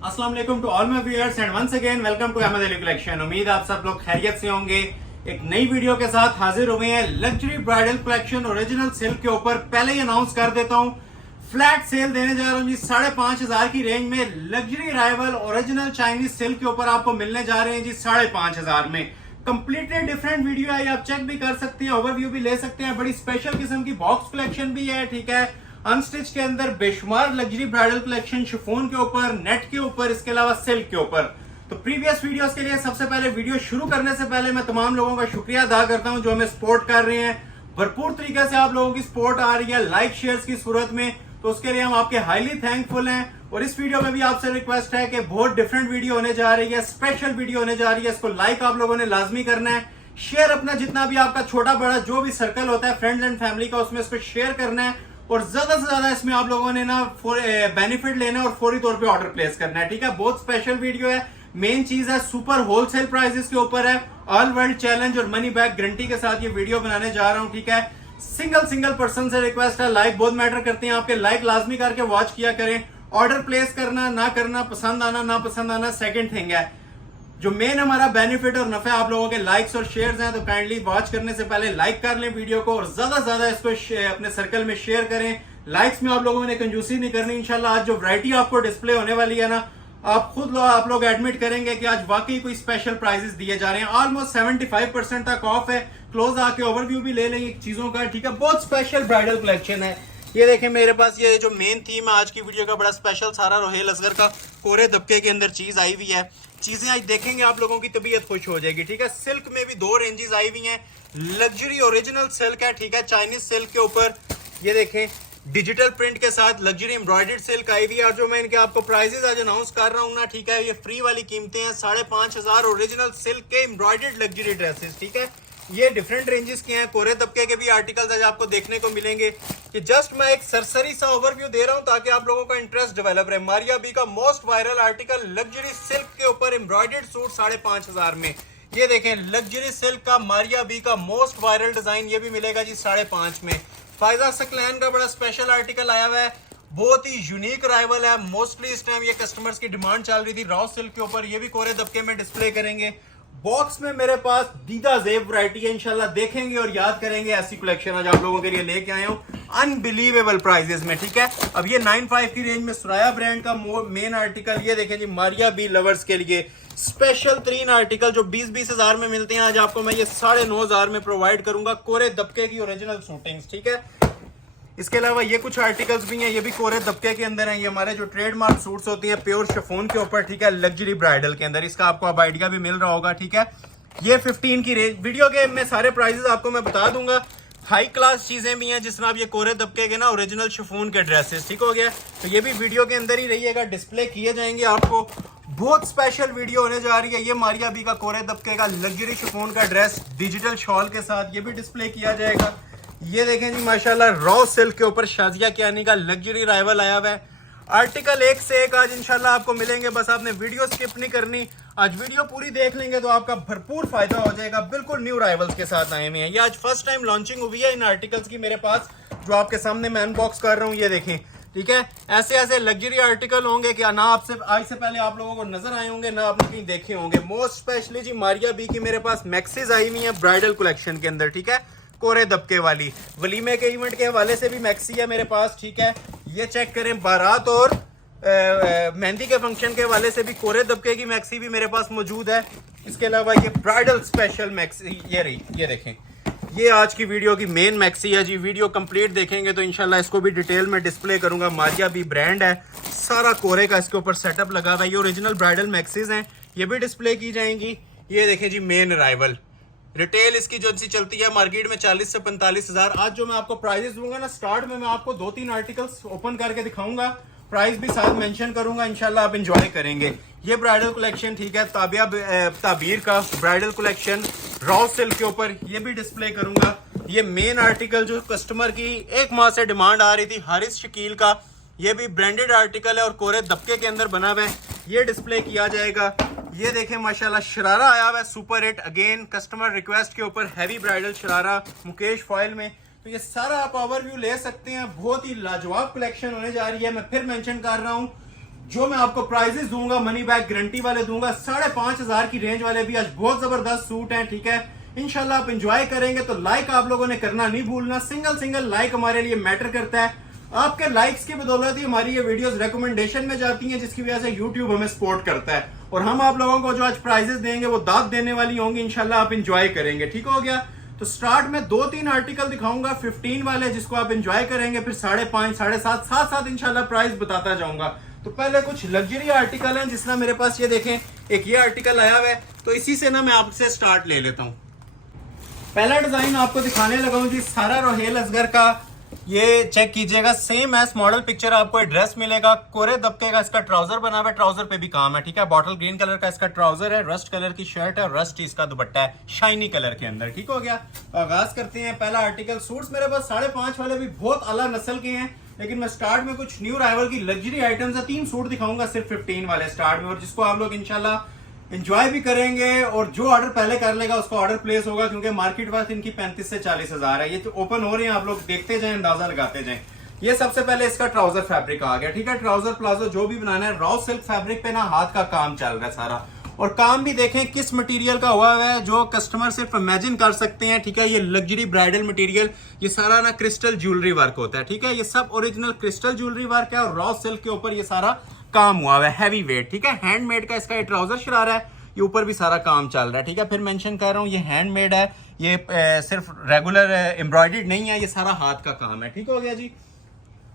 अस्सलाम वालेकुम to all my viewers and once again welcome to Ahmad Ali collection. उम्मीद है आप सब लोग खैरियत से होंगे। एक नई वीडियो के साथ हाजिर हुए हैं luxury bridal collection original silk के ऊपर। पहले ही अनाउंस कर देता हूं, फ्लैट सेल देने जा रहा हूं जी 5,500 की रेंज में। Luxury rival original Chinese silk के ऊपर आपको मिलने जा रहे हैं जी 5,500 में। कंप्लीटली डिफरेंट वीडियो है, आप चेक भी कर सकते हैं, ओवरव्यू भी ले सकते हैं। बड़ी स्पेशल किस्म की बॉक्स कलेक्शन भी है, ठीक है। अनस्टिच के अंदर बेशुमार लग्जरी ब्राइडल कलेक्शन शिफॉन के ऊपर, नेट के ऊपर, इसके अलावा सिल्क के ऊपर। तो प्रीवियस वीडियोस के लिए सबसे पहले वीडियो शुरू करने से पहले मैं तमाम लोगों का शुक्रिया अदा करता हूं जो हमें सपोर्ट कर रहे हैं। भरपूर तरीके से आप लोगों की सपोर्ट आ रही है लाइक शेयर्स की सूरत में, तो उसके लिए हम आपके हाईली थैंकफुल हैं। और इस वीडियो में भी आपसे रिक्वेस्ट है कि बहुत डिफरेंट वीडियो होने जा रही है, स्पेशल वीडियो होने जा रही है। इसको लाइक आप लोगों ने लाजमी करना है, शेयर अपना जितना भी आपका छोटा बड़ा जो भी सर्कल होता है फ्रेंड्स एंड फैमिली का, उसमें इसको शेयर करना है। और ज्यादा से ज्यादा इसमें आप लोगों ने ना बेनिफिट लेना है और फौरी तौर पे ऑर्डर प्लेस करना है, ठीक है। बहुत स्पेशल वीडियो है, मेन चीज है सुपर होलसेल प्राइसेस के ऊपर है। ऑल वर्ल्ड चैलेंज और मनी बैक गारंटी के साथ ये वीडियो बनाने जा रहा हूं, ठीक है। सिंगल पर्सन से रिक्वेस्ट है, लाइक बहुत मैटर करते हैं, आपके लाइक लाजमी करके वॉच किया करें। ऑर्डर प्लेस करना ना करना, पसंद आना ना पसंद आना सेकंड थिंग है। जो मेन हमारा बेनिफिट और नफे आप लोगों के लाइक्स और शेयर्स हैं, तो काइंडली वॉच करने से पहले लाइक कर लें वीडियो को और ज्यादा से ज्यादा इसको अपने सर्कल में शेयर करें। लाइक्स में आप लोगों ने कंजूसी नहीं करनी। इंशाल्लाह आज जो वैरायटी आपको डिस्प्ले होने वाली है ना, आप लोग एडमिट करेंगे कि आज वाकई कोई स्पेशल प्राइजेस दिए जा रहे हैं। ऑलमोस्ट 75% तक ऑफ है। क्लोज आके ओवरव्यू भी ले लेंगे चीजों का, ठीक है। बहुत स्पेशल ब्राइडल कलेक्शन है। ये देखें मेरे पास ये जो मेन थीम है आज की वीडियो का, बड़ा स्पेशल सारा रोहेल असगर का कोरे दबके के अंदर चीज आई हुई है। चीजें आज देखेंगे आप लोगों की तबीयत खुश हो जाएगी, ठीक है। सिल्क में भी 2 रेंजेस आई हुई हैं। लग्जरी ओरिजिनल सिल्क है, ठीक है, चाइनीज सिल्क के ऊपर। ये देखें डिजिटल प्रिंट के साथ लग्जरी एम्ब्रॉयडर्ड सिल्क आई हुई है। और जो मैं इनके आपको प्राइजेस आज अनाउंस कर रहा हूँ ना, ठीक है, ये फ्री वाली कीमतें हैं। 5,500 ओरिजिनल सिल्क के एम्ब्रॉयडर्ड लग्जरी ड्रेसेस, ठीक है। ये डिफरेंट रेंजेस के हैं। कोरे तबके के भी आर्टिकल्स आज आपको देखने को मिलेंगे। कि जस्ट मैं एक सरसरी सा ओवरव्यू दे रहा हूं ताकि आप लोगों का इंटरेस्ट डेवलप रहे। मारिया बी का most viral article luxury silk के ऊपर एम्ब्रॉयडर्ड सूट 5,500 में। ये देखें लग्जरी सिल्क का मारिया बी का मोस्ट वायरल डिजाइन, ये भी मिलेगा जी 5,500 में। फायजा सकलैन का बड़ा स्पेशल आर्टिकल आया हुआ है, बहुत ही यूनिक राइवल है। मोस्टली इस टाइम ये कस्टमर्स की डिमांड चल रही थी रॉ सिल्क के ऊपर। ये भी कोरे दबके में डिस्प्ले करेंगे। बॉक्स में मेरे पास दीदा जेब वैरायटी है, इंशाल्लाह देखेंगे और याद करेंगे। ऐसी कलेक्शन आज आप लोगों के लिए लेके आए हूं अनबिलीवेबल प्राइजेस में, ठीक है। अब ये 95 की रेंज में सुराया ब्रांड का मेन आर्टिकल, ये देखें जी मारिया बी लवर्स के लिए स्पेशल 3 आर्टिकल जो 20-20 हजार में मिलते हैं, आज आपको मैं ये 9,500 में प्रोवाइड करूंगा। कोरे दबके की ओरिजिनल शूटिंग्स, ठीक है। इसके अलावा ये कुछ आर्टिकल्स भी हैं, ये भी कोरे दबके के अंदर हैं। ये हमारे जो ट्रेडमार्क सूट्स होती हैं प्योर शिफॉन के ऊपर, ठीक है, लग्जरी ब्राइडल के अंदर। इसका आपको अब आइडिया भी मिल रहा होगा, ठीक है। ये 15 की रेंज, वीडियो के मैं सारे प्राइजेस आपको मैं बता दूंगा। हाई क्लास चीजें भी हैं, जिस तरह ये कोरे दबके के ना ओरिजिनल शिफॉन के ड्रेसेस, ठीक हो गया। तो ये भी वीडियो के अंदर ही रहिएगा, डिस्प्ले किए जाएंगे आपको। बहुत स्पेशल वीडियो होने जा रही है। ये मारिया बी का कोरे दबके का लग्जरी शिफॉन का ड्रेस डिजिटल शॉल के साथ, ये भी डिस्प्ले किया जाएगा। ये देखें जी माशाल्लाह रॉ सिल्क के ऊपर शाजिया कियानी का लग्जरी राइवल आया हुआ है। आर्टिकल एक से एक आज इंशाल्लाह आपको मिलेंगे, बस आपने वीडियो स्किप नहीं करनी। आज वीडियो पूरी देख लेंगे तो आपका भरपूर फायदा हो जाएगा। बिल्कुल न्यू राइवल्स के साथ आए हुए हैं। ये आज फर्स्ट टाइम लॉन्चिंग हुई है इन आर्टिकल्स की मेरे पास, जो आपके सामने मैं अनबॉक्स कर रहा हूँ। ये देखें, ठीक है। ऐसे लग्जरी आर्टिकल होंगे कि ना आपसे आज से पहले आप लोगों को नजर आए होंगे, ना आपने कहीं देखे होंगे। मोस्ट स्पेशली जी मारिया बी की मेरे पास मैक्सीज आई हुई है ब्राइडल कलेक्शन के अंदर, ठीक है, कोरे दबके वाली। वलीमे के इवेंट के हवाले से भी मैक्सी है मेरे पास, ठीक है। ये चेक करें, बारात और मेहंदी के फंक्शन के हवाले से भी कोरे दबके की मैक्सी भी मेरे पास मौजूद है। इसके अलावा ये ब्राइडल स्पेशल मैक्सी, ये रही, ये देखें, ये आज की वीडियो की मेन मैक्सी है जी। वीडियो कंप्लीट देखेंगे तो इंशाल्लाह इसको भी डिटेल में डिस्प्ले करूंगा। मारिया भी ब्रांड है, सारा कोरे का इसके ऊपर सेटअप लगा हुआ है। ये ओरिजिनल ब्राइडल मैक्सीज हैं, ये भी डिस्प्ले की जाएंगी। ये देखें जी मेन अराइवल, रिटेल इसकी जो सी चलती है मार्केट में 40 से 45 हजार। आज जो मैं आपको प्राइजेस दूंगा ना, स्टार्ट में मैं आपको 2-3 आर्टिकल्स ओपन करके दिखाऊंगा, प्राइस भी साथ मेंशन करूंगा, इंशाल्लाह आप एंजॉय करेंगे। ये ब्राइडल कलेक्शन, ठीक है, ताबीर का ब्राइडल कलेक्शन रॉ सिल्क के ऊपर, ये भी डिस्प्ले करूंगा। ये मेन आर्टिकल जो कस्टमर की 1 माह से डिमांड आ रही थी, हारिस शकील का, ये भी ब्रांडेड आर्टिकल है और कोरे दबके के अंदर बना हुआ है, ये डिस्प्ले किया जाएगा। ये देखें माशाल्लाह शरारा आया हुआ है super hit, again customer request के ऊपर heavy bridal sharara Mukesh foil में। तो ये सारा आप ओवरव्यू ले सकते हैं। बहुत ही लाजवाब कलेक्शन होने जा रही है। मैं फिर मेंशन कर रहा हूँ जो मैं आपको प्राइजेस दूंगा मनी बैक गारंटी वाले दूंगा। 5,500 की रेंज वाले भी आज बहुत जबरदस्त सूट हैं, ठीक है। इंशाल्लाह आप एंजॉय करेंगे। तो लाइक आप लोगों ने करना नहीं भूलना, सिंगल लाइक हमारे लिए मैटर करता है। आपके लाइक्स की बदौलत ही हमारी ये वीडियोस रिकमेंडेशन में जाती हैं, जिसकी वजह से यूट्यूब हमें सपोर्ट करता है। और हम आप लोगों को जो आज प्राइजेस देंगे वो दाद देने वाली होंगी, इंशाल्लाह आप एंजॉय करेंगे, ठीक हो गया। तो स्टार्ट में 2-3 आर्टिकल दिखाऊंगा 15 वाले, जिसको आप एंजॉय करेंगे, फिर 5.5, 7.5, साथ इंशाल्लाह प्राइस बताता जाऊंगा। तो पहले कुछ लग्जरी आर्टिकल हैं, जिसना मेरे पास ये देखें, एक ये आर्टिकल आया हुआ है, तो इसी से ना मैं आपसे स्टार्ट ले लेता हूं। पहला डिजाइन आपको दिखाने लगा हूं जी, सारा रोहेल असगर का। ये चेक कीजिएगा, सेम एस मॉडल पिक्चर आपको ड्रेस मिलेगा। कोरे दबके का इसका ट्राउजर बना हुआ है, ट्राउजर पे भी काम है, ठीक है। बॉटल ग्रीन कलर का इसका ट्राउजर है, रस्ट कलर की शर्ट है, रस्ट इसका दुपट्टा है शाइनी कलर के अंदर, ठीक हो गया। तो आगाज करते हैं। पहला आर्टिकल, सूट्स मेरे पास 5.5 वाले भी बहुत आला नस्ल के हैं, लेकिन मैं स्टार्ट में कुछ न्यू राइवल की लग्जरी आइटम्स है, 3 सूट दिखाऊंगा सिर्फ 15 वाले स्टार्ट में, और जिसको आप लोग इंशाल्लाह एंजॉय भी करेंगे। और जो ऑर्डर पहले कर लेगा उसका ऑर्डर प्लेस होगा, क्योंकि मार्केट वर्थ इनकी 35 से 40 हजार है। ये तो ओपन हो रहे हैं, आप लोग देखते जाएं, अंदाजा लगाते जाएं। ये सबसे पहले इसका ट्राउजर फैब्रिक आ गया, ठीक है। ट्राउजर प्लाजो जो भी बनाना है, रॉ सिल्क फैब्रिक पे ना हाथ का काम चल रहा है सारा। और काम भी देखें किस मटेरियल का हुआ है, जो कस्टमर सिर्फ इमेजिन कर सकते हैं, ठीक है। ये लग्जरी ब्राइडल मटेरियल, ये सारा ना क्रिस्टल ज्वेलरी वर्क होता है, ठीक है। ये सब ओरिजिनल क्रिस्टल ज्वेलरी वर्क है, और रॉ सिल्क के ऊपर ये सारा काम हुआ है, हैवी वेट, ठीक है। हैंडमेड का इसका ये ट्राउजर शरारा है, ये ऊपर भी सारा काम चल रहा है, ठीक है। फिर मेंशन कर रहा हूँ, ये हैंडमेड है, ये सिर्फ रेगुलर एम्ब्रॉयडर्ड नहीं है, ये सारा हाथ का काम है, ठीक हो गया जी।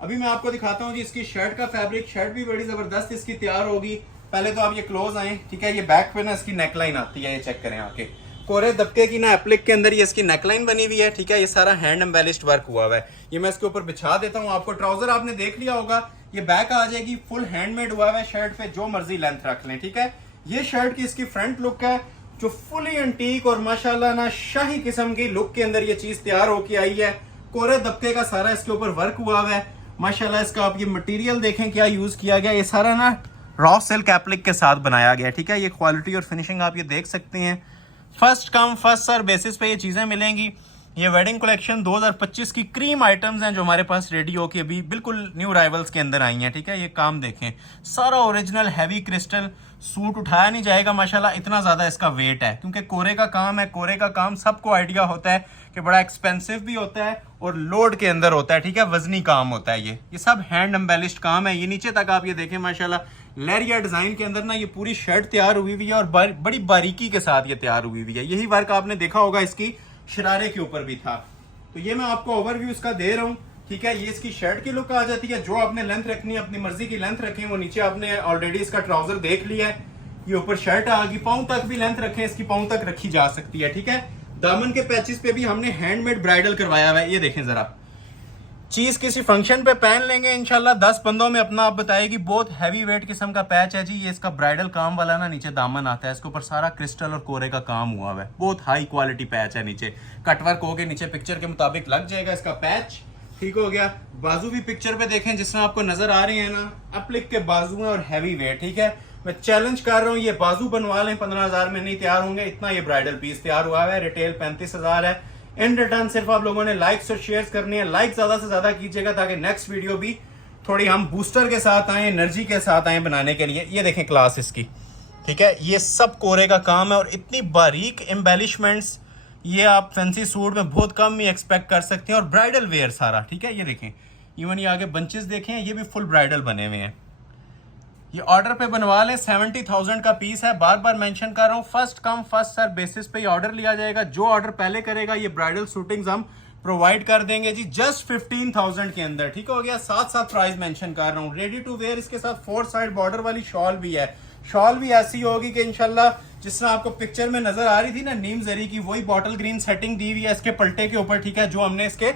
अभी मैं आपको दिखाता हूँ जी इसकी शर्ट का फैब्रिक। शर्ट भी बड़ी जबरदस्त इसकी तैयार होगी। पहले तो आप ये क्लोज आए, ठीक है। ये बैक पे ना इसकी नेकलाइन आती है, ये चेक करें आके, कोरे दबके की ना एप्लिक के अंदर ये इसकी नेकलाइन बनी हुई है, ठीक है। ये सारा हैंड एम्बेलिश्ड वर्क हुआ हुआ है। ये मैं इसके ऊपर बिछा देता हूँ आपको। ट्राउजर आपने देख लिया होगा, ये बैक आ जाएगी, फुल हैंडमेड हुआ है शर्ट पे, जो मर्जी लेंथ रख लें, ठीक है। ये शर्ट की इसकी फ्रंट लुक है, जो फुली एंटीक और माशाल्लाह ना शाही किस्म की लुक के अंदर ये चीज तैयार होके आई है। कोरे दबके का सारा इसके ऊपर वर्क हुआ हुआ है माशाल्लाह। इसका आप ये मटेरियल देखें क्या यूज किया गया, ये सारा ना रॉ सिल्क एप्लिक के साथ बनाया गया, ठीक है। ये क्वालिटी और फिनिशिंग आप ये देख सकते हैं। First come first serve basis पे ये चीजें मिलेंगी। ये वेडिंग कलेक्शन 2025 की क्रीम आइटम्स हैं, जो हमारे पास रेडी होके अभी बिल्कुल न्यू राइवल्स के अंदर आई हैं, ठीक है। ये काम देखें, सारा ओरिजिनल हैवी क्रिस्टल, सूट उठाया नहीं जाएगा माशाल्लाह, इतना ज्यादा इसका वेट है, क्योंकि कोरे का काम है। कोरे का काम सबको आइडिया होता है कि बड़ा एक्सपेंसिव भी होता है और लोड के अंदर होता है, ठीक है। वजनी काम होता है। ये सब हैंड एम्बेलिश्ड काम है। ये नीचे तक आप ये देखें माशाल्लाह, लेरिया डिजाइन के अंदर ना ये पूरी शर्ट तैयार हुई हुई है, और बड़ी बारीकी के साथ ये तैयार हुई हुई है। यही वर्क आपने देखा होगा इसकी शरारे के ऊपर भी था। तो ये मैं आपको ओवरव्यू इसका दे रहा हूँ, ठीक है। ये इसकी शर्ट की लुक आ जाती है। जो आपने लेंथ रखनी है, अपनी मर्जी की लेंथ रखें। वो नीचे आपने ऑलरेडी इसका ट्राउजर देख लिया है, ये ऊपर शर्ट आ गई। पाँव तक भी लेंथ रखें, इसकी पाँव तक रखी जा सकती है, ठीक है। दामन के पैचेस पे भी हमने हैंडमेड ब्राइडल करवाया हुआ है। ये देखें जरा, चीज किसी फंक्शन पे पहन लेंगे इंशाल्लाह, 10-15 में अपना आप बताएगी। बहुत हैवी वेट किस्म का पैच है जी। ये इसका ब्राइडल काम वाला ना नीचे दामन आता है, इसके ऊपर सारा क्रिस्टल और कोरे का काम हुआ है। बहुत हाई क्वालिटी पैच है। नीचे कटवर्क हो के नीचे पिक्चर के मुताबिक लग जाएगा इसका पैच, ठीक हो गया। बाजू भी पिक्चर पे देखें, जिस तरह आपको नजर आ रही है ना, एप्लिक के बाजू हैं और हैवी वेट, ठीक है। मैं चैलेंज कर रहा हूँ, ये बाजू बनवा लें, 15,000 में नहीं तैयार होंगे, इतना ये ब्राइडल पीस तैयार हुआ है। रिटेल 35,000 है। इन रिटर्न सिर्फ आप लोगों ने लाइक्स और शेयर्स करनी है। लाइक ज्यादा से ज्यादा कीजिएगा, ताकि नेक्स्ट वीडियो भी थोड़ी हम बूस्टर के साथ आए, एनर्जी के साथ आए बनाने के लिए। ये देखें क्लास इसकी, ठीक है। ये सब कोरे का काम है, और इतनी बारीक एम्बेलिशमेंट्स ये आप फैंसी सूट में बहुत कम ही एक्सपेक्ट कर सकते हैं। और ब्राइडल वेयर सारा, ठीक है। ये देखें, इवन ये आगे बंचेस देखें, ये भी फुल ब्राइडल बने हुए हैं। ये ऑर्डर पे बनवा लें, 70,000 का पीस है। बार बार मेंशन कर रहा हूँ, first come first serve basis पे ऑर्डर लिया जाएगा। जो ऑर्डर पहले करेगा, ये ब्राइडल शूटिंग्स हम प्रोवाइड कर देंगे जी, जस्ट 15,000 के अंदर, ठीक हो गया। साथ प्राइस मेंशन कर रहा हूँ। रेडी टू वेयर, इसके साथ 4 साइड बॉर्डर वाली शॉल भी है। शॉल भी ऐसी होगी कि इंशाल्लाह जिस तरह आपको पिक्चर में नजर आ रही थी ना नीम जरी की, वही बॉटल ग्रीन सेटिंग दी हुई है इसके पलटे के ऊपर, ठीक है, जो हमने इसके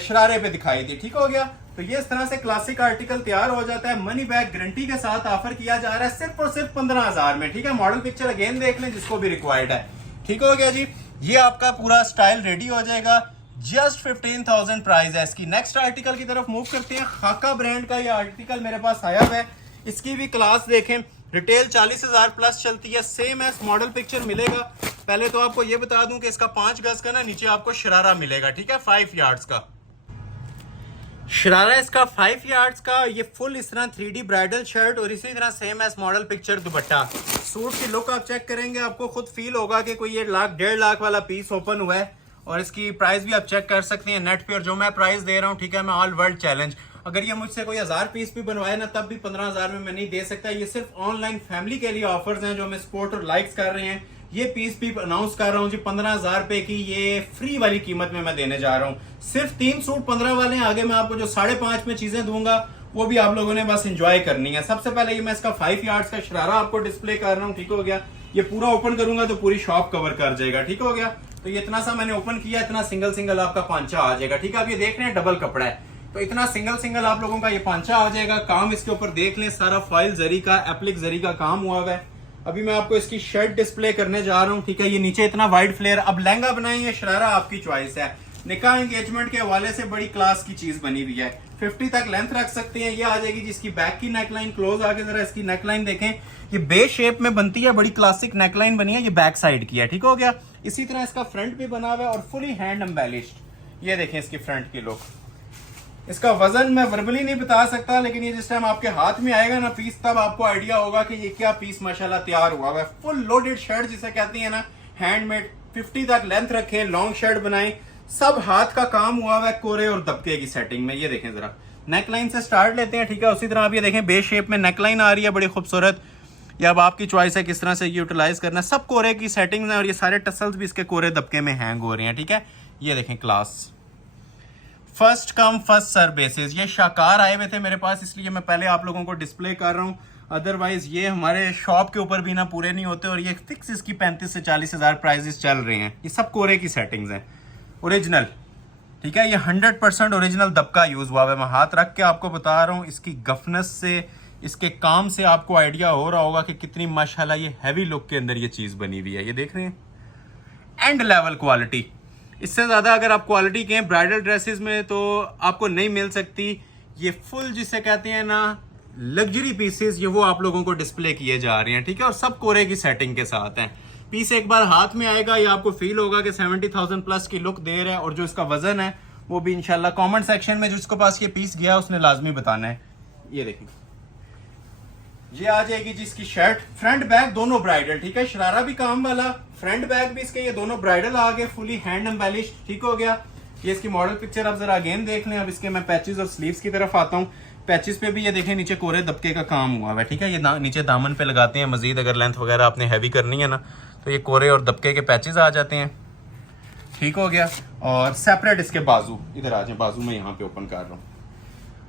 शरारे पे दिखाई थी, ठीक हो गया। तो ये इस तरह से क्लासिक आर्टिकल तैयार हो जाता है। मनी बैक गारंटी के साथ ऑफर किया जा रहा है, सिर्फ और सिर्फ 15,000 में, ठीक है। मॉडल पिक्चर अगेन देख लें जिसको भी रिक्वायर्ड है, ठीक हो गया जी। ये आपका पूरा स्टाइल रेडी हो जाएगा, जस्ट 15,000 प्राइस है इसकी। नेक्स्ट आर्टिकल की तरफ मूव करते हैं। खाका ब्रांड का ये आर्टिकल मेरे पास आया हुआ है। इसकी भी क्लास देखें, रिटेल 40,000 प्लस चलती है। सेम एस मॉडल पिक्चर मिलेगा। पहले तो आपको ये बता दूं कि इसका 5 गज का ना नीचे आपको शरारा मिलेगा, ठीक है, 5 यार्ड्स का। शरारा इसका 5 यार्ड्स का, ये फुल इस तरह 3D ब्राइडल शर्ट और इसी तरह सेम एस मॉडल पिक्चर दुपट्टा। सूट की लुक आप चेक करेंगे, आपको खुद फील होगा कि कोई ये लाख 1.5 लाख वाला पीस ओपन हुआ है। और इसकी प्राइस भी आप चेक कर सकते हैं नेट पे, और जो मैं प्राइस दे रहा हूँ, ठीक है, मैं ऑल वर्ल्ड चैलेंज, अगर ये मुझसे कोई 1000 पीस भी बनवाए ना, तब भी 15,000 में मैं नहीं दे सकता। ये सिर्फ ऑनलाइन फैमिली के लिए ऑफर्स हैं जो हमें सपोर्ट और लाइक्स कर रहे हैं। ये पीस भी अनाउंस कर रहा हूँ जी 15,000 रुपए की, ये फ्री वाली कीमत में मैं देने जा रहा हूँ। सिर्फ 3 सूट 15 वाले हैं, आगे मैं आपको जो 5.5 में चीजें दूंगा वो भी आप लोगों ने बस एंजॉय करनी है। सबसे पहले ये मैं इसका 5 यार्ड्स का शरारा आपको डिस्प्ले कर रहा हूँ, ठीक हो गया। ये पूरा ओपन करूंगा तो पूरी शॉप कवर कर जाएगा, ठीक हो गया। तो ये इतना सा मैंने ओपन किया, इतना सिंगल सिंगल आपका पांचा आ जाएगा, ठीक है। आप ये देख रहे हैं डबल कपड़ा है, तो इतना सिंगल सिंगल आप लोगों का ये पांचा आ जाएगा। काम इसके ऊपर देख लें, सारा फॉइल जरी का, एप्लिक जरी का काम हुआ हुआ है। अभी मैं आपको इसकी शर्ट डिस्प्ले करने जा रहा हूँ, ठीक है। ये नीचे इतना वाइड फ्लेयर, अब लहंगा बनाएंगे शरारा आपकी चॉइस है। निकाह एंगेजमेंट के हवाले से बड़ी क्लास की चीज बनी हुई है, 50 तक लेंथ रख सकते हैं। ये आ जाएगी जिसकी बैक की नेकलाइन, क्लोज आके जरा इसकी नेकलाइन देखें, ये बे शेप में बनती है, बड़ी क्लासिक नेकलाइन बनी है, ये बैक साइड की है, ठीक हो गया। इसी तरह इसका फ्रंट भी बना हुआ है और फुली हैंड एम्बेलिश्ड। ये देखें इसकी फ्रंट की लुक। इसका वजन मैं वर्बली नहीं बता सकता, लेकिन ये जिस टाइम आपके हाथ में आएगा ना पीस, तब आपको आइडिया होगा कि ये क्या पीस माशाल्लाह तैयार हुआ है। फुल लोडेड शर्ट जिसे कहती है ना, हैंडमेड, 50 तक लेंथ रखें, लॉन्ग शर्ट बनाएं, सब हाथ का काम हुआ है, कोरे और दबके की सेटिंग में। ये देखें जरा, नेकलाइन से स्टार्ट लेते हैं, ठीक है। उसी तरह आप ये देखें बे शेप में नेकलाइन आ रही है, बड़ी खूबसूरत। ये अब आपकी चॉइस है किस तरह से यूटिलाइज करना है। सब कोरे की सेटिंग्स हैं और ये सारे टसल्स भी इसके कोरे दबके में हैंग हो रहे हैं, ठीक है। ये देखें class, first come first serve basis. ये शाकार आए हुए थे मेरे पास, इसलिए मैं पहले आप लोगों को डिस्प्ले कर रहा हूँ। अदरवाइज ये हमारे शॉप के ऊपर भी ना पूरे नहीं होते, और ये फिक्स इसकी 35 से 40 हजार प्राइजेस चल रहे हैं। ये सब कोरे की सेटिंग्स हैं, ओरिजिनल, ठीक है। ये 100% ओरिजिनल दबका यूज हुआ है, मैं हाथ रख के आपको बता रहा हूँ। इसकी गफनेस से, इसके काम से आपको आइडिया हो रहा होगा कि कितनी माशाल्लाह ये हैवी लुक के अंदर ये चीज बनी हुई है। ये देख रहे हैं, एंड लेवल क्वालिटी। इससे ज्यादा अगर आप क्वालिटी कहें ब्राइडल ड्रेसेस में तो आपको नहीं मिल सकती। ये फुल जिसे कहते हैं ना लग्जरी पीसेस, ये वो आप लोगों को डिस्प्ले किए जा रहे हैं, ठीक है। और सब कोरे की सेटिंग के साथ हैं। पीस एक बार हाथ में आएगा, ये आपको फील होगा कि 70,000 प्लस की लुक दे रहा है। और जो इसका वजन है वो भी इंशाल्लाह कमेंट सेक्शन में जिसके पास ये पीस गया उसने लाजमी बताना है। ये देखिए, ये आ जाएगी जिसकी शर्ट, फ्रंट बैक दोनों ब्राइडल, ठीक है। शरारा भी काम वाला, फ्रंट बैक भी इसके ये दोनों ब्राइडल आ गए, फुली हैंड एम्बेलिश्ड, ठीक हो गया। ये इसकी मॉडल पिक्चर आप जरा अगेन देख लें। अब इसके मैं पैचेस और स्लीव्स की तरफ आता हूँ। पैचेस पे भी ये देखें नीचे कोरे दबके का काम हुआ है, ठीक है। ये नीचे दामन पे लगाते हैं, मजीद अगर लेंथ वगैरह आपने हैवी करनी है ना तो ये कोरे और दबके के पैचेस आ जाते हैं, ठीक हो गया। और सेपरेट इसके बाजू, इधर आ जाए, बाजू में यहाँ पे ओपन कर रहा हूँ।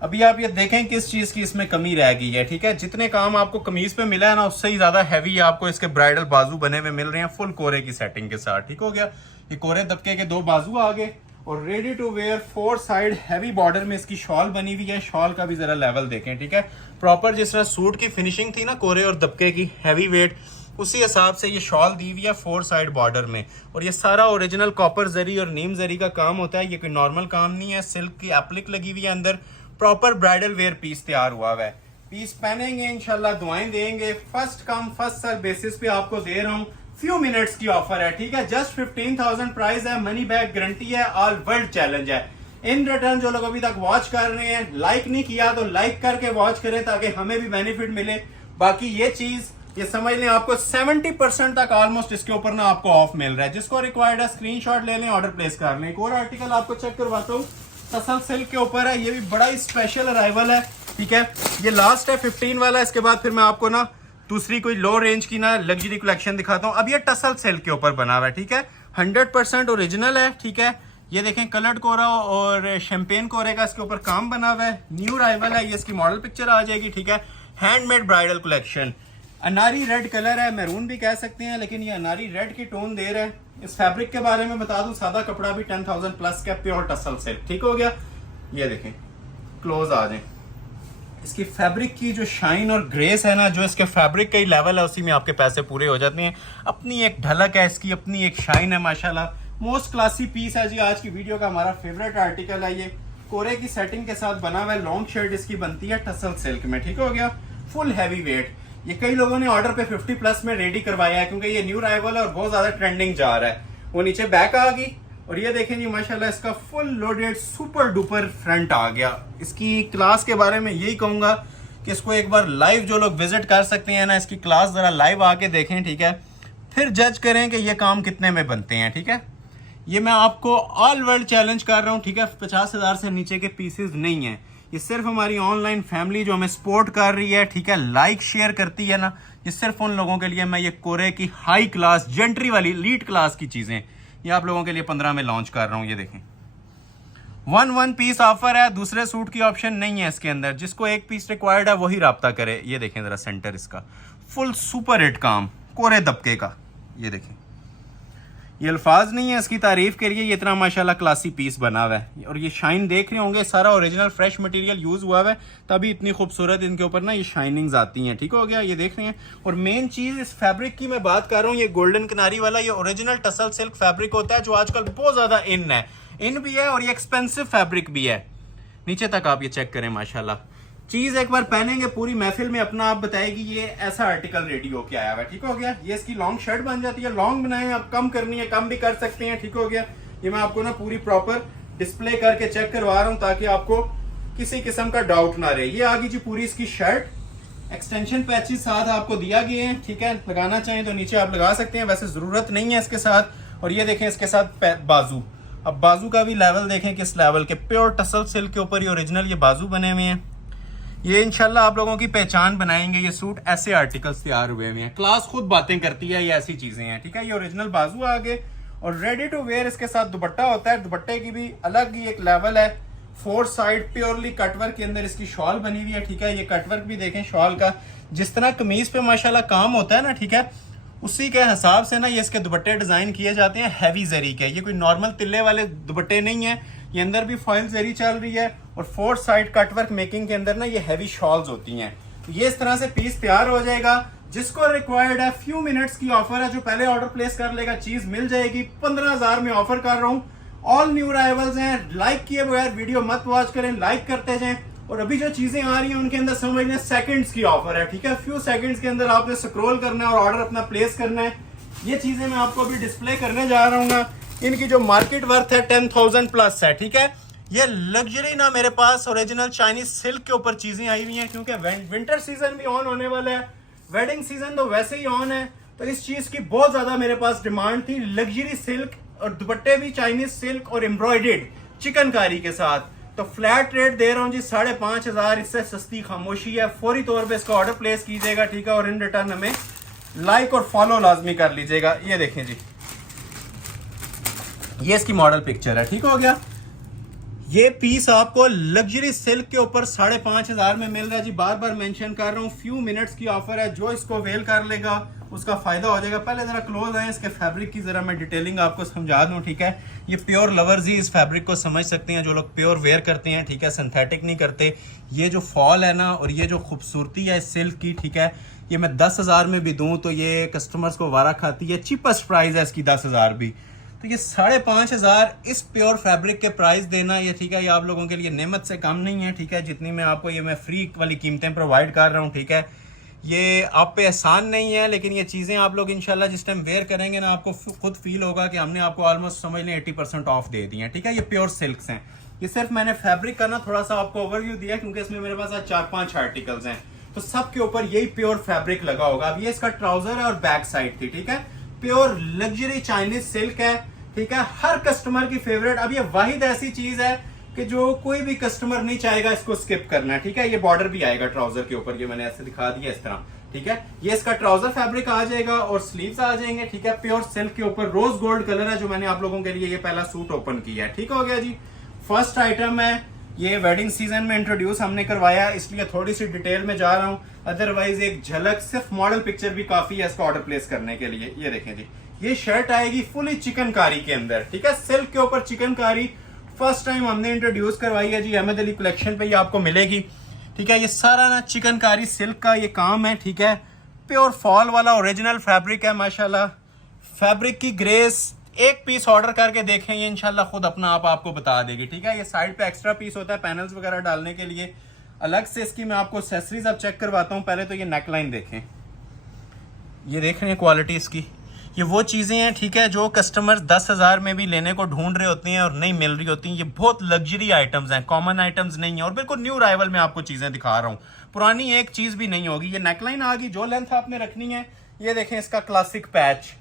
अभी आप ये देखें किस चीज की इसमें कमी रह गई है, ठीक है। जितने काम आपको कमीज पे मिला है ना, उससे ही ज्यादा हैवी आपको इसके ब्राइडल बाजू बने हुए मिल रहे हैं, फुल कोरे की सेटिंग के साथ, ठीक हो गया। ये कोरे दबके के 2 बाजू आ गए और ready to wear 4 side heavy border में इसकी शॉल बनी हुई है। शॉल का भी जरा लेवल देखें, ठीक है। प्रॉपर जिस तरह सूट की फिनिशिंग थी ना कोरे और दबके की, हैवी वेट, उसी हिसाब से ये शॉल दी हुई है 4 साइड बॉर्डर में। और ये सारा ओरिजिनल कॉपर जरी और नीम जरी का काम होता है, ये कोई नॉर्मल काम नहीं है। सिल्क की एप्लिक लगी हुई है अंदर, प्रॉपर ब्राइडल वेयर पीस तैयार हुआ है। पीस पहनेंगे इंशाल्लाह, दुआएं देंगे। First come first serve basis पे आपको दे रहा हूँ, फ्यू मिनट्स की ऑफर है, ठीक है। जस्ट 15,000 प्राइस है, मनी बैक गारंटी है, ऑल वर्ल्ड चैलेंज है। इन रिटर्न जो लोग अभी तक वॉच कर रहे हैं, लाइक नहीं किया तो लाइक करके वॉच करें ताकि हमें भी बेनिफिट मिले। बाकी ये चीज ये समझ लें आपको 70% तक ऑलमोस्ट इसके ऊपर ना आपको ऑफ मिल रहा है। जिसको रिक्वायर्ड है स्क्रीनशॉट ले लें, ऑर्डर प्लेस कर लें। एक और आर्टिकल आपको चेक करवाता हूँ, टसल सिल्क के ऊपर है, ये भी बड़ा ही स्पेशल अराइवल है, ठीक है। ये लास्ट है 15 वाला, इसके बाद फिर मैं आपको ना दूसरी कोई लो रेंज की ना लग्जरी कलेक्शन दिखाता हूँ। अब ये टसल सिल्क के ऊपर बना हुआ है, ठीक है। 100% ओरिजिनल है, ठीक है। ये देखें कलर्ड कोरा और शैंपेन कोरे का इसके ऊपर काम बना हुआ है, न्यू अराइवल है। ये इसकी मॉडल पिक्चर आ जाएगी, ठीक है। हैंडमेड ब्राइडल कलेक्शन, अनारी रेड कलर है, मैरून भी कह सकते हैं, लेकिन ये अनारी रेड की टोन दे रहा है। इस फैब्रिक के बारे में बता दूं, सादा कपड़ा भी 10,000 प्लस का प्योर टसल सिल्क, ठीक हो गया। ये देखें, क्लोज आ जाए। इसकी फैब्रिक की जो शाइन और ग्रेस है ना, जो इसके फैब्रिक का ही लेवल है, उसी में आपके पैसे पूरे हो जाते हैं। अपनी एक ढलक है इसकी, अपनी एक शाइन है माशाल्लाह। मोस्ट क्लासी पीस है जी, आज की वीडियो का हमारा फेवरेट आर्टिकल है। ये कोरे की सेटिंग के साथ बना हुआ है, लॉन्ग शर्ट इसकी बनती है टसल सिल्क में, ठीक हो गया। फुल हैवी वेट, ये कई लोगों ने ऑर्डर पे 50 प्लस में रेडी करवाया है क्योंकि ये न्यू अराइवल है और बहुत ज्यादा ट्रेंडिंग जा रहा है। वो नीचे बैक आ गई, और ये देखें जी माशाल्लाह इसका full loaded super duper front आ गया। इसकी क्लास के बारे में यही कहूंगा कि इसको एक बार लाइव जो लोग विजिट कर सकते हैं ना, इसकी क्लास जरा लाइव आके देखें, ठीक है, फिर जज करें कि ये काम कितने में बनते हैं, ठीक है। ये मैं आपको ऑल वर्ल्ड चैलेंज कर रहा हूँ, ठीक है। 50,000 से नीचे के पीसेस नहीं है, ये सिर्फ हमारी ऑनलाइन फैमिली जो हमें सपोर्ट कर रही है, ठीक है, लाइक शेयर करती है ना, ये सिर्फ उन लोगों के लिए मैं ये कोरे की हाई क्लास जेंट्री वाली लीड क्लास की चीजें ये आप लोगों के लिए 15 में लॉन्च कर रहा हूँ। ये देखें 1 पीस ऑफर है, दूसरे सूट की ऑप्शन नहीं है इसके अंदर। जिसको एक पीस रिक्वायर्ड है वही राब्ता करे। ये देखें जरा सेंटर इसका फुल सुपर हिट काम कोरे दबके का। ये देखें, ये अल्फाज नहीं है इसकी तारीफ के लिए, ये इतना माशाल्लाह क्लासी पीस बना हुआ है। और ये शाइन देख रहे होंगे, सारा ओरिजिनल फ्रेश मटेरियल यूज हुआ हुआ है, तभी इतनी खूबसूरत इनके ऊपर ना ये शाइनिंग्स आती हैं, ठीक हो गया। ये देख रहे हैं। और मेन चीज इस फैब्रिक की मैं बात कर रहा हूँ, ये गोल्डन किनारी वाला ये ओरिजिनल टसल सिल्क फैब्रिक होता है, जो आजकल बहुत ज्यादा इन भी है और ये एक्सपेंसिव फैब्रिक भी है। नीचे तक आप ये चेक करें माशाल्लाह, चीज एक बार पहनेंगे पूरी महफिल में अपना आप बताएगी ये ऐसा आर्टिकल रेडी होके आया हुआ है, ठीक हो गया। ये इसकी लॉन्ग शर्ट बन जाती है, लॉन्ग बनाए आप कम करनी है कम भी कर सकते हैं, ठीक हो गया। ये मैं आपको ना पूरी प्रॉपर डिस्प्ले करके चेक करवा रहा हूँ ताकि आपको किसी किस्म का डाउट ना रहे। ये आ गई जी पूरी इसकी शर्ट, एक्सटेंशन पैचेस साथ आपको दिया गया है, ठीक है। लगाना चाहें तो नीचे आप लगा सकते हैं, वैसे जरूरत नहीं है इसके साथ। और ये देखें इसके साथ बाजू, अब बाजू का भी लेवल देखें किस लेवल के, प्योर टसल सिल्क के ऊपर ये ओरिजिनल ये बाजू बने हुए हैं। ये इंशाल्लाह आप लोगों की पहचान बनाएंगे, ये सूट ऐसे आर्टिकल्स तैयार हुए हुए हैं। क्लास खुद बातें करती है, ये ऐसी चीजें हैं, ठीक है। ये ओरिजिनल बाजू आगे और रेडी टू वेयर इसके साथ दुपट्टा होता है। दुपट्टे की भी अलग ही एक लेवल है, 4 साइड प्योरली कटवर्क के अंदर इसकी शॉल बनी हुई है, ठीक है। ये कटवर्क भी देखें शॉल का, जिस तरह कमीज पे माशाल्लाह काम होता है ना, ठीक है, उसी के हिसाब से ना ये इसके दुपट्टे डिजाइन किए जाते हैं हैवी जरी के। ये कोई नॉर्मल तिल्ले वाले दुपट्टे नहीं है, ये अंदर भी फॉइल जरी चल रही है और 4 साइड कटवर्क मेकिंग के अंदर ना ये हैवी शॉल्स होती हैं। तो ये इस तरह से पीस तैयार हो जाएगा। जिसको रिक्वायर्ड है फ्यू मिनट्स की ऑफर है, जो पहले ऑर्डर प्लेस कर लेगा चीज मिल जाएगी। 15,000 में ऑफर कर रहा हूँ, ऑल न्यू अराइवल्स हैं। लाइक किए बगैर वीडियो मत वॉच करें, लाइक करते जाएं। और अभी जो चीजें आ रही हैं उनके अंदर समझ लें सेकंड्स की ऑफर है, ठीक है। फ्यू सेकंड्स के अंदर आपने स्क्रॉल करना है और ऑर्डर अपना प्लेस करना है। ये चीजें मैं आपको अभी डिस्प्ले करने जा रहा हूँ। इनकी जो मार्केट वर्थ है 10,000 प्लस है, ठीक है। ये लग्जरी ना मेरे पास ओरिजिनल चाइनीज सिल्क के ऊपर चीजें आई हुई हैं, क्योंकि विंटर सीजन भी ऑन होने वाला है, वेडिंग सीजन तो वैसे ही ऑन है, तो इस चीज की बहुत ज्यादा मेरे पास डिमांड थी। लग्जरी सिल्क और दुपट्टे भी चाइनीज सिल्क और एम्ब्रॉयडर्ड चिकनकारी के साथ। तो फ्लैट रेट दे रहा हूँ जी 5,500, इससे सस्ती खामोशी है। फौरी तौर पे इसका ऑर्डर प्लेस कीजिएगा, ठीक है। और इन रिटर्न हमें लाइक और फॉलो लाजमी कर लीजिएगा। ये देखें जी, ये इसकी मॉडल पिक्चर है, ठीक हो गया। ये पीस आपको लग्जरी सिल्क के ऊपर 5,500 में मिल रहा है जी। बार बार मेंशन कर रहा हूँ, फ्यू मिनट्स की ऑफर है, जो इसको अवेल कर लेगा उसका फायदा हो जाएगा। पहले जरा क्लोज आए इसके फैब्रिक की, जरा मैं डिटेलिंग आपको समझा दूं, ठीक है। ये प्योर लवर्स ही इस फैब्रिक को समझ सकते हैं, जो लोग प्योर वेयर करते हैं, ठीक है, सिंथेटिक नहीं करते। ये जो फॉल है ना और ये जो खूबसूरती है सिल्क की, ठीक है, ये मैं 10,000 में भी दूं तो ये कस्टमर्स को वारा खाती है। चीपेस्ट प्राइस है इसकी 10,000 भी, तो ये 5,500 इस प्योर फैब्रिक के प्राइस देना, ये ठीक है, ये आप लोगों के लिए नेमत से कम नहीं है, ठीक है। जितनी मैं आपको ये मैं फ्री वाली कीमतें प्रोवाइड कर रहा हूँ, ठीक है। ये आप पे एहसान नहीं है, लेकिन ये चीज़ें आप लोग इंशाल्लाह जिस टाइम वेयर करेंगे ना, आपको खुद फील होगा कि हमने आपको ऑलमोस्ट समझ लें 80% ऑफ दे दी है, ठीक है। ये प्योर सिल्क्स हैं। ये सिर्फ मैंने फैब्रिक का ना थोड़ा सा आपको ओवरव्यू दिया, क्योंकि इसमें मेरे पास आज 4-5 आर्टिकल्स हैं, तो सब के ऊपर यही प्योर फैब्रिक लगा होगा। अब ये इसका ट्राउजर है और बैक साइड थी, ठीक है। प्योर लग्जरी चाइनीज सिल्क है, ठीक है, हर कस्टमर की फेवरेट। अब ये वाहिद ऐसी चीज है कि जो कोई भी कस्टमर नहीं चाहेगा इसको स्किप करना, ठीक है। ये बॉर्डर भी आएगा ट्राउजर के ऊपर, ये मैंने ऐसे दिखा दिया इस तरह, ठीक है। ये इसका ट्राउजर फैब्रिक आ जाएगा और स्लीव्स आ जाएंगे, ठीक है। प्योर सिल्क के ऊपर रोज गोल्ड कलर है, जो मैंने आप लोगों के लिए ये पहला सूट ओपन किया है, ठीक हो गया जी। फर्स्ट आइटम है, ये वेडिंग सीजन में इंट्रोड्यूस हमने करवाया, इसलिए थोड़ी सी डिटेल में जा रहा हूँ। अदरवाइज एक झलक, सिर्फ मॉडल पिक्चर भी काफी है इसका ऑर्डर प्लेस करने के लिए। ये देखें जी, ये शर्ट आएगी फुली चिकनकारी के अंदर, ठीक है, सिल्क के ऊपर चिकनकारी। फर्स्ट टाइम हमने इंट्रोड्यूस करवाई है जी, अहमद अली कलेक्शन पे ये आपको मिलेगी, ठीक है। ये सारा ना चिकनकारी सिल्क का ये काम है, ठीक है। प्योर फॉल वाला ओरिजिनल फैब्रिक है माशाल्लाह। फैब्रिक की ग्रेस, एक पीस ऑर्डर करके देखें, ये इंशाल्लाह खुद अपना आप आपको बता देगी, ठीक है। ये साइड पे एक्स्ट्रा पीस होता है पैनल्स वगैरह डालने के लिए अलग से। इसकी मैं आपको एक्सेसरीज अब चेक करवाता हूँ। पहले तो ये नेकलाइन देखें, ये देख रहे हैं क्वालिटी इसकी, ये वो चीज़ें हैं, ठीक है, जो कस्टमर 10,000 में भी लेने को ढूंढ रहे होते हैं और नहीं मिल रही होती। ये बहुत लग्जरी आइटम्स हैं, कॉमन आइटम्स नहीं है, और बिल्कुल न्यू अराइवल में आपको चीज़ें दिखा रहा हूँ। पुरानी एक चीज़ भी नहीं होगी। ये नेकलाइन आ गई, जो लेंथ आपने रखनी है। ये देखें इसका क्लासिक पैच,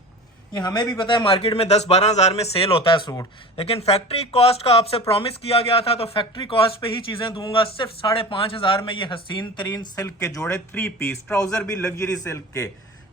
ये हमें भी पता है मार्केट में 10-12 हज़ार में सेल होता है सूट, लेकिन फैक्ट्री कॉस्ट का आपसे प्रॉमिस किया गया था, तो फैक्ट्री कॉस्ट पे ही चीज़ें दूंगा। सिर्फ 5,500 में ये हसीन तरीन सिल्क के जोड़े 3 पीस, ट्राउजर भी लग्जरी सिल्क के,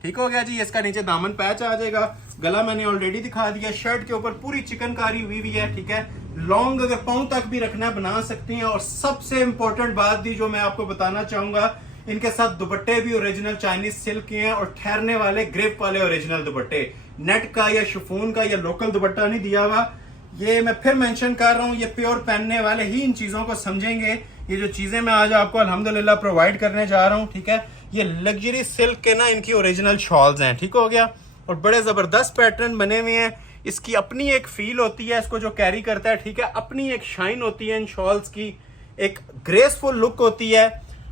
ठीक हो गया जी। इसका नीचे दामन पैच आ जाएगा, गला मैंने ऑलरेडी दिखा दिया। शर्ट के ऊपर पूरी चिकनकारी हुई हुई है, ठीक है। लॉन्ग अगर पाँव तक भी रखना बना सकती हैं। और सबसे इंपॉर्टेंट बात दी जो मैं आपको बताना चाहूंगा, इनके साथ दुपट्टे भी ओरिजिनल चाइनीज सिल्क के हैं और ठहरने वाले ग्रिप वाले ओरिजिनल दुपट्टे, नेट का या शिफॉन का या लोकल दुपट्टा नहीं दिया हुआ। ये मैं फिर मेंशन कर रहा हूँ, ये प्योर पहनने वाले ही इन चीजों को समझेंगे। ये जो चीजें मैं आज आपको अल्हम्दुलिल्लाह प्रोवाइड करने जा रहा हूँ, ठीक है। ये लग्जरी सिल्क के ना इनकी ओरिजिनल शॉल्स हैं, ठीक हो गया। और बड़े जबरदस्त पैटर्न बने हुए हैं। इसकी अपनी एक फील होती है, इसको जो कैरी करता है, ठीक है, अपनी एक शाइन होती है इन शॉल्स की, एक ग्रेसफुल लुक होती है।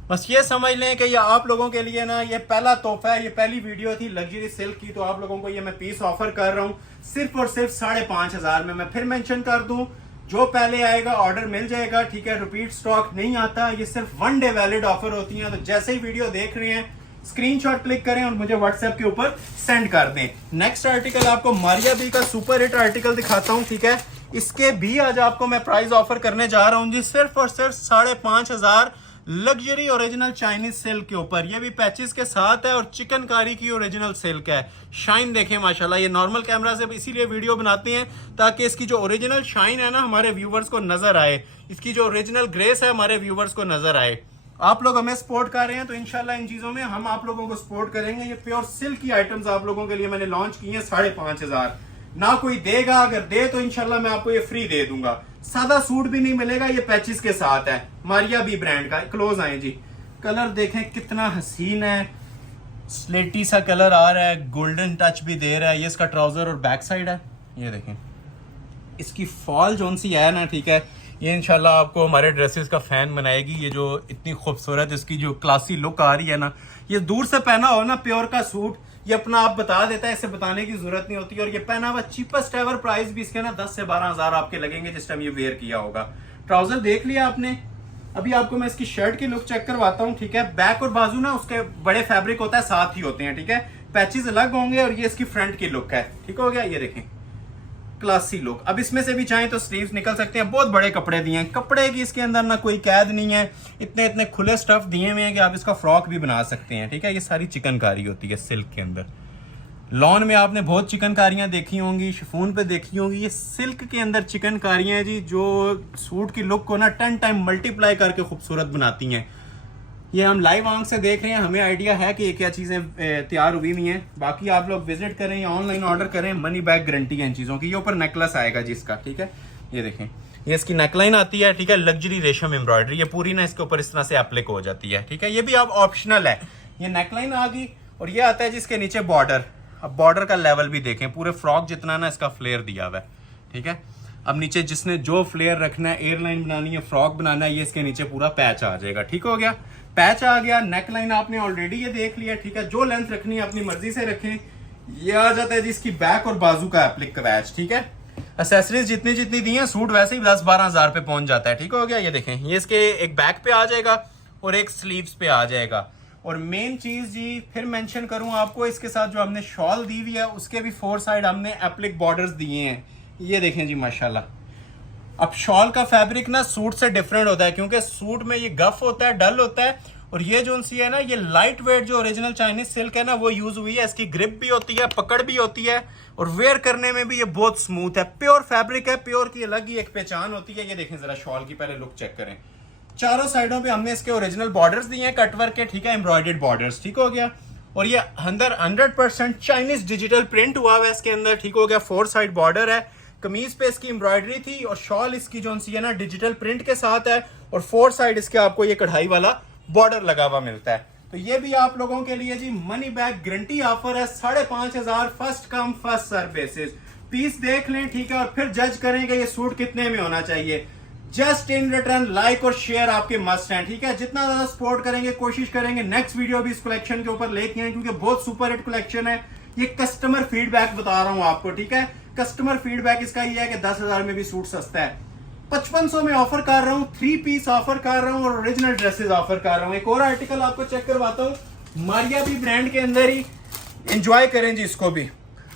बस ये समझ लें कि ये आप लोगों के लिए ना ये पहला तोहफा है, ये पहली वीडियो थी लग्जरी सिल्क की, तो आप लोगों को ये मैं पीस ऑफर कर रहा हूँ सिर्फ और सिर्फ 5,500 में। मैं फिर मेंशन कर दूं, जो पहले आएगा ऑर्डर मिल जाएगा, ठीक है। रिपीट स्टॉक नहीं आता, ये सिर्फ 1 डे वैलिड ऑफर होती है। तो जैसे ही वीडियो देख रहे हैं स्क्रीनशॉट क्लिक करें और मुझे व्हाट्सएप के ऊपर सेंड कर दें। नेक्स्ट आर्टिकल आपको मारिया बी का सुपर हिट आर्टिकल दिखाता हूँ, ठीक है। इसके भी आज आपको मैं प्राइस ऑफर करने जा रहा हूँ जी, सिर्फ और सिर्फ 5,500 लग्जरी ओरिजिनल चाइनीज सिल्क के ऊपर। ये भी पैचेस के साथ है और चिकनकारी की ओरिजिनल सिल्क है। शाइन देखें माशाल्लाह, ये नॉर्मल कैमरा से इसीलिए वीडियो बनाते हैं ताकि इसकी जो ओरिजिनल शाइन है ना हमारे व्यूवर्स को नजर आए, इसकी जो ओरिजिनल ग्रेस है हमारे व्यूवर्स को नजर आए। आप लोग हमें सपोर्ट कर रहे हैं तो इंशाल्लाह इन चीजों में हम आप लोगों को सपोर्ट करेंगे। ये प्योर सिल्क की आइटम्स आप लोगों के लिए मैंने लॉन्च की हैं 5,500। ना कोई देगा, अगर दे तो इंशाल्लाह मैं आपको ये फ्री दे दूंगा। सादा सूट भी नहीं मिलेगा, ये पैचेस के साथ है, मारिया बी ब्रांड का। क्लोज आए जी, कलर देखें कितना हसीन है, स्लेटी सा कलर आ रहा है, गोल्डन टच भी दे रहा है। ये इसका ट्राउजर और बैक साइड है, ये देखें। इसकी फॉल जोन सी है ना, ठीक है, ये इंशाल्लाह आपको हमारे ड्रेसेस का फैन बनाएगी। ये जो इतनी खूबसूरत इसकी जो क्लासी लुक आ रही है ना, ये दूर से पहना हो ना प्योर का सूट, ये अपना आप बता देता है, इसे बताने की जरूरत नहीं होती। और ये पहना हुआ चीपेस्ट एवर प्राइस भी इसके ना 10 से 12 हज़ार आपके लगेंगे जिस टाइम ये वेयर किया होगा। ट्राउजर देख लिया आपने, अभी आपको मैं इसकी शर्ट की लुक चेक करवाता हूँ, ठीक है। बैक और बाजू ना उसके बड़े फैब्रिक होता है, साथ ही होते हैं, ठीक है। पैचेस अलग होंगे और ये इसकी फ्रंट की लुक है, ठीक हो गया। ये देखें क्लासी लुक। अब इसमें से भी चाहें तो स्लीव्स निकल सकते हैं। बहुत बड़े कपड़े दिए हैं, कपड़े की इसके अंदर ना कोई कैद नहीं है, इतने इतने खुले स्टफ दिए हुए हैं कि आप इसका फ्रॉक भी बना सकते हैं, ठीक है। ये सारी चिकनकारी होती है सिल्क के अंदर। लॉन में आपने बहुत चिकनकारियां देखी होंगी, शिफॉन पे देखी होंगी, ये सिल्क के अंदर चिकनकारियां हैं जी, जो सूट की लुक को ना 10 टाइम मल्टीप्लाई करके खूबसूरत बनाती हैं। ये हम लाइव आंख से देख रहे हैं, हमें आइडिया है कि ये क्या चीज़ें तैयार हुई हुई हैं। बाकी आप लोग विजिट करें या ऑनलाइन ऑर्डर करें, मनी बैक गारंटी है इन चीज़ों की। ये ऊपर नेकलेस आएगा जिसका, ठीक है। ये देखें, ये इसकी नेकलाइन आती है, ठीक है, लग्जरी रेशम एम्ब्रॉयडरी, ये पूरी ना इसके ऊपर इस तरह से एप्लिक हो जाती है, ठीक है। ये भी आप ऑप्शनल है। ये नेकलाइन आ गई और ये आता है जिसके नीचे बॉर्डर। अब बॉर्डर का लेवल भी देखें, पूरे फ्रॉक जितना ना इसका फ्लेयर दिया हुआ है, ठीक है। अब नीचे जिसने जो फ्लेयर रखना है, एयरलाइन बनानी है, फ्रॉक बनाना है, ये इसके नीचे पूरा पैच आ जाएगा, ठीक हो गया। पैच आ गया, नेक लाइन आपने ऑलरेडी ये देख लिया, ठीक है। जो लेंथ रखनी है अपनी मर्जी से रखें। ये आ जाता है जिसकी बैक और बाजू का एप्लिक पैच, ठीक है। एसेसरीज जितनी जितनी दी है, सूट वैसे ही 10-12 हज़ार पे पहुंच जाता है, ठीक हो गया। ये देखें, ये इसके एक बैक पे आ जाएगा और एक स्लीव्स पे आ जाएगा। और मेन चीज जी फिर मेंशन करूं आपको, इसके साथ जो हमने शॉल दी हुई है उसके भी 4 साइड हमने एप्लिक बॉर्डर्स दिए हैं। ये देखें जी माशाल्लाह। अब शॉल का फैब्रिक ना सूट से डिफरेंट होता है, क्योंकि सूट में ये गफ होता है, डल होता है, और ये जो सी है ना, ये लाइट वेट जो ओरिजिनल चाइनीज सिल्क है ना वो यूज हुई है। इसकी ग्रिप भी होती है, पकड़ भी होती है, और वेयर करने में भी ये बहुत स्मूथ है। प्योर फैब्रिक है, प्योर की अलग ही एक पहचान होती है। ये देखें जरा शॉल की पहले लुक चेक करें। चारों साइडों पे हमने इसके ओरिजिनल बॉर्डर्स दिए हैं, कटवर्क के, ठीक है, एम्ब्रॉयडर्ड बॉर्डर्स, ठीक हो गया। और ये अंदर 100% चाइनीज डिजिटल प्रिंट हुआ हुआ है इसके अंदर, ठीक हो गया। 4 साइड बॉर्डर है, कमीज पे इसकी एम्ब्रॉयडरी थी, और शॉल इसकी जो सी है ना डिजिटल प्रिंट के साथ है, और 4 साइड इसके आपको ये कढ़ाई वाला बॉर्डर लगा हुआ मिलता है। तो ये भी आप लोगों के लिए जी मनी बैक गारंटी ऑफर है, 5,500 first come first serve basis. Piece देख लें, ठीक है, और फिर जज करेंगे ये सूट कितने में होना चाहिए। जस्ट इन रिटर्न लाइक और शेयर आपके मस्ट हैं, ठीक है। जितना ज्यादा सपोर्ट करेंगे, कोशिश करेंगे नेक्स्ट वीडियो भी इस कलेक्शन के ऊपर लेके आए, क्योंकि बहुत सुपर हिट कलेक्शन है। ये कस्टमर फीडबैक बता रहा हूं आपको, ठीक है। कस्टमर फीडबैक इसका ये है कि 10,000 में भी सूट सस्ता है। 5500 में ऑफर कर रहा हूं, 3 पीस ऑफर कर रहा हूं और ओरिजिनल ड्रेसेस ऑफर कर रहा हूं। एक और आर्टिकल आपको चेक करवाता हूं, मारिया भी ब्रांड के अंदर ही, एंजॉय करें जी इसको भी।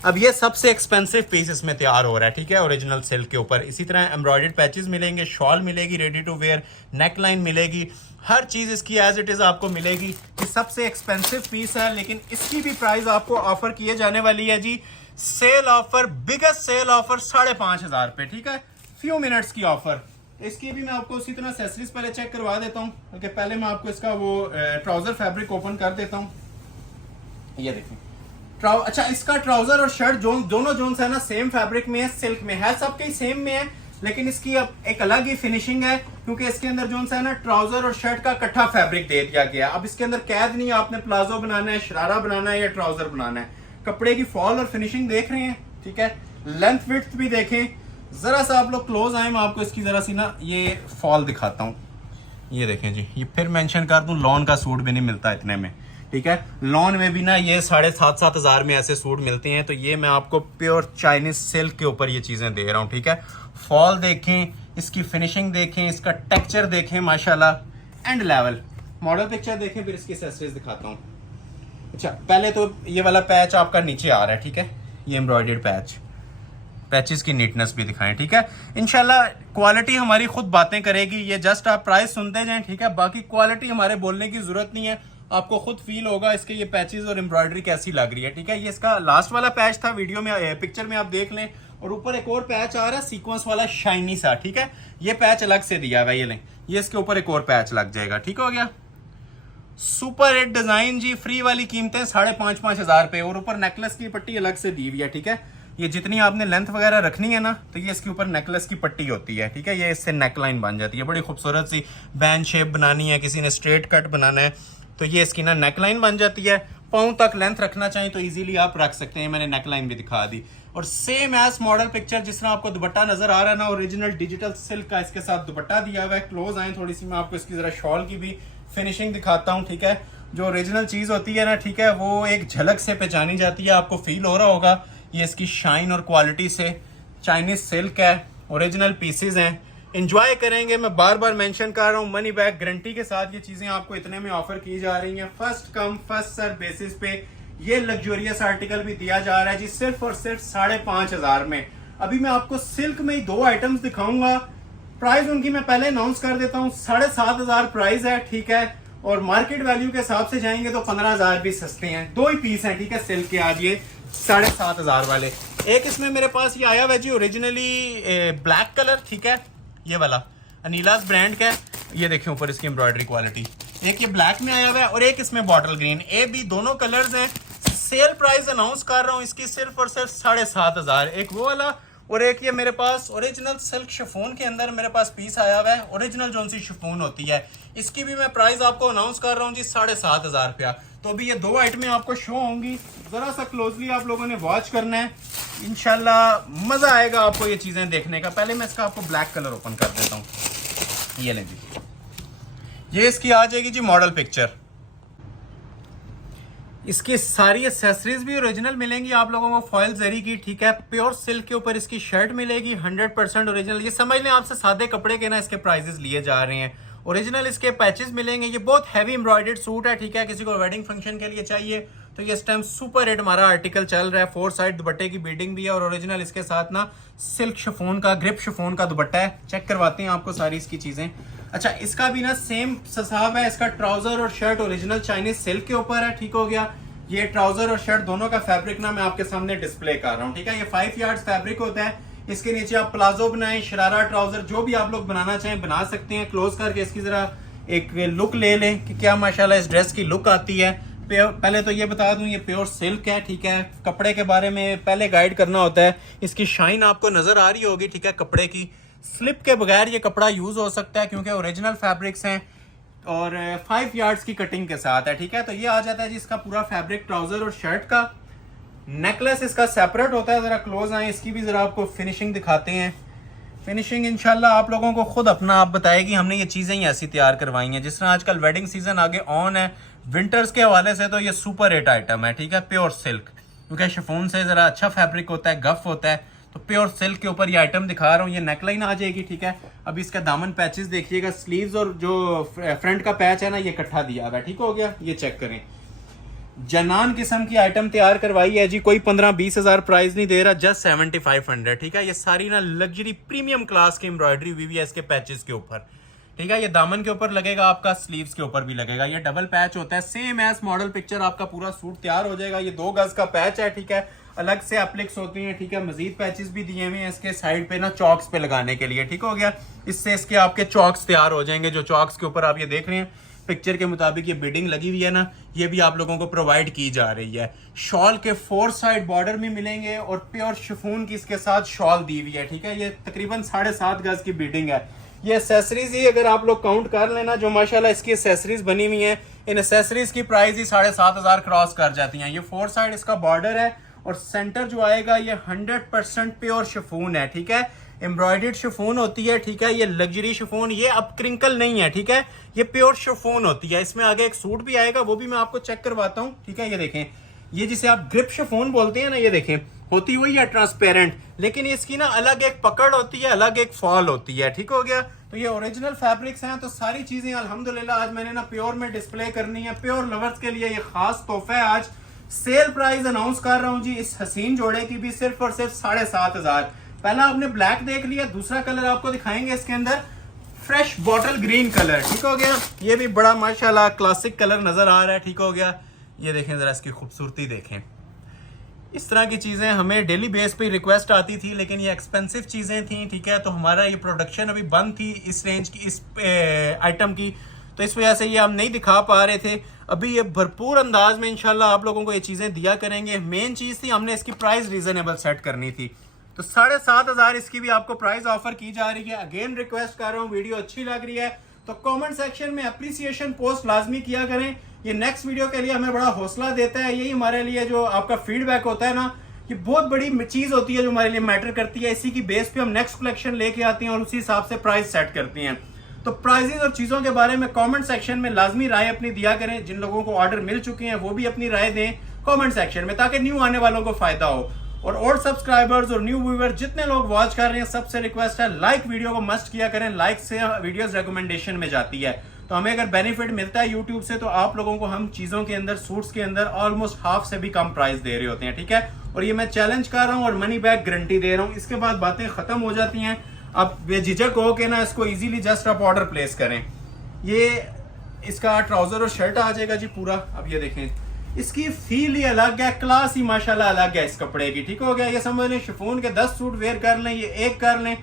अब ये सबसे एक्सपेंसिव पीस इसमें तैयार हो रहा है, ठीक है, ओरिजिनल सिल्क के ऊपर। इसी तरह एम्ब्रॉयडर्ड पैचेस मिलेंगे, शॉल मिलेगी, रेडी टू वेयर नेकलाइन मिलेगी, हर चीज इसकी एज इट इज आपको मिलेगी। ये सबसे एक्सपेंसिव पीस है, लेकिन इसकी भी प्राइस आपको ऑफर किए जाने वाली है जी, sale offer, biggest sale offer 5,500 पे, ठीक है, फ्यू मिनट्स की ऑफर। इसकी भी मैं आपको उसी तरह एक्सेसरीज पहले चेक करवा देता हूँ, क्योंकि पहले मैं आपको इसका वो ट्राउजर फैब्रिक ओपन कर देता हूँ। ये देखिए अच्छा, इसका ट्राउजर और शर्ट दोनों जोन्स है ना सेम फैब्रिक में है, सिल्क में है, सबके ही सेम में है, लेकिन इसकी अब एक अलग ही फिनिशिंग है, क्योंकि इसके अंदर जोन्स है ना ट्राउजर और शर्ट का इकट्ठा फैब्रिक दे दिया गया। अब इसके अंदर कैद नहीं है, आपने प्लाजो बनाना है, शरारा बनाना है या ट्राउजर बनाना है। कपड़े की फॉल और फिनिशिंग देख रहे हैं, ठीक है, लेंथ विड्थ भी देखें। जरा सा आप लोग क्लोज आए, मैं आपको इसकी जरा सी ना ये फॉल दिखाता हूँ। ये देखें जी, ये फिर मेंशन कर दूं, लॉन का सूट भी नहीं मिलता इतने में, ठीक है। लॉन में भी ना ये 7,500 में ऐसे सूट मिलते हैं, तो ये मैं आपको प्योर चाइनीज सिल्क के ऊपर ये चीजें दे रहा हूँ, ठीक है। फॉल देखें, इसकी फिनिशिंग देखें, इसका टेक्सचर देखें, माशाल्लाह एंड लेवल। मॉडल पिक्चर देखें, फिर इसकी एक्सेसरीज दिखाता हूँ। अच्छा, पहले तो ये वाला पैच आपका नीचे आ रहा है, ठीक है, ये एम्ब्रॉयडर्ड पैच, पैचेस की नीटनेस भी दिखाएं, ठीक है। इंशाल्लाह क्वालिटी हमारी खुद बातें करेगी, ये जस्ट आप प्राइस सुनते जाएं, ठीक है, बाकी क्वालिटी हमारे बोलने की जरूरत नहीं है, आपको खुद फील होगा इसके ये पैचेस और एम्ब्रॉयडरी कैसी लग रही है, ठीक है। ये इसका लास्ट वाला पैच था, वीडियो में पिक्चर में आप देख लें, और ऊपर एक और पैच आ रहा है सीक्वेंस वाला शाइनी सा, ठीक है, ये पैच अलग से दिया हुआ है, ये लें, ये इसके ऊपर एक और पैच लग जाएगा, ठीक हो गया। सुपर हिट डिजाइन जी, फ्री वाली कीमतें 5,500 पे, और ऊपर नेकलेस की पट्टी अलग से दी हुई है, ठीक है। ये जितनी आपने लेंथ वगैरह रखनी है ना, तो ये इसके ऊपर नेकलेस की पट्टी होती है, ठीक है, ये इससे नेकलाइन बन जाती है, बड़ी खूबसूरत सी बैंड शेप बनानी है, किसी ने स्ट्रेट कट बनाना है, तो ये इसकी ना नेकलाइन बन जाती है। पाँव तक लेंथ रखना चाहें तो इजीली आप रख सकते हैं, मैंने नेकलाइन भी दिखा दी। और सेम एज मॉडल पिक्चर, जिस तरह आपको दुपट्टा नजर आ रहा है ना, ओरिजिनल डिजिटल सिल्क का इसके साथ दुपट्टा दिया हुआ है। क्लोज आए थोड़ी सी, मैं आपको इसकी जरा शॉल की भी फिनिशिंग दिखाता हूँ, ठीक है। जो ओरिजिनल चीज होती है ना, ठीक है, वो एक झलक से पहचानी जाती है, आपको फील हो रहा होगा ये इसकी शाइन और क्वालिटी से। चाइनीज सिल्क है, ओरिजिनल पीसेज हैं, एंजॉय करेंगे। मैं बार बार मेंशन कर रहा हूँ, मनी बैक गारंटी के साथ ये चीजें आपको इतने में ऑफर की जा रही हैं। First come first serve basis पे ये लग्जरियस आर्टिकल भी दिया जा रहा है जी, सिर्फ और सिर्फ 5,500 में। अभी मैं आपको सिल्क में ही 2 आइटम्स दिखाऊंगा, प्राइस उनकी मैं पहले अनाउंस कर देता हूँ, 7,500 प्राइस है, ठीक है, और मार्केट वैल्यू के हिसाब से जाएंगे तो 15,000 भी सस्ते हैं। 2 ही पीस हैं, ठीक है, सिल्क के आज ये 7,500 वाले। एक इसमें मेरे पास ये आया हुआ है जी, ओरिजिनली ब्लैक कलर, ठीक है, ये वाला अनीलास ब्रांड का है, ये देखिए ऊपर इसकी एम्ब्रॉयडरी क्वालिटी। एक ये ब्लैक में आया हुआ है और एक इसमें बॉटल ग्रीन, ए बी दोनों कलर्स हैं। सेल प्राइस अनाउंस कर रहा हूँ इसकी सिर्फ और सिर्फ 7,500। एक वो वाला और एक ये मेरे पास ओरिजिनल सिल्क शिफॉन के अंदर मेरे पास पीस आया हुआ है, ओरिजिनल जो सी शिफॉन होती है, इसकी भी मैं प्राइस आपको अनाउंस कर रहा हूँ जी 7,500 रुपया। तो अभी ये 2 आइटमें आपको शो होंगी, जरा सा क्लोजली आप लोगों ने वॉच करना है, इंशाल्लाह मजा आएगा आपको ये चीजें देखने का। पहले मैं इसका आपको ब्लैक कलर ओपन कर देता हूँ, ये लें जी, ये इसकी आ जाएगी जी मॉडल पिक्चर। इसकी सारी एक्सेसरीज भी ओरिजिनल मिलेंगी आप लोगों को, फॉयल जरी की, ठीक है, प्योर सिल्क के ऊपर इसकी शर्ट मिलेगी 100% ओरिजिनल। ये समझ लें आपसे सादे कपड़े के ना इसके प्राइजेस लिए जा रहे हैं। ओरिजिनल इसके पैचेस मिलेंगे, ये बहुत हैवी एम्ब्रॉयडर्ड सूट है, ठीक है, किसी को वेडिंग फंक्शन के लिए चाहिए तो ये इस टाइम सुपर हिट हमारा आर्टिकल चल रहा है। 4 साइड दुपट्टे की बीडिंग भी है और ओरिजिनल इसके साथ ना सिल्क शिफॉन का, ग्रिप शिफॉन का दुपट्टा है। चेक करवाते हैं आपको सारी इसकी चीजें। अच्छा, इसका भी ना सेम हिसाब है, इसका ट्राउजर और शर्ट ओरिजिनल चाइनीज सिल्क के ऊपर है, ठीक हो गया। ये ट्राउजर और शर्ट दोनों का फैब्रिक ना मैं आपके सामने डिस्प्ले कर रहा हूँ, ठीक है। ये 5 यार्ड फैब्रिक होता है, इसके नीचे आप प्लाजो बनाएं, शरारा, ट्राउजर जो भी आप लोग बनाना चाहें बना सकते हैं। क्लोज करके इसकी जरा एक लुक ले लें कि क्या माशाल्लाह इस ड्रेस की लुक आती है। पहले तो ये बता दूं, ये प्योर सिल्क है, ठीक है। कपड़े के बारे में पहले गाइड करना होता है। इसकी शाइन आपको नजर आ रही होगी, ठीक है, कपड़े की। स्लिप के बगैर ये कपड़ा यूज हो सकता है क्योंकि ओरिजिनल फैब्रिक्स हैं और 5 यार्ड्स की कटिंग के साथ है, ठीक है। तो ये आ जाता है जी इसका पूरा फैब्रिक ट्राउजर और शर्ट का। नेकलेस इसका सेपरेट होता है, जरा क्लोज आए, इसकी भी जरा आपको फिनिशिंग दिखाते हैं। फिनिशिंग इंशाल्लाह आप लोगों को खुद अपना आप बताएगी, हमने ये चीजें ही ऐसी तैयार करवाई हैं। जिस तरह आजकल वेडिंग सीजन आगे ऑन है, विंटर्स के हवाले से तो ये सुपर हिट आइटम है, ठीक है, प्योर सिल्क। क्योंकि शिफॉन से ज़रा अच्छा फैब्रिक होता है, गफ होता है। तो प्योर सिल्क के ऊपर ये आइटम दिखा रहा हूँ। ये नेकलाइन आ जाएगी, ठीक है। अभी इसका दामन पैचेस देखिएगा, स्लीव्स और जो फ्रंट का पैच है ना, ये इकट्ठा दिया हुआ है, ठीक हो गया। ये चेक करें, जनान किस्म की आइटम तैयार करवाई है जी। कोई 15-20 हज़ार प्राइस नहीं दे रहा, जस्ट 7500, ठीक है। ये सारी ना लग्जरी प्रीमियम क्लास की एम्ब्रॉयडरी हुई है इसके पैचेस के ऊपर, ठीक है। ये दामन के ऊपर लगेगा, आपका स्लीव्स के ऊपर भी लगेगा। ये डबल पैच होता है, सेम एज मॉडल पिक्चर आपका पूरा सूट तैयार हो जाएगा। ये 2 गज का पैच है, ठीक है। अलग से एप्लिक्स होती हैं, ठीक है। मजीद पैचेस भी दिए हुए हैं इसके साइड पे ना चॉक्स पे लगाने के लिए, ठीक हो गया। इससे इसके आपके चॉक्स तैयार हो जाएंगे। जो चॉक्स के ऊपर आप ये देख रहे हैं पिक्चर के मुताबिक ये बिडिंग लगी हुई है ना, ये भी आप लोगों को प्रोवाइड की जा रही है। शॉल के 4 साइड बॉर्डर में मिलेंगे और प्योर शिफॉन की इसके साथ शॉल दी हुई है, ठीक है। ये तकरीबन 7.5 गज की बिडिंग है। ये एसेसरीज ही अगर आप लोग काउंट कर लेना, जो माशाल्लाह इसकी एसेसरीज बनी हुई है, इन एसेसरीज की प्राइस ही 7,500 क्रॉस कर जाती हैं। ये 4 साइड इसका बॉर्डर है और सेंटर जो आएगा ये 100% प्योर शिफॉन है, ठीक है। एम्ब्रॉयडर्ड शिफॉन होती है, ठीक है। ये लग्जरी शिफॉन, ये अब क्रिंकल नहीं है, ठीक है। ये प्योर शिफॉन होती है। इसमें आगे एक सूट भी आएगा, वो भी मैं आपको चेक करवाता हूँ, ठीक है। ये देखें, ये जिसे आप ग्रिप शिफॉन बोलते हैं ना, ये देखें होती वही है ट्रांसपेरेंट, लेकिन इसकी ना अलग एक पकड़ होती है, अलग एक फॉल होती है, ठीक हो गया। तो ये ओरिजिनल फैब्रिक्स हैं। तो सारी चीजें अल्हम्दुलिल्लाह आज मैंने ना प्योर में डिस्प्ले करनी है। प्योर लवर्स के लिए ये खास तोहफा है। आज सेल प्राइस अनाउंस कर रहा हूँ जी इस हसीन जोड़े की भी, सिर्फ और सिर्फ 7,500। पहला आपने ब्लैक देख लिया, दूसरा कलर आपको दिखाएंगे इसके अंदर फ्रेश बॉटल ग्रीन कलर, ठीक हो गया। ये भी बड़ा माशाल्लाह क्लासिक कलर नजर आ रहा है, ठीक हो गया। ये देखें जरा, इसकी खूबसूरती देखें। इस तरह की चीज़ें हमें डेली बेस पे रिक्वेस्ट आती थी, लेकिन ये एक्सपेंसिव चीज़ें थी, ठीक है। तो हमारा ये प्रोडक्शन अभी बंद थी इस रेंज की, इस आइटम की, तो इस वजह से ये हम नहीं दिखा पा रहे थे। अभी ये भरपूर अंदाज में इंशाल्लाह आप लोगों को ये चीज़ें दिया करेंगे। मेन चीज़ थी हमने इसकी प्राइस रीजनेबल सेट करनी थी। तो 7,500 इसकी भी आपको प्राइस ऑफर की जा रही है। अगेन रिक्वेस्ट कर रहा हूँ, वीडियो अच्छी लग रही है तो कमेंट सेक्शन में अप्रिसिएशन पोस्ट लाजमी किया करें। ये नेक्स्ट वीडियो के लिए हमें बड़ा हौसला देता है। यही हमारे लिए जो आपका फीडबैक होता है ना, ये बहुत बड़ी चीज होती है जो हमारे लिए मैटर करती है। इसी की बेस पे हम नेक्स्ट कलेक्शन लेके आते हैं और उसी हिसाब से प्राइस सेट करते हैं। तो प्राइजेस और चीजों के बारे में कमेंट सेक्शन में लाजमी राय अपनी दिया करें। जिन लोगों को ऑर्डर मिल चुके हैं वो भी अपनी राय दें कमेंट सेक्शन में, ताकि न्यू आने वालों को फायदा हो। और ओल्ड सब्सक्राइबर्स और न्यू व्यूअर जितने लोग वॉच कर रहे हैं, सबसे रिक्वेस्ट है लाइक वीडियो को मस्ट किया करें। लाइक से वीडियोस रिकमेंडेशन में जाती है, तो हमें अगर बेनिफिट मिलता है यूट्यूब से, तो आप लोगों को हम चीजों के अंदर, सूट्स के अंदर ऑलमोस्ट हाफ से भी कम प्राइस दे रहे होते हैं, ठीक है। और ये मैं चैलेंज कर रहा हूँ और मनी बैक गारंटी दे रहा हूँ। इसके बाद बातें खत्म हो जाती हैं। अब बेझिझक हो के ना इसको इजीली जस्ट आप ऑर्डर प्लेस करें। ये इसका ट्राउजर और शर्ट आ जाएगा जी पूरा। अब ये देखें, इसकी फील ही अलग है, क्लास ही माशाल्लाह अलग है इस कपड़े की, ठीक हो गया। ये समझ लें शिफॉन के 10 सूट वेयर कर लें, ये एक कर लें,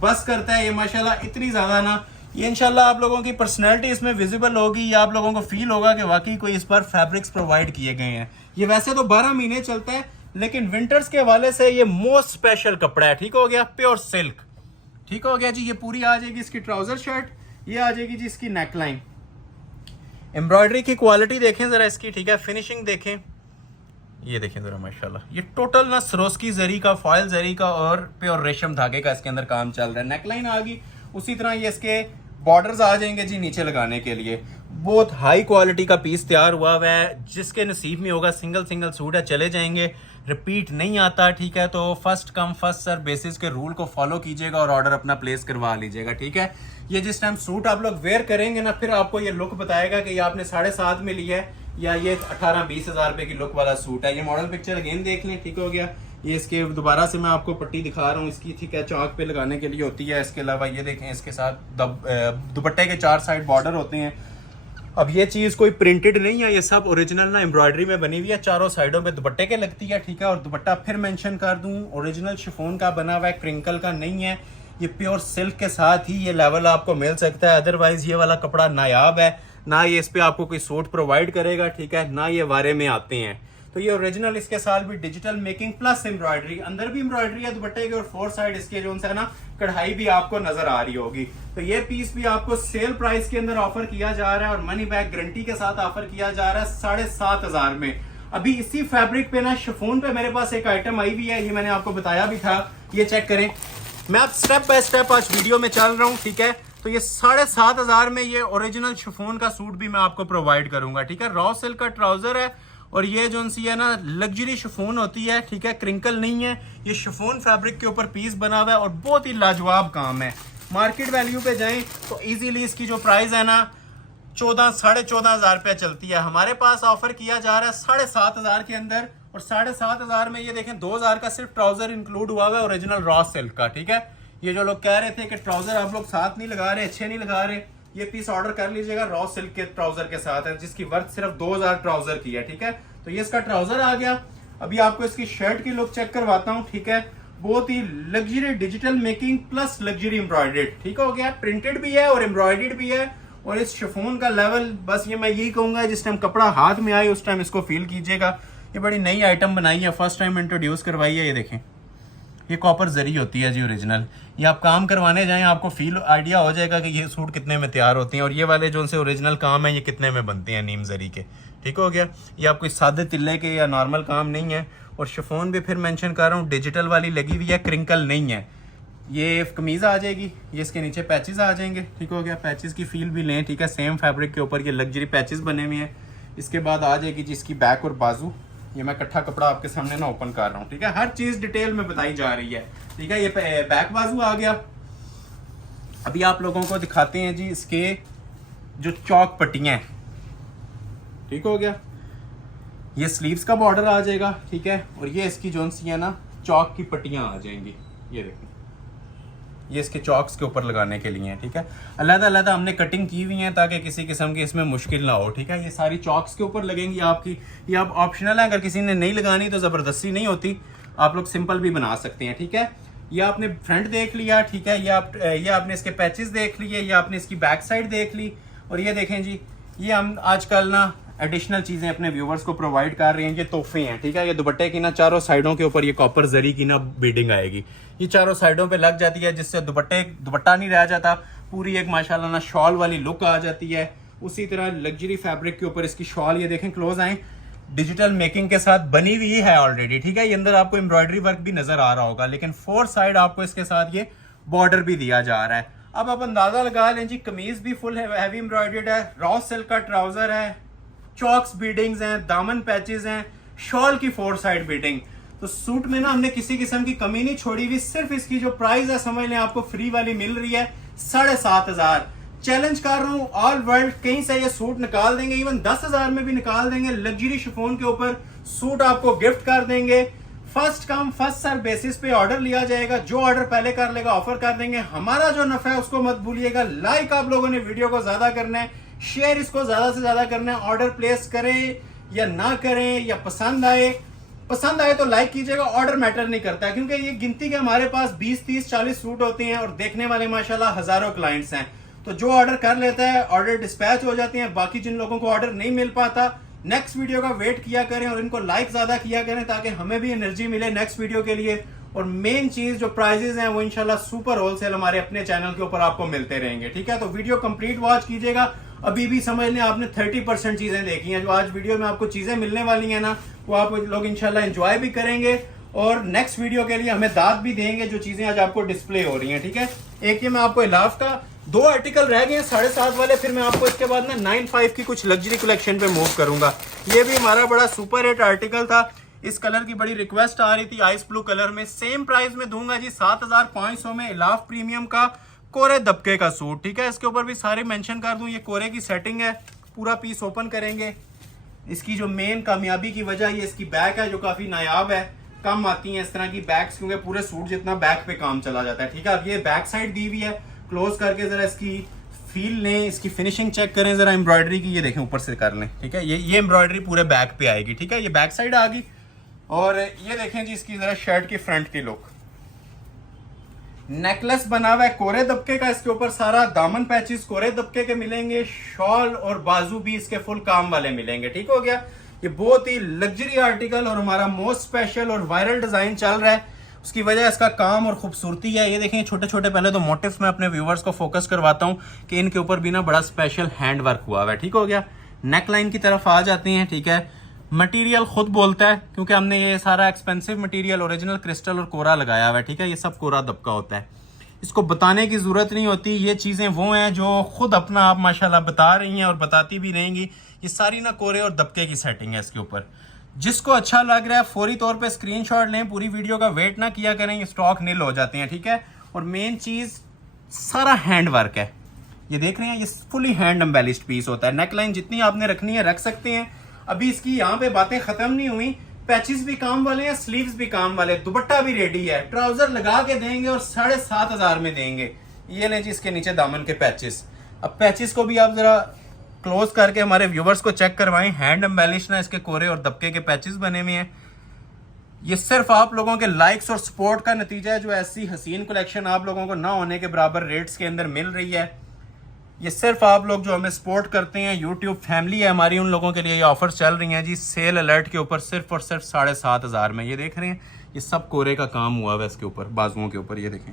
बस करता है ये माशाल्लाह। इतनी ज्यादा ना, ये इंशाल्लाह आप लोगों की पर्सनैलिटी इसमें विजिबल होगी, या आप लोगों को फील होगा कि वाकई कोई इस पर फैब्रिक्स प्रोवाइड किए गए हैं। ये वैसे तो 12 महीने चलता है, लेकिन विंटर्स के हवाले से ये मोस्ट स्पेशल कपड़ा है, ठीक हो गया। प्योर सिल्क, ठीक हो गया जी। ये पूरी आ जाएगी इसकी ट्राउजर शर्ट, ये आ जाएगी जी इसकी नेकलाइन। एम्ब्रॉयडरी की क्वालिटी देखें जरा इसकी, ठीक है। फिनिशिंग देखें, ये देखें जरा माशाल्लाह। ये टोटल ना सरोस्की जरी का, फॉयल जरी का और प्योर रेशम धागे का इसके अंदर काम चल रहा है। नेकलाइन आ गई, उसी तरह ये इसके बॉर्डर्स आ जाएंगे जी नीचे लगाने के लिए। बहुत हाई क्वालिटी का पीस तैयार हुआ हुआ है। जिसके नसीब में होगा सिंगल सिंगल सूट है, चले जाएंगे, रिपीट नहीं आता, ठीक है। तो first come first serve basis के रूल को फॉलो कीजिएगा और ऑर्डर अपना प्लेस करवा लीजिएगा, ठीक है। ये जिस टाइम सूट आप लोग वेयर करेंगे ना, फिर आपको ये लुक बताएगा कि ये आपने 7.5 में लिया है या ये 18-20 हज़ार रुपए की लुक वाला सूट है। ये मॉडल पिक्चर अगेन देख लें, ठीक हो गया। ये इसके दोबारा से मैं आपको पट्टी दिखा रहा हूँ इसकी, ठीक है, चौक पे लगाने के लिए होती है। इसके अलावा ये देखें, इसके साथ दुपट्टे के 4 साइड बॉर्डर होते हैं। अब ये चीज़ कोई प्रिंटेड नहीं है, ये सब ओरिजिनल ना एम्ब्रॉयडरी में बनी हुई है। चारों साइडों पे दुपट्टे के लगती है, ठीक है। और दुपट्टा फिर मेंशन कर दूं, ओरिजिनल शिफॉन का बना हुआ है, क्रिंकल का नहीं है। ये प्योर सिल्क के साथ ही ये लेवल आपको मिल सकता है। अदरवाइज ये वाला कपड़ा नायाब है, ना ये इस पे आपको कोई सूट प्रोवाइड करेगा, ठीक है, ना ये वारे में आते हैं। तो ये ओरिजिनल, इसके साथ भी डिजिटल मेकिंग प्लस एम्ब्रॉयडरी, अंदर भी एम्ब्रॉयडरी है दुपट्टे के, और 4 साइड इसके जो है ना कढ़ाई भी आपको नजर आ रही होगी। तो ये पीस भी आपको सेल प्राइस के अंदर ऑफर किया जा रहा है और मनी बैक गारंटी के साथ ऑफर किया जा रहा है 7,500 में। अभी इसी फैब्रिक पे ना शिफॉन पे मेरे पास एक आइटम आई हुई है, ये मैंने आपको बताया भी था। ये चेक करें, मैं अब स्टेप बाय स्टेप आज वीडियो में चल रहा हूँ, ठीक है। तो ये 7,500 में ये ओरिजिनल शिफॉन का सूट भी मैं आपको प्रोवाइड करूंगा, ठीक है। रॉ सिल्क का ट्राउजर है और ये जो सी है ना लग्जरी शिफॉन होती है, ठीक है, क्रिंकल नहीं है, ये शिफॉन फैब्रिक के ऊपर पीस बना हुआ है और बहुत ही लाजवाब काम है। मार्केट वैल्यू पे जाएं तो इजीली इसकी जो प्राइस है ना 14,500 रुपया चलती है। हमारे पास ऑफर किया जा रहा है 7,500 के अंदर, और 7,500 में ये देखें 2,000 का सिर्फ ट्राउजर इंक्लूड हुआ हुआ है ओरिजिनल रॉ सिल्क का, ठीक है। ये जो लोग कह रहे थे कि ट्राउजर आप लोग साथ नहीं लगा रहे, अच्छे नहीं लगा रहे, ये पीस ऑर्डर कर लीजिएगा, रॉ सिल्क के ट्राउजर के साथ है, जिसकी वर्थ सिर्फ 2,000 ट्राउजर की है, ठीक है। तो ये इसका ट्राउजर आ गया। अभी आपको इसकी शर्ट की लुक चेक करवाता हूँ, ठीक है। बहुत ही luxury digital making plus luxury embroidered, ठीक हो गया, प्रिंटेड भी है और एम्ब्रॉयडर्ड भी है। और इस शिफॉन का लेवल बस ये मैं यही कहूंगा, जिस टाइम कपड़ा हाथ में आए उस टाइम इसको फील कीजिएगा। ये बड़ी नई आइटम बनाई है, फर्स्ट टाइम इंट्रोड्यूस करवाई है। ये देखें, ये कॉपर जरी होती है जी ओरिजिनल। ये आप काम करवाने जाएं आपको फील आइडिया हो जाएगा कि ये सूट कितने में तैयार होती हैं, और ये वाले जो से ओरिजिनल काम है ये कितने में बनते हैं नीम जरी के, ठीक हो गया। ये आप कोई सादे तिल्ले के या नॉर्मल काम नहीं है। और शिफॉन भी फिर मेंशन कर रहा हूँ डिजिटल वाली लगी हुई है, क्रिंकल नहीं है। ये कमीज आ जाएगी, ये इसके नीचे पैचेस आ जाएंगे, ठीक हो गया। पैचेस की फील भी लें, ठीक है, सेम फैब्रिक के ऊपर ये लग्जरी पैचेस बने हुए हैं। इसके बाद आ जाएगी जिसकी बैक और बाजू। ये मैं इकट्ठा कपड़ा आपके सामने ना ओपन कर रहा हूँ, ठीक है, हर चीज डिटेल में बताई जा रही है, ठीक है। ये बैक बाजू आ गया। अभी आप लोगों को दिखाते हैं जी इसके जो चौक पट्टियां हैं, ठीक हो गया। ये स्लीव्स का बॉर्डर आ जाएगा, ठीक है, और ये इसकी जो सी है ना चौक की पट्टियां आ जाएंगी। ये देखिए, ये इसके चौक्स के ऊपर लगाने के लिए है, ठीक है। अलग-अलग हमने कटिंग की हुई है ताकि किसी किस्म की इसमें मुश्किल ना हो, ठीक है। ये सारी चौक्स के ऊपर लगेंगी आपकी। ये आप ऑप्शनल है, अगर किसी ने नहीं लगानी तो ज़बरदस्ती नहीं होती, आप लोग सिंपल भी बना सकते हैं, ठीक है। ये आपने फ्रंट देख लिया, ठीक है, ये आपने इसके पैचेस देख लिए, ये आपने इसकी बैक साइड देख ली। और ये देखें जी, ये हम आजकल ना एडिशनल चीज़ें अपने व्यूवर्स को प्रोवाइड कर रहे हैं, ये तोहफे हैं, ठीक है। ये दुपट्टे की ना चारों साइडों के ऊपर ये कॉपर जरी की ना बीडिंग आएगी, ये चारों साइडों पे लग जाती है, जिससे दुपट्टा नहीं रह जाता, पूरी एक माशाल्लाह ना शॉल वाली लुक आ जाती है। उसी तरह लग्जरी फैब्रिक के ऊपर इसकी शॉल, ये देखें क्लोज आए, डिजिटल मेकिंग के साथ बनी हुई है ऑलरेडी, ठीक है। ये अंदर आपको एम्ब्रॉयडरी वर्क भी नजर आ रहा होगा, लेकिन 4 साइड आपको इसके साथ ये बॉर्डर भी दिया जा रहा है। अब आप अंदाजा लगा लें जी, कमीज भी फुल हैवी एम्ब्रॉयडर्ड है, रॉ सिल्क का ट्राउजर है, चॉक्स बीडिंग्स हैं, दामन पैचेस हैं, शॉल की 4 साइड बीडिंग। तो सूट में ना हमने किसी किस्म की कमी नहीं छोड़ी हुई। सिर्फ इसकी जो प्राइस है समझ लें आपको फ्री वाली मिल रही है 7,500। चैलेंज कर रहा हूं, ऑल वर्ल्ड कहीं से ये सूट निकाल देंगे, इवन 10,000 में भी निकाल देंगे। लग्जरी शिफॉन के ऊपर सूट आपको गिफ्ट कर देंगे। First come first serve basis पे ऑर्डर लिया जाएगा, जो ऑर्डर पहले कर लेगा ऑफर कर देंगे। हमारा जो नफा है उसको मत भूलिएगा। लाइक आप लोगों ने वीडियो को ज्यादा करना है, शेयर इसको ज्यादा से ज्यादा करना है। ऑर्डर प्लेस करें या ना करें, या पसंद आए तो लाइक कीजिएगा। ऑर्डर मैटर नहीं करता है, क्योंकि ये गिनती के हमारे पास 20, 30, 40 सूट होते हैं और देखने वाले माशाल्लाह हजारों क्लाइंट्स हैं। तो जो ऑर्डर कर लेता है ऑर्डर डिस्पैच हो जाते हैं। बाकी जिन लोगों को ऑर्डर नहीं मिल पाता, नेक्स्ट वीडियो का वेट किया करें और इनको लाइक ज्यादा किया करें, ताकि हमें भी एनर्जी मिले नेक्स्ट वीडियो के लिए। और मेन चीज जो प्राइजेस हैं वो इंशाल्लाह सुपर होलसेल हमारे अपने चैनल के ऊपर आपको मिलते रहेंगे, ठीक है। तो वीडियो कंप्लीट वॉच कीजिएगा। अभी भी समझ लें आपने 30% चीजें देखी हैं। जो आज वीडियो में आपको चीजें मिलने वाली हैं ना, वो आप लोग इंशाल्लाह एंजॉय भी करेंगे और नेक्स्ट वीडियो के लिए हमें दाद भी देंगे, जो चीजें आज आपको डिस्प्ले हो रही हैं, ठीक है। एक ये मैं आपको इलाफ का 2 आर्टिकल रह गए 7.5 वाले, फिर मैं आपको इसके बाद ना 9.5 की कुछ लग्जरी कलेक्शन पे मूव करूंगा। ये भी हमारा बड़ा सुपर हिट आर्टिकल था। इस कलर की बड़ी रिक्वेस्ट आ रही थी, आइस ब्लू कलर में। सेम प्राइस में दूंगा जी 7,500 में। इलाफ प्रीमियम का कोरे दबके का सूट, ठीक है। इसके ऊपर भी सारे मेंशन कर दूं, ये कोरे की सेटिंग है। पूरा पीस ओपन करेंगे। इसकी जो मेन कामयाबी की वजह ये इसकी बैक है, जो काफी नायाब है। कम आती है इस तरह की बैक्स, क्योंकि पूरे सूट जितना बैक पे काम चला जाता है, ठीक है। अब ये बैक साइड दी हुई है, क्लोज करके जरा इसकी फील लें, इसकी फिनिशिंग चेक करें जरा एम्ब्रॉयडरी की। ये देखें ऊपर से कर लें, ठीक है। ये एम्ब्रॉयडरी पूरे बैक पे आएगी, ठीक है। ये बैक साइड आ गई। और ये देखें जी इसकी जरा शर्ट की फ्रंट की लुक। नेकलेस बना हुआ है कोरे दबके का, इसके ऊपर सारा दामन पैचेस कोरे दबके के मिलेंगे। शॉल और बाजू भी इसके फुल काम वाले मिलेंगे, ठीक हो गया। ये बहुत ही लग्जरी आर्टिकल और हमारा मोस्ट स्पेशल और वायरल डिजाइन चल रहा है। उसकी वजह इसका काम और खूबसूरती है। ये देखें छोटे छोटे, पहले तो मोटिव्स में अपने व्यूवर्स को फोकस करवाता हूँ कि इनके ऊपर भी ना बड़ा स्पेशल हैंड वर्क हुआ हुआ है, ठीक हो गया। नेक लाइन की तरफ आ जाते हैं, ठीक है। मटेरियल खुद बोलता है, क्योंकि हमने ये सारा एक्सपेंसिव मटेरियल ओरिजिनल क्रिस्टल और कोरा लगाया हुआ है, ठीक है। ये सब कोरा दबका होता है, इसको बताने की जरूरत नहीं होती। ये चीजें वो हैं जो खुद अपना आप माशाल्लाह बता रही हैं और बताती भी रहेंगी। ये सारी ना कोरे और दबके की सेटिंग है इसके ऊपर। जिसको अच्छा लग रहा है फौरी तौर पे स्क्रीनशॉट लें, पूरी वीडियो का वेट ना किया करें, ये स्टॉक नील हो जाते हैं, ठीक है। और मेन चीज़ सारा हैंड वर्क है, ये देख रहे हैं, ये फुली हैंड एम्बेलिश्ड पीस होता है। नेकलाइन जितनी आपने रखनी है रख सकते हैं। अभी इसकी यहाँ पे बातें खत्म नहीं हुई, पैचेस भी काम वाले हैं, स्लीव्स भी काम वाले, दुपट्टा भी रेडी है, ट्राउजर लगा के देंगे और 7,500 में देंगे। ये लें जी इसके नीचे दामन के पैचेस। अब पैचेस को भी आप जरा क्लोज करके हमारे व्यूवर्स को चेक करवाएं। हैंड एम्बेलिश ना इसके कोरे और दबके के पैचेस बने हुए हैं। ये सिर्फ आप लोगों के लाइक्स और सपोर्ट का नतीजा है, जो ऐसी हसीन कलेक्शन आप लोगों को ना होने के बराबर रेट्स के अंदर मिल रही है। ये सिर्फ आप लोग जो हमें सपोर्ट करते हैं, यूट्यूब फैमिली है हमारी, उन लोगों के लिए ये ऑफर्स चल रही हैं जी, सेल अलर्ट के ऊपर सिर्फ और सिर्फ 7,500 में। ये देख रहे हैं, ये सब कोरे का काम हुआ हुआ है इसके ऊपर, बाजुओं के ऊपर, ये देखें,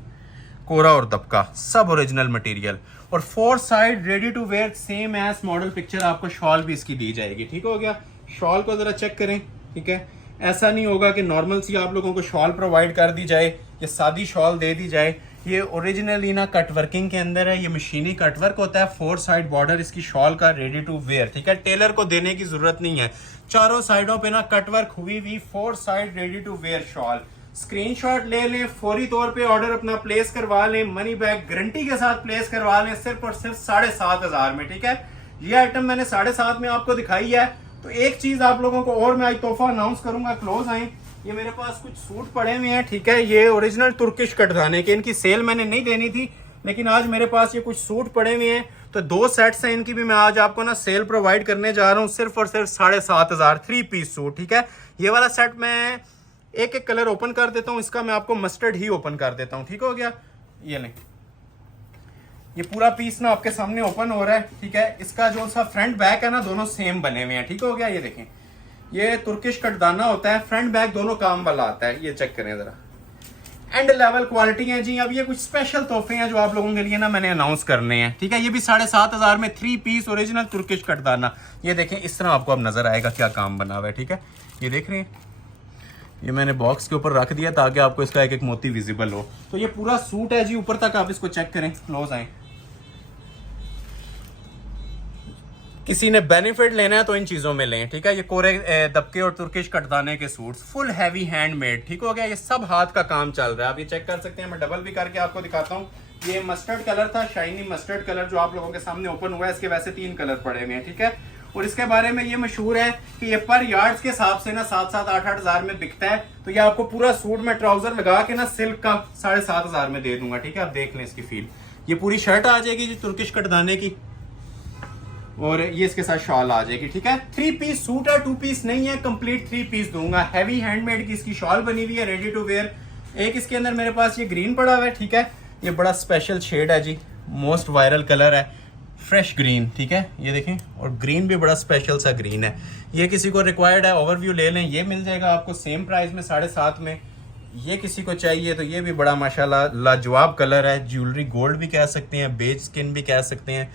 कोरा और दबका, सब ओरिजिनल मटेरियल। और 4 side ready to wear same as model picture, आपको शॉल भी इसकी दी जाएगी, ठीक हो गया। शॉल को जरा चेक करें, ठीक है। ऐसा नहीं होगा कि नॉर्मल सी आप लोगों को शॉल प्रोवाइड कर दी जाए या सादी शॉल दे दी जाए। ये ओरिजिनली ना कट वर्किंग के अंदर है, ये मशीनी कट वर्क होता है। 4 साइड बॉर्डर इसकी शॉल का रेडी टू वेयर, ठीक है। टेलर को देने की जरूरत नहीं है, चारों साइडों पे ना कट वर्क हुई हुई 4 side ready to wear shawl. Screenshot ले लें, फौरी तौर पे ऑर्डर अपना प्लेस करवा लें, मनी बैक गारंटी के साथ प्लेस करवा लें, सिर्फ और सिर्फ 7,500 में, ठीक है। ये आइटम मैंने 7,500 में आपको दिखाई है। तो एक चीज आप लोगों को और मैं आज तोहफा अनाउंस करूंगा, क्लोज आए। ये मेरे पास कुछ सूट पड़े हुए हैं, ठीक है। ये ओरिजिनल तुर्किश कटदाने के, इनकी सेल मैंने नहीं देनी थी, लेकिन आज मेरे पास ये कुछ सूट पड़े हुए हैं, तो 2 सेट्स हैं इनकी भी मैं आज आपको ना सेल प्रोवाइड करने जा रहा हूँ, सिर्फ और सिर्फ 7,500, 3 पीस सूट, ठीक है। ये वाला सेट मैं एक एक कलर ओपन कर देता हूँ, इसका मैं आपको मस्टर्ड ही ओपन कर देता हूँ, ठीक हो गया। ये लें, ये पूरा पीस ना आपके सामने ओपन हो रहा है, ठीक है। इसका जो सा फ्रंट बैक है ना, दोनों सेम बने हुए हैं, ठीक हो गया। ये देखें, ये तुर्किश कटदाना होता है, फ्रंट बैक दोनों काम वाला आता है, ये चेक करें जरा, एंड लेवल क्वालिटी है जी। अब ये कुछ स्पेशल तोहफे हैं जो आप लोगों के लिए ना मैंने अनाउंस करने हैं, ठीक है। ये भी 7,500 में 3 पीस ओरिजिनल तुर्किश कटदाना। ये देखें, इस तरह आपको अब नजर आएगा क्या काम बना हुआ है, ठीक है। ये देख रहे हैं, ये मैंने बॉक्स के ऊपर रख दिया ताकि आपको इसका एक एक मोती विजिबल हो। तो ये पूरा सूट है जी, ऊपर तक आप इसको चेक करें, क्लोज आए। किसी ने बेनिफिट लेना है तो इन चीजों में लें, ठीक है। ये कोरे दबके और तुर्किश कटदाने के सूट्स, फुल हैवी हैंडमेड, ठीक हो गया। ये सब हाथ का काम चल रहा है, आप ये चेक कर सकते हैं। मैं डबल भी करके आपको दिखाता हूँ। ये मस्टर्ड कलर था, शाइनी मस्टर्ड कलर, जो आप लोगों के सामने ओपन हुआ है। इसके वैसे 3 कलर पड़े हुए हैं, ठीक है। और इसके बारे में ये मशहूर है कि ये पर यार्ड्स के हिसाब से ना 7,700, 8,000 में बिकता है। तो ये आपको पूरा सूट में ट्राउजर लगा के ना सिल्क का 7,500 में दे दूंगा, ठीक है। आप देख लें इसकी फील। ये पूरी शर्ट आ जाएगी जी तुर्किश कटदाने की, और ये इसके साथ शॉल आ जाएगी, ठीक है। 3 पीस सूट है, 2 पीस नहीं है, कंप्लीट 3 पीस दूंगा। हैवी हैंडमेड की इसकी शॉल बनी हुई है, रेडी टू वेयर। एक इसके अंदर मेरे पास ये ग्रीन पड़ा हुआ है, ठीक है। ये बड़ा स्पेशल शेड है जी, मोस्ट वायरल कलर है, फ्रेश ग्रीन, ठीक है। ये देखें, और ग्रीन भी बड़ा स्पेशल सा ग्रीन है। ये किसी को रिक्वायर्ड है, ओवरव्यू ले लें, ये मिल जाएगा आपको सेम प्राइस में 7,500 में। ये किसी को चाहिए तो ये भी बड़ा माशाल्लाह लाजवाब कलर है, ज्वेलरी गोल्ड भी कह सकते हैं, बेज स्किन भी कह सकते हैं,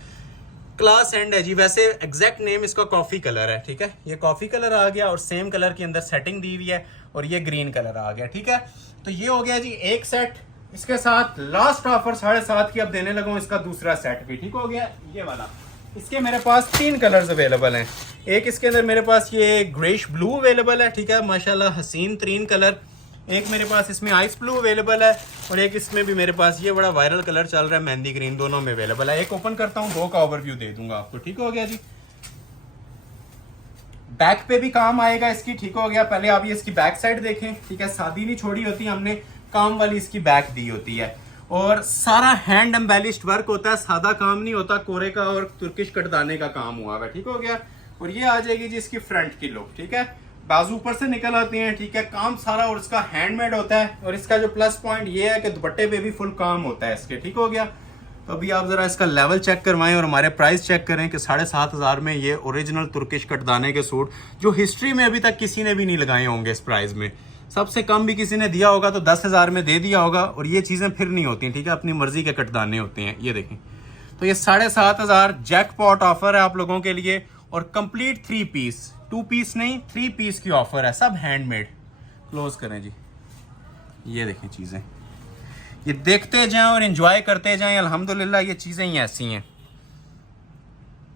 क्लास एंड है जी। वैसे एग्जैक्ट नेम इसका कॉफी कलर है, ठीक है। ये कॉफी कलर आ गया और सेम कलर के अंदर सेटिंग दी हुई है, और ये ग्रीन कलर आ गया, ठीक है। तो ये हो गया जी एक सेट। इसके साथ लास्ट ऑफर 7,500 की अब देने लगा हूं, इसका दूसरा सेट भी, ठीक हो गया, ये वाला। इसके मेरे पास 3 कलर्स अवेलेबल हैं। एक इसके अंदर मेरे पास ये ग्रेश ब्लू अवेलेबल है, ठीक है, माशाल्लाह हसीन 3 कलर। एक मेरे पास इसमें आइस ब्लू अवेलेबल है, और एक इसमें भी मेरे पास ये बड़ा वायरल कलर चल रहा है मेहंदी ग्रीन, दोनों में अवेलेबल है। एक ओपन करता हूँ, 2 का ओवरव्यू दे दूंगा आपको, ठीक हो गया जी। बैक पे भी काम आएगा इसकी, ठीक हो गया। पहले आप ये इसकी बैक साइड देखें, ठीक है। सादी नहीं छोड़ी होती हमने, काम वाली इसकी बैक दी होती है, और सारा हैंड एम्बेलिश्ड वर्क होता है, सादा काम नहीं होता। कोरे का और तुर्किश कटदाने का काम हुआ है, ठीक हो गया। और ये आ जाएगी जी इसकी फ्रंट की लुक, ठीक है। बाजू ऊपर से निकल आते हैं, ठीक है। काम सारा और इसका हैंडमेड होता है, और इसका जो प्लस पॉइंट ये है कि दुपट्टे पे भी फुल काम होता है इसके, ठीक हो गया। तो अभी आप जरा इसका लेवल चेक करवाएं और हमारे प्राइस चेक करें कि 7,500 में ये ओरिजिनल तुर्किश कटदाने के सूट, जो हिस्ट्री में अभी तक किसी ने भी नहीं लगाए होंगे इस प्राइस में। सबसे कम भी किसी ने दिया होगा तो 10,000 में दे दिया होगा, और ये चीजें फिर नहीं होती, ठीक है। अपनी मर्जी के कटदाने होते हैं, ये देखें। तो ये 7,500 जैकपॉट ऑफर है आप लोगों के लिए, और कंप्लीट 3 पीस, 2 पीस नहीं 3 पीस की ऑफर है, सब हैंडमेड। क्लोज करें जी, ये देखें चीजें, ये देखते जाएं और एंजॉय करते जाएं। अल्हम्दुलिल्लाह ये चीजें ही ऐसी हैं,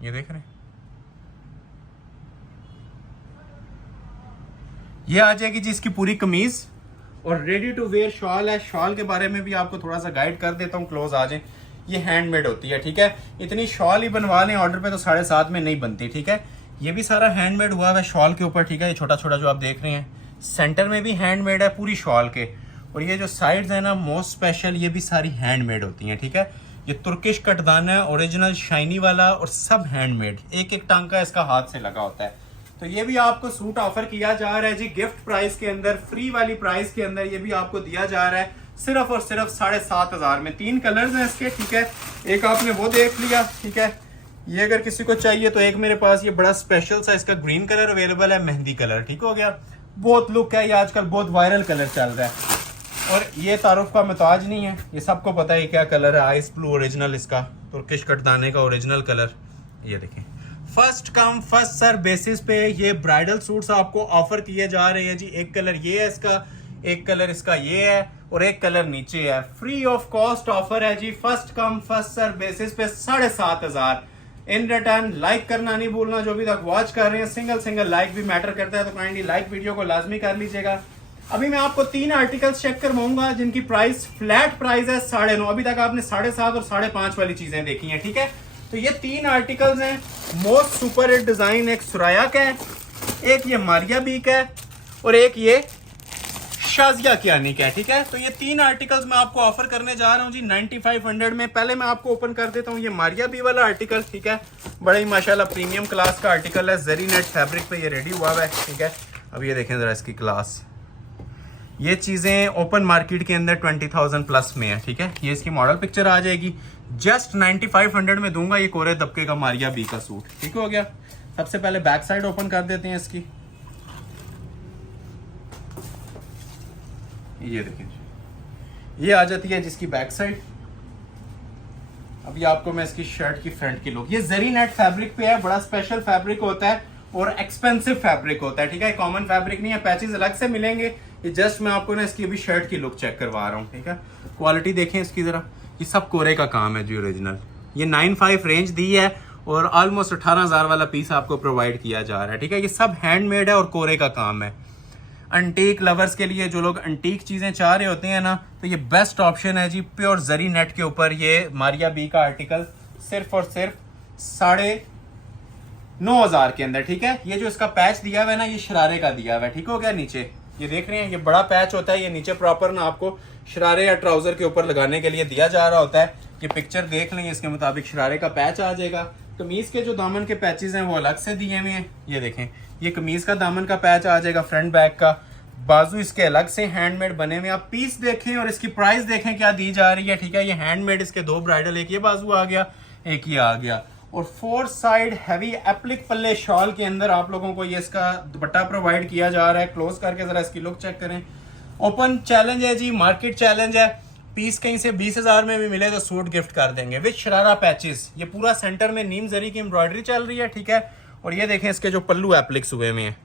ये देख रहे हैं, ये आ जाएगी जी इसकी पूरी कमीज और रेडी टू वेयर शॉल है। शॉल के बारे में भी आपको थोड़ा सा गाइड कर देता हूँ, क्लोज आ जाए। ये हैंडमेड होती है, ठीक है। इतनी शॉल ही बनवा लें ऑर्डर पे तो 7.5 में नहीं बनती, ठीक है। ये भी सारा हैंडमेड हुआ है शॉल के ऊपर, ठीक है। ये छोटा छोटा जो आप देख रहे हैं, सेंटर में भी हैंडमेड है पूरी शॉल के। और ये जो साइड्स है ना मोस्ट स्पेशल, ये भी सारी हैंडमेड होती हैं, ठीक है। ये तुर्किश कटदाना है, ओरिजिनल शाइनी वाला, और सब हैंडमेड। एक एक टांका इसका हाथ से लगा होता है। तो ये भी आपको सूट ऑफर किया जा रहा है जी गिफ्ट प्राइस के अंदर, फ्री वाली प्राइस के अंदर ये भी आपको दिया जा रहा है सिर्फ और सिर्फ 7,500 में। 3 कलर्स हैं इसके, ठीक है। एक आपने वो देख लिया, ठीक है। ये अगर किसी को चाहिए तो एक मेरे पास ये बड़ा स्पेशल सा इसका ग्रीन कलर अवेलेबल है, मेहंदी कलर, ठीक हो गया। बहुत लुक है, ये आजकल बहुत वायरल कलर चल रहा है। और ये तारुफ का मोहताज नहीं है, ये सबको पता है क्या कलर है, आइस ब्लू ओरिजिनल इसका तुर्किश कटदाने का ओरिजिनल कलर। ये देखें, first come first serve basis पे ये ब्राइडल सूट्स आपको ऑफर किए जा रहे हैं जी। एक कलर ये है इसका, एक कलर इसका ये है, और एक कलर नीचे है। फ्री ऑफ कॉस्ट ऑफर है जी, first come first serve basis पे 7,500। इन रिटर्न लाइक करना नहीं भूलना, जो भी तक वॉच कर रहे हैं। सिंगल सिंगल लाइक भी मैटर करता है, तो काइंडली लाइक वीडियो को लाजमी कर लीजिएगा। अभी मैं आपको 3 आर्टिकल्स चेक करवाऊंगा जिनकी प्राइस फ्लैट प्राइस है 9.5। अभी तक आपने 7.5 और 5.5 वाली चीजें देखी हैं, ठीक है। तो ये 3 आर्टिकल्स हैं। मोस्ट सुपर हिट डिजाइन एक सुराया का है, एक ये मारिया बी का है, और एक ये शाजिया कियानी का है, ठीक है। तो ये 3 आर्टिकल्स मैं आपको ऑफर करने जा रहा हूँ जी 9500 में। पहले मैं आपको ओपन कर देता हूँ ये मारिया बी वाला आर्टिकल, ठीक है। बड़ा ही माशाल्लाह प्रीमियम क्लास का आर्टिकल है, जरी नेट फैब्रिक पे ये रेडी हुआ है, ठीक है। अब ये देखें जरा इसकी क्लास। ये चीजें ओपन मार्केट के अंदर 20,000 प्लस में है, ठीक है। ये इसकी मॉडल पिक्चर आ जाएगी। जस्ट 9500 में दूंगा ये कोरे दबके का मारिया बी का सूट, ठीक हो गया। सबसे पहले बैक साइड ओपन कर देते हैं इसकी। ये देखें, ये आ जाती है जिसकी बैक साइड। अभी आपको मैं इसकी शर्ट की फ्रंट की लुक, ये जरी नेट फैब्रिक पे है, बड़ा स्पेशल फैब्रिक होता है और एक्सपेंसिव फैब्रिक होता है, ठीक है। कॉमन फैब्रिक नहीं है, पैचेस अलग से मिलेंगे। ये जस्ट मैं आपको ना इसकी अभी शर्ट की लुक चेक करवा रहा हूँ, ठीक है। क्वालिटी देखें इसकी जरा, ये सब कोरे का काम है जी ओरिजिनल। ये 9.5 रेंज दी है और ऑलमोस्ट 18,000 वाला पीस आपको प्रोवाइड किया जा रहा है, ठीक है। ये सब हैंडमेड है और कोरे का काम है। अंटीक लवर्स के लिए, जो लोग अंटीक चीजें चाह रहे होते हैं ना, तो ये बेस्ट ऑप्शन है जी। प्योर जरी नेट के ऊपर ये मारिया बी का आर्टिकल सिर्फ और सिर्फ 9,500 के अंदर, ठीक है। ये जो इसका पैच दिया हुआ है ना, ये शरारे का दिया हुआ है, ठीक हो गया। नीचे ये देख रहे हैं, ये बड़ा पैच होता है, ये नीचे प्रॉपर ना आपको शरारे या ट्राउजर के ऊपर लगाने के लिए दिया जा रहा होता है। ये पिक्चर देख लेंगे, इसके मुताबिक शरारे का पैच आ जाएगा। कमीज के जो दामन के पैचेस हैं वो अलग से दिए हुए हैं। ये देखें, ये कमीज का दामन का पैच आ जाएगा, फ्रंट बैक का। बाजू इसके अलग से हैंडमेड बने हुए। आप पीस देखें और इसकी प्राइस देखें क्या दी जा रही है, ठीक है। ये हैंडमेड, इसके 2 ब्राइडल, एक ये बाजू आ गया, एक ये आ गया। और 4 साइड हैवी एप्लिक पल्ले शॉल के अंदर आप लोगों को ये इसका दुपट्टा प्रोवाइड किया जा रहा है। क्लोज करके जरा इसकी लुक चेक करें। ओपन चैलेंज है जी, मार्केट चैलेंज है। पीस कहीं से 20,000 में भी मिले तो सूट गिफ्ट कर देंगे विद शरारा पैचेस। ये पूरा सेंटर में नीम जरी की एम्ब्रॉयडरी चल रही है, ठीक है। और ये देखें इसके जो पल्लू एप्लिक्स हुए में हैं,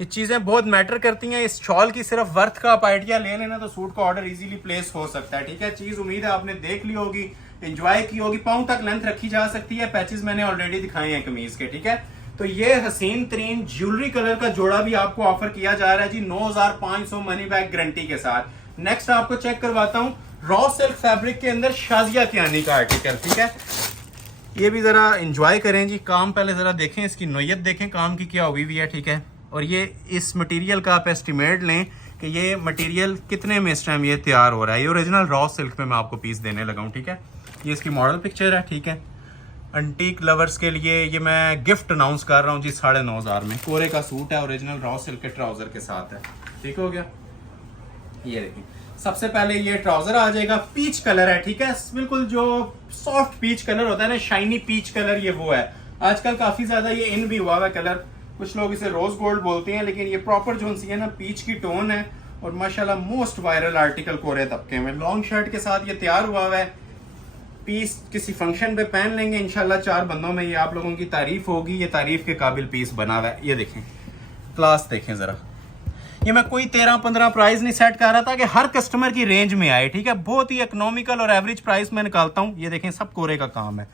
ये चीजें बहुत मैटर करती हैं। इस शॉल की सिर्फ वर्थ का आप आइडिया ले लेना तो सूट का ऑर्डर इजीली प्लेस हो सकता है, ठीक है। चीज उम्मीद है आपने देख ली होगी, एंजॉय की होगी। पाँव तक लेंथ रखी जा सकती है। पैचेस मैंने ऑलरेडी दिखाए हैं कमीज के, ठीक है। तो ये हसीन तरीन ज्वेलरी कलर का जोड़ा भी आपको ऑफर किया जा रहा है जी 9,500 मनी बैक गारंटी के साथ। नेक्स्ट आपको चेक करवाता हूँ रॉ सिल्क फैब्रिक के अंदर शाजिया कियानी का आर्टिकल, ठीक है। ये भी जरा एंजॉय करें जी। काम पहले जरा देखें, इसकी नोयत देखें काम की क्या हुई हुई है, ठीक है। और ये इस मटेरियल का आप एस्टिमेट लें कि ये मटेरियल कितने में इस टाइम ये तैयार हो रहा है। ये ओरिजिनल रॉ सिल्क में मैं आपको पीस देने लगा हूँ, ठीक है। ये इसकी मॉडल पिक्चर है, ठीक है। अंटीक लवर्स के लिए ये मैं गिफ्ट अनाउंस कर रहा हूँ जी 9,500 में। कोरे का सूट है, ओरिजिनल रॉ सिल्क के ट्राउजर के साथ है, ठीक हो गया। ये देखिए, सबसे पहले ये ट्राउजर आ जाएगा, पीच कलर है, ठीक है। बिल्कुल जो सॉफ्ट पीच कलर होता है ना, शाइनी पीच कलर, ये वो है। आजकल काफी ज्यादा ये इन भी हुआ है कलर। कुछ लोग इसे रोज गोल्ड बोलते हैं, लेकिन ये प्रॉपर जो सी है ना पीच की टोन है। और माशाल्लाह मोस्ट वायरल आर्टिकल कोरे तबके में लॉन्ग शर्ट के साथ ये तैयार हुआ है। पीस किसी फंक्शन पे पहन लेंगे इंशाल्लाह, 4 बंदों में ये आप लोगों की तारीफ होगी। ये तारीफ के काबिल पीस बना हुआ है। ये देखें, क्लास देखें जरा। ये मैं कोई 13-15 प्राइस नहीं सेट कर रहा था कि हर कस्टमर की रेंज में आए, ठीक है। बहुत ही इकोनॉमिकल और एवरेज प्राइस में निकालता हूँ। ये देखें, सब कोरे का काम है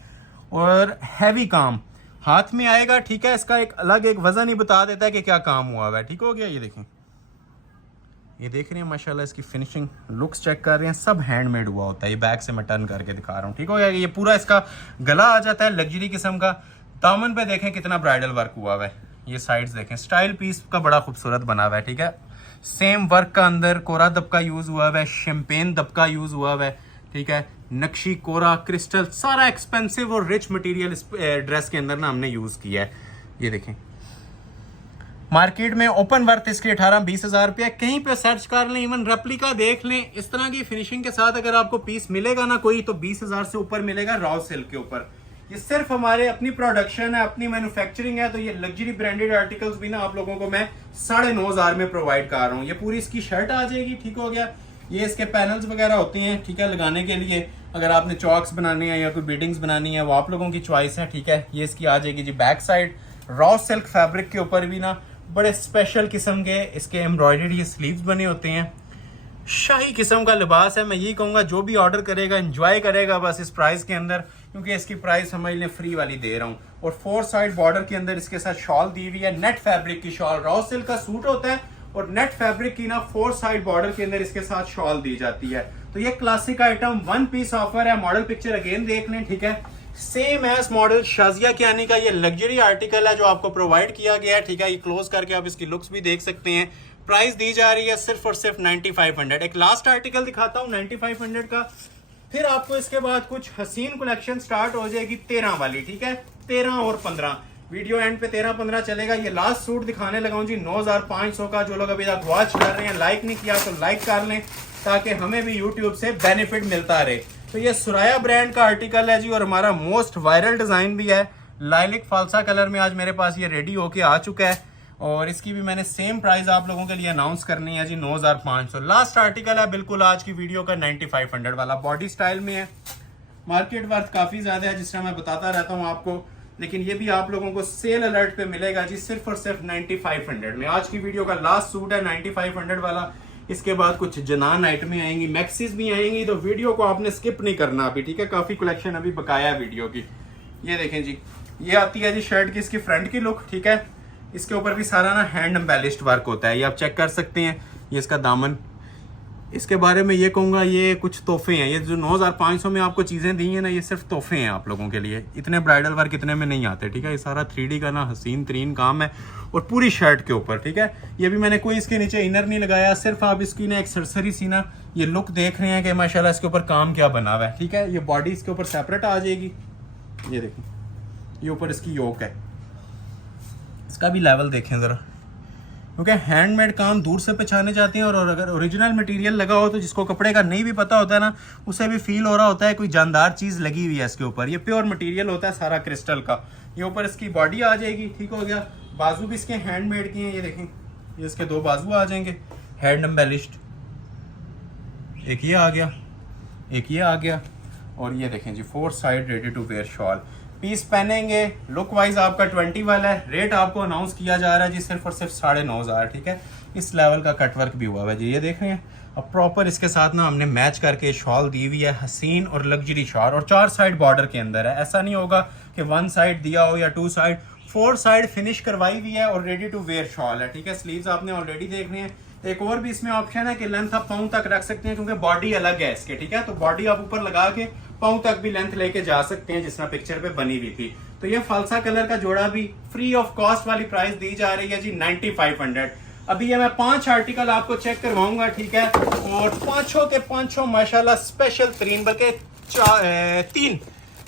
और हैवी काम हाथ में आएगा, ठीक है। इसका एक अलग एक वजन ही बता देता है कि क्या काम हुआ है, ठीक हो गया। ये देखें, ये देख रहे हैं माशाल्लाह इसकी फिनिशिंग, लुक्स चेक कर रहे हैं, सब हैंडमेड हुआ होता है। ये बैक से मैं टर्न करके दिखा रहा हूँ, ठीक हो गया। ये पूरा इसका गला आ जाता है लग्जरी किस्म का। दामन पे देखें कितना ब्राइडल वर्क हुआ हुआ है। ये साइड्स देखें, स्टाइल पीस का बड़ा खूबसूरत बना हुआ है, ठीक है। सेम वर्क का अंदर कोरा दबका यूज हुआ हुआ है, शैंपेन दबका यूज हुआ हुआ है, ठीक है। नक्शी, कोरा, क्रिस्टल, सारा एक्सपेंसिव और रिच मटेरियल इस ड्रेस के अंदर ना हमने यूज किया है। ये देखें, मार्केट में ओपन वर्थ इसके 18-20 हज़ार रुपया, कहीं पे सर्च कर लें, इवन रेप्लिका देख लें, इस तरह की फिनिशिंग के साथ अगर आपको पीस मिलेगा ना कोई, तो 20 हज़ार से ऊपर मिलेगा रॉ सिल्क के ऊपर। ये सिर्फ हमारे अपनी प्रोडक्शन है, अपनी मैन्युफैक्चरिंग है। तो ये लग्जरी ब्रांडेड आर्टिकल्स भी ना आप लोगों को मैं 9,500 में प्रोवाइड कर रहा हूँ। ये पूरी इसकी शर्ट आ जाएगी, ठीक हो गया। ये इसके पैनल्स वगैरह होते हैं, ठीक है, लगाने के लिए। अगर आपने चॉक्स बनाने हैं या कोई बीडिंग्स बनानी है वो आप लोगों की चॉइस है, ठीक है। ये इसकी आ जाएगी जी back side, raw silk fabric के ऊपर भी ना बड़े स्पेशल किस्म के इसके एम्ब्रॉयडरी ये स्लीव्स बने होते हैं। शाही किस्म का लिबास है। मैं यही कहूँगा जो भी ऑर्डर करेगा एंजॉय करेगा बस इस प्राइस के अंदर, क्योंकि इसकी प्राइस समझ लें फ्री वाली दे रहा हूँ। और 4 साइड बॉर्डर के अंदर इसके साथ शॉल दी हुई है, नेट फैब्रिक की शॉल। रॉ सिल्क का सूट होता है और नेट फैब्रिक की ना 4 साइड बॉर्डर के अंदर इसके साथ शॉल दी जाती है। तो ये क्लासिक आइटम 1 पीस ऑफर है। मॉडल पिक्चर अगेन देख लें, ठीक है। Same as model Shazia Kiani का ये लग्जरी आर्टिकल है जो आपको प्रोवाइड किया गया है, ठीक है। ये क्लोज करके आप इसकी लुक्स भी देख सकते हैं। प्राइस दी जा रही है सिर्फ और सिर्फ 9500। एक लास्ट आर्टिकल दिखाता हूँ 9500 का, फिर आपको इसके बाद कुछ हसीन कलेक्शन स्टार्ट हो जाएगी 13 वाली, ठीक है। 13 और 15 वीडियो एंड पे 13-15 चलेगा। ये लास्ट सूट दिखाने लगा हूँ जी 9,500 का। जो लोग अभी तक वॉच कर रहे हैं, लाइक नहीं किया तो लाइक कर लें ताकि हमें भी यूट्यूब से बेनिफिट मिलता रहे। तो ये सुराया ब्रांड का आर्टिकल है जी, और हमारा मोस्ट वायरल डिजाइन भी है। लाइलिक फालसा कलर में आज मेरे पास ये रेडी होके आ चुका है, और इसकी भी मैंने सेम प्राइस आप लोगों के लिए अनाउंस करनी है जी 9,500। लास्ट आर्टिकल है बिल्कुल आज की वीडियो का 9500 वाला, बॉडी स्टाइल में है। मार्केट वर्थ काफी ज्यादा है जिस तरह मैं बताता रहता हूँ आपको, लेकिन ये भी आप लोगों को सेल अलर्ट पे मिलेगा जी सिर्फ और सिर्फ 9500 में। आज की वीडियो का लास्ट सूट है 9500 वाला। इसके बाद कुछ जनान आइटमें आएंगी, मैक्सिस भी आएंगी, तो वीडियो को आपने स्किप नहीं करना अभी, ठीक है। काफी कलेक्शन अभी बकाया है वीडियो की। ये देखें जी, ये आती है जी शर्ट की इसकी फ्रंट की लुक, ठीक है। इसके ऊपर भी सारा ना हैंड एम्बेलिश्ड वर्क होता है, ये आप चेक कर सकते हैं। ये इसका दामन, इसके बारे में ये कहूँगा ये कुछ तोहफे हैं। ये जो 9,500 में आपको चीज़ें दी हैं ना, ये सिर्फ तोहफे हैं आप लोगों के लिए। इतने ब्राइडल वर्क इतने में नहीं आते, ठीक है। ये सारा 3D का ना हसीन तरीन काम है, और पूरी शर्ट के ऊपर, ठीक है। ये भी मैंने कोई इसके नीचे इनर नहीं लगाया, सिर्फ आप इसकी ना एक सरसरी सी ना ये लुक देख रहे हैं कि माशाल्लाह इसके ऊपर काम क्या बना हुआ है, ठीक है। ये बॉडी इसके ऊपर सेपरेट आ जाएगी। ये देखिए, ये ऊपर इसकी योक है, इसका भी लेवल देखें ज़रा, क्योंकि हैंडमेड काम दूर से पहचाने जाते हैं। और अगर ओरिजिनल मटेरियल लगा हो तो जिसको कपड़े का नहीं भी पता होता है ना, उसे भी फील हो रहा होता है कोई जानदार चीज़ लगी हुई है इसके ऊपर। ये प्योर मटेरियल होता है सारा क्रिस्टल का। ये ऊपर इसकी बॉडी आ जाएगी, ठीक हो गया। बाजू भी इसके हैंडमेड की हैं, ये देखें, ये इसके 2 बाजू आ जाएंगे हैंड एम्बेलिश्ड। एक ये आ गया, एक ये आ गया, और ये देखें जी 4 side ready to wear shawl. Piece पहनेंगे, लुक वाइज आपका 20 वाला है। रेट आपको अनाउंस किया जा रहा है जी सिर्फ और सिर्फ 9,500, ठीक है। इस लेवल का कटवर्क भी हुआ है जी, ये देख रहे हैं। अब प्रॉपर इसके साथ ना हमने मैच करके शॉल दी हुई है, हसीन और लग्जरी शॉल, और 4 साइड बॉर्डर के अंदर है। ऐसा नहीं होगा कि 1 साइड दिया हो या 2 साइड, 4 साइड फिनिश करवाई हुई है और रेडी टू वेयर शॉल है, ठीक है। स्लीव्स आपने ऑलरेडी देख रहे हैं। एक और भी इसमें ऑप्शन है कि लेंथ आप पाँव तक रख सकते हैं, क्योंकि बॉडी अलग है इसके, ठीक है। तो बॉडी आप ऊपर लगा के पाँव तक भी लेंथ लेके जा सकते हैं, जिस तरह पिक्चर पे बनी हुई थी। तो ये फालसा कलर का जोड़ा भी फ्री ऑफ कॉस्ट वाली प्राइस दी जा रही है जी 9500। अभी ये मैं 5 आर्टिकल आपको चेक करवाऊंगा, ठीक है। और पांचों के पांचों माशाल्लाह स्पेशल तरीन, बल्कि 3,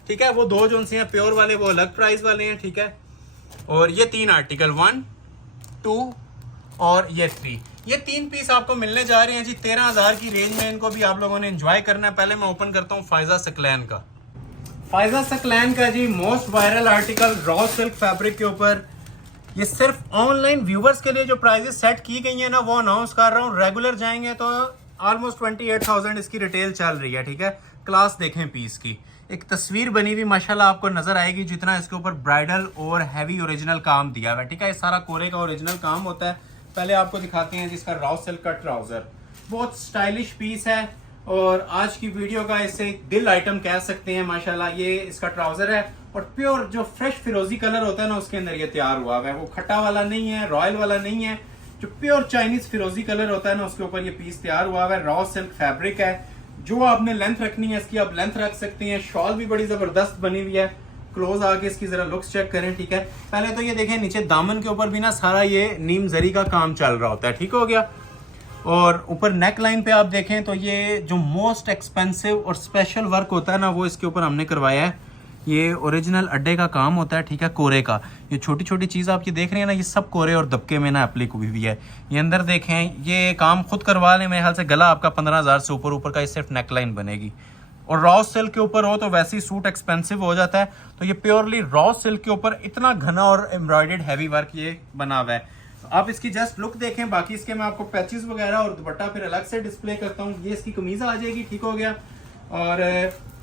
ठीक है। वो 2 जो से हैं प्योर वाले वो अलग प्राइस वाले हैं, ठीक है। और ये 3 आर्टिकल 1, 2 और ये 3, ये 3 पीस आपको मिलने जा रहे हैं जी 13,000 की रेंज में। इनको भी आप लोगों ने एंजॉय करना है। पहले मैं ओपन करता हूँ फायजा सकलैन का। फायजा सकलैन का जी most viral article raw silk fabric के ऊपर। ये सिर्फ ऑनलाइन व्यूवर्स के लिए जो प्राइजेस सेट की गई है ना, वो अनाउंस कर रहा हूँ। रेगुलर जाएंगे तो ऑलमोस्ट 28,000 इसकी रिटेल चल रही है, ठीक है। क्लास देखें पीस की, एक तस्वीर बनी हुई माशाल्लाह आपको नजर आएगी, जितना इसके ऊपर ब्राइडल और हैवी ओरिजिनल काम दिया हुआ है, ठीक है। ये सारा कोरे का ओरिजिनल काम होता है। पहले आपको दिखाते हैं जिसका रॉ सिल्क का ट्राउजर, बहुत स्टाइलिश पीस है, और आज की वीडियो का इसे दिल आइटम कह सकते हैं माशाल्लाह। ये इसका ट्राउजर है, और प्योर जो फ्रेश फिरोजी कलर होता है ना उसके अंदर ये तैयार हुआ है। वो खट्टा वाला नहीं है, रॉयल वाला नहीं है, जो प्योर चाइनीज फिरोजी कलर होता है ना, उसके ऊपर ये पीस तैयार हुआ है। रॉ सिल्क फैब्रिक है। जो आपने लेंथ रखनी है इसकी आप लेंथ रख सकती हैं। शॉल भी बड़ी जबरदस्त बनी हुई है। क्लोज आके इसकी जरा लुक्स चेक करें, ठीक है। पहले तो ये देखें नीचे दामन के ऊपर भी ना सारा ये नीम जरी का काम चल रहा होता है, ठीक हो गया। और ऊपर नेक लाइन पे आप देखें तो ये जो मोस्ट एक्सपेंसिव और स्पेशल वर्क होता है ना, वो इसके ऊपर हमने करवाया है। ये ओरिजिनल अड्डे का काम होता है, ठीक है, कोरे का। ये छोटी छोटी चीज़ आप ये देख रहे हैं ना, ये सब कोरे और दबके में ना एप्लिक हुई हुई है। ये अंदर देखें, ये काम खुद करवा लें, मेरे ख्याल से गला आपका 15,000 से ऊपर का, ये सिर्फ नेक लाइन बनेगी। और रॉ सिल्क के ऊपर हो तो वैसे ही सूट एक्सपेंसिव हो जाता है। तो ये प्योरली रॉ सिल्क के ऊपर इतना घना और एम्ब्रॉयडर्ड हैवी वर्क ये बना हुआ है। आप इसकी जस्ट लुक देखें, बाकी इसके मैं आपको पैचेस वगैरह और दुपट्टा फिर अलग से डिस्प्ले करता हूँ। ये इसकी कमीज आ जाएगी, ठीक हो गया। और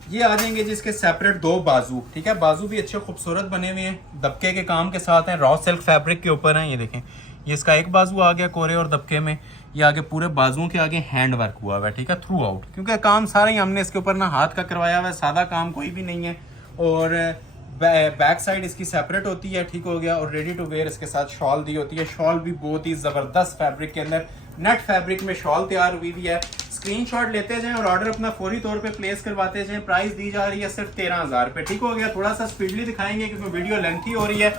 ये आ जाएंगे जिसके सेपरेट 2 बाजू, ठीक है। बाजू भी अच्छे खूबसूरत बने हुए हैं, दबके के काम के साथ हैं, रॉ सिल्क फैब्रिक के ऊपर हैं। ये देखें, ये इसका एक बाजू आ गया कोरे और दबके में। ये आगे पूरे बाजुओं के आगे हैंड वर्क हुआ हुआ है, ठीक है, थ्रू आउट, क्योंकि काम सारा ही हमने इसके ऊपर ना हाथ का करवाया हुआ है, सादा काम कोई भी नहीं है। और बैक साइड इसकी सेपरेट होती है, ठीक हो गया। और रेडी टू वेयर इसके साथ शॉल दी होती है। शॉल भी बहुत ही जबरदस्त फैब्रिक के अंदर, नेट फैब्रिक में शॉल तैयार हुई भी है। स्क्रीनशॉट लेते जाएं और ऑर्डर अपना फौरी तौर पे प्लेस करवाते जाएं। प्राइस दी जा रही है सिर्फ 13,000 रुपये, ठीक हो गया। थोड़ा सा स्पीडली दिखाएंगे क्योंकि वीडियो लेंथी हो रही है।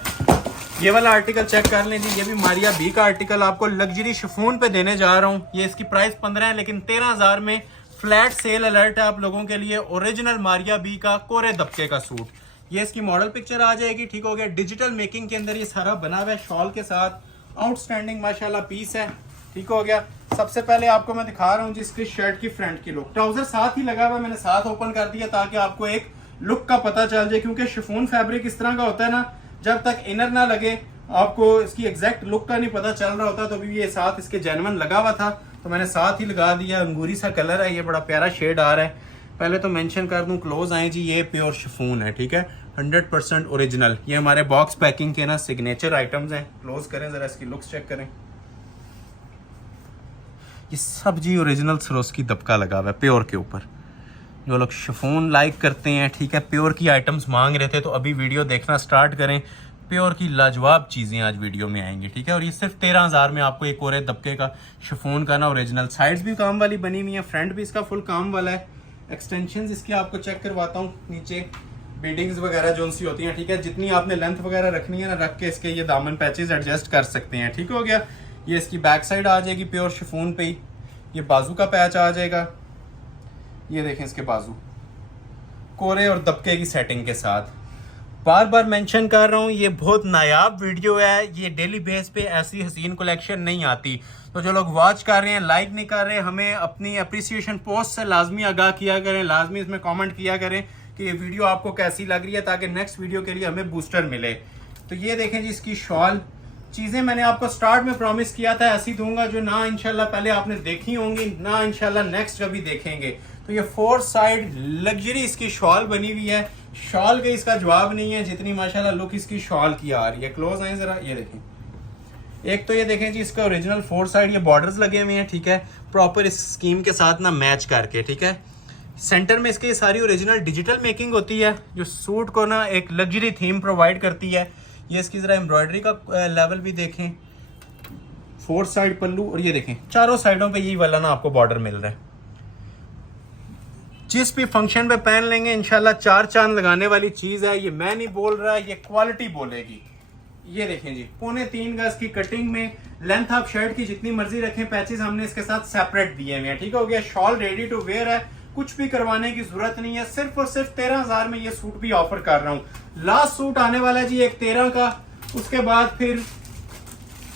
ये वाला आर्टिकल चेक कर लें जी, ये भी मारिया बी का आर्टिकल आपको लग्जरी शिफॉन पे देने जा रहा हूँ। ये इसकी प्राइस 15 है, लेकिन 13,000 में फ्लैट सेल अलर्ट है आप लोगों के लिए। ओरिजिनल मारिया बी का कोरे दबके का सूट, ये इसकी मॉडल पिक्चर आ जाएगी, ठीक हो गया। डिजिटल मेकिंग के अंदर ये सारा बना हुआ है शॉल के साथ। आउटस्टैंडिंग माशाल्लाह पीस है, ठीक हो गया। सबसे पहले आपको मैं दिखा रहा हूँ जिसकी शर्ट की फ्रंट की लुक। ट्राउजर साथ ही लगा हुआ है, मैंने साथ ओपन कर दिया ताकि आपको एक लुक का पता चल जाए, क्योंकि शिफॉन फैब्रिक इस तरह का होता है ना, जब तक इनर ना लगे आपको इसकी एग्जैक्ट लुक का नहीं पता चल रहा होता। तो अभी ये साथ इसके जेन्युइन लगा हुआ था तो मैंने साथ ही लगा दिया। अंगूरी सा कलर है, ये बड़ा प्यारा शेड आ रहा है। पहले तो मेंशन कर दूं, क्लोज आए जी, ये प्योर शिफॉन है, ठीक है, 100% ओरिजिनल। ये हमारे बॉक्स पैकिंग के ना सिग्नेचर आइटम्स हैं। क्लोज करें जरा, इसकी लुक्स चेक करें। ये सब जी ओरिजिनल सरोस्की दबका लगा हुआ है प्योर के ऊपर। जो लोग शिफॉन लाइक करते हैं, ठीक है, प्योर की आइटम्स मांग रहे थे, तो अभी वीडियो देखना स्टार्ट करें। प्योर की लाजवाब चीज़ें आज वीडियो में आएंगी, ठीक है। और ये सिर्फ 13,000 में आपको एक कोरे दबके का शिफॉन का ना ओरिजिनल। साइड्स भी काम वाली बनी हुई है, फ्रंट भी इसका फुल काम वाला है। एक्सटेंशंस इसके आपको चेक करवाता हूँ, नीचे बीडिंग्स वगैरह जो सी होती हैं, ठीक है। जितनी आपने लेंथ वगैरह रखनी है ना, रख के इसके ये दामन पैचेस एडजस्ट कर सकते हैं, ठीक हो गया। ये इसकी बैक साइड आ जाएगी प्योर शिफॉन पे ही। ये बाजू का पैच आ जाएगा, ये देखें इसके बाजू कोरे और दबके की सेटिंग के साथ। बार बार मेंशन कर रहा हूँ, ये बहुत नायाब वीडियो है। ये डेली बेस पे ऐसी हसीन कलेक्शन नहीं आती। तो जो लोग वॉच कर रहे हैं, लाइक नहीं कर रहे, हमें अपनी अप्रिसिएशन पोस्ट से लाजमी आगाह किया करें, लाजमी इसमें कमेंट किया करें कि ये वीडियो आपको कैसी लग रही है, ताकि नेक्स्ट वीडियो के लिए हमें बूस्टर मिले। तो ये देखें जी इसकी शॉल। चीज़ें मैंने आपको स्टार्ट में प्रॉमिस किया था ऐसी दूंगा जो ना इंशाल्लाह पहले आपने देखी होंगी, ना इंशाल्लाह नेक्स्ट कभी देखेंगे। तो ये 4 साइड लग्जरी इसकी शॉल बनी हुई है। शॉल के इसका जवाब नहीं है जितनी माशाल्लाह लुक इसकी शॉल की आ रही है। क्लोज आए जरा, ये देखें। एक तो ये देखें जी इसका ओरिजिनल 4 साइड ये बॉर्डर्स लगे हुए हैं, ठीक है, प्रॉपर इस स्कीम के साथ ना मैच करके, ठीक है। सेंटर में इसकी सारी ओरिजिनल डिजिटल मेकिंग होती है जो सूट को ना एक लग्जरी थीम प्रोवाइड करती है। ये इसकी जरा एम्ब्रॉयडरी का लेवल भी देखें, 4 साइड पल्लू, और ये देखें चारों साइडों पे यही वाला ना आपको बॉर्डर मिल रहा है। जिस भी फंक्शन पे पहन लेंगे इंशाल्लाह 4 चांद लगाने वाली चीज है। ये मैं नहीं बोल रहा, ये क्वालिटी बोलेगी। ये देखें जी 3.25 गज की कटिंग में। लेंथ आप शर्ट की जितनी मर्जी रखें, पैचेस हमने इसके साथ सेपरेट दिए हुए हैं, ठीक हो गया। शॉल रेडी टू वेयर है, कुछ भी करवाने की जरूरत नहीं है। सिर्फ और सिर्फ 13,000 में ये सूट भी ऑफर कर रहा हूँ। लास्ट सूट आने वाला है जी एक 13 का, उसके बाद फिर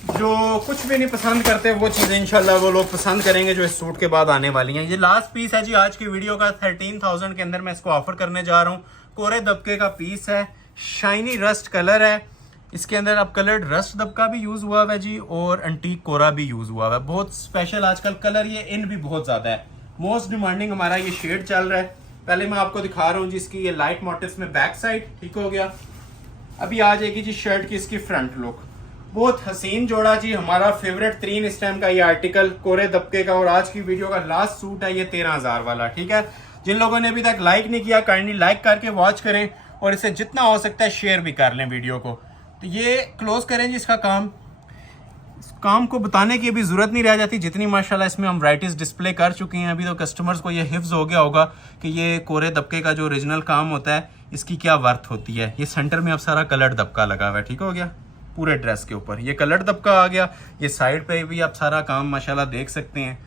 जो कुछ भी नहीं पसंद करते वो चीजें इंशाल्लाह वो लोग पसंद करेंगे जो इस सूट के बाद आने वाली हैं। ये लास्ट पीस है जी आज की वीडियो का। 13,000 के अंदर मैं इसको ऑफर करने जा रहा हूँ। कोरे दबके का पीस है, शाइनी रस्ट कलर है इसके अंदर। अब कलर्ड रस्ट दबका भी यूज हुआ है जी, और एंटीक कोरा भी यूज हुआ है। बहुत स्पेशल आजकल कलर, ये इन भी बहुत ज्यादा है। मोस्ट डिमांडिंग हमारा ये शेड चल रहा है। पहले मैं आपको दिखा रहा हूँ जी इसकी ये लाइट मोटिव्स में बैक साइड, ठीक हो गया। अभी आ जाएगी जी शर्ट की इसकी फ्रंट लुक। बहुत हसीन जोड़ा जी, हमारा फेवरेट 3 इस टाइम का ये आर्टिकल कोरे दबके का। और आज की वीडियो का लास्ट सूट है ये 13,000 वाला, ठीक है। जिन लोगों ने अभी तक लाइक नहीं किया, काइंडली लाइक करके वॉच करें और इसे जितना हो सकता है शेयर भी कर लें वीडियो को। तो ये क्लोज करें जी इसका काम। काम को बताने की अभी ज़रूरत नहीं रह जाती, जितनी माशाल्लाह इसमें हम वैराइटीज़ डिस्प्ले कर चुके हैं। अभी तो कस्टमर्स को ये हिफ्ज़ हो गया होगा कि ये कोरे दबके का जो ओरिजिनल काम होता है इसकी क्या वर्थ होती है। ये सेंटर में अब सारा कलर्ड दबका लगा हुआ है, ठीक हो गया, पूरे ड्रेस के ऊपर ये कलर्ड दबका आ गया। ये साइड पे भी आप सारा काम माशाल्लाह देख सकते हैं,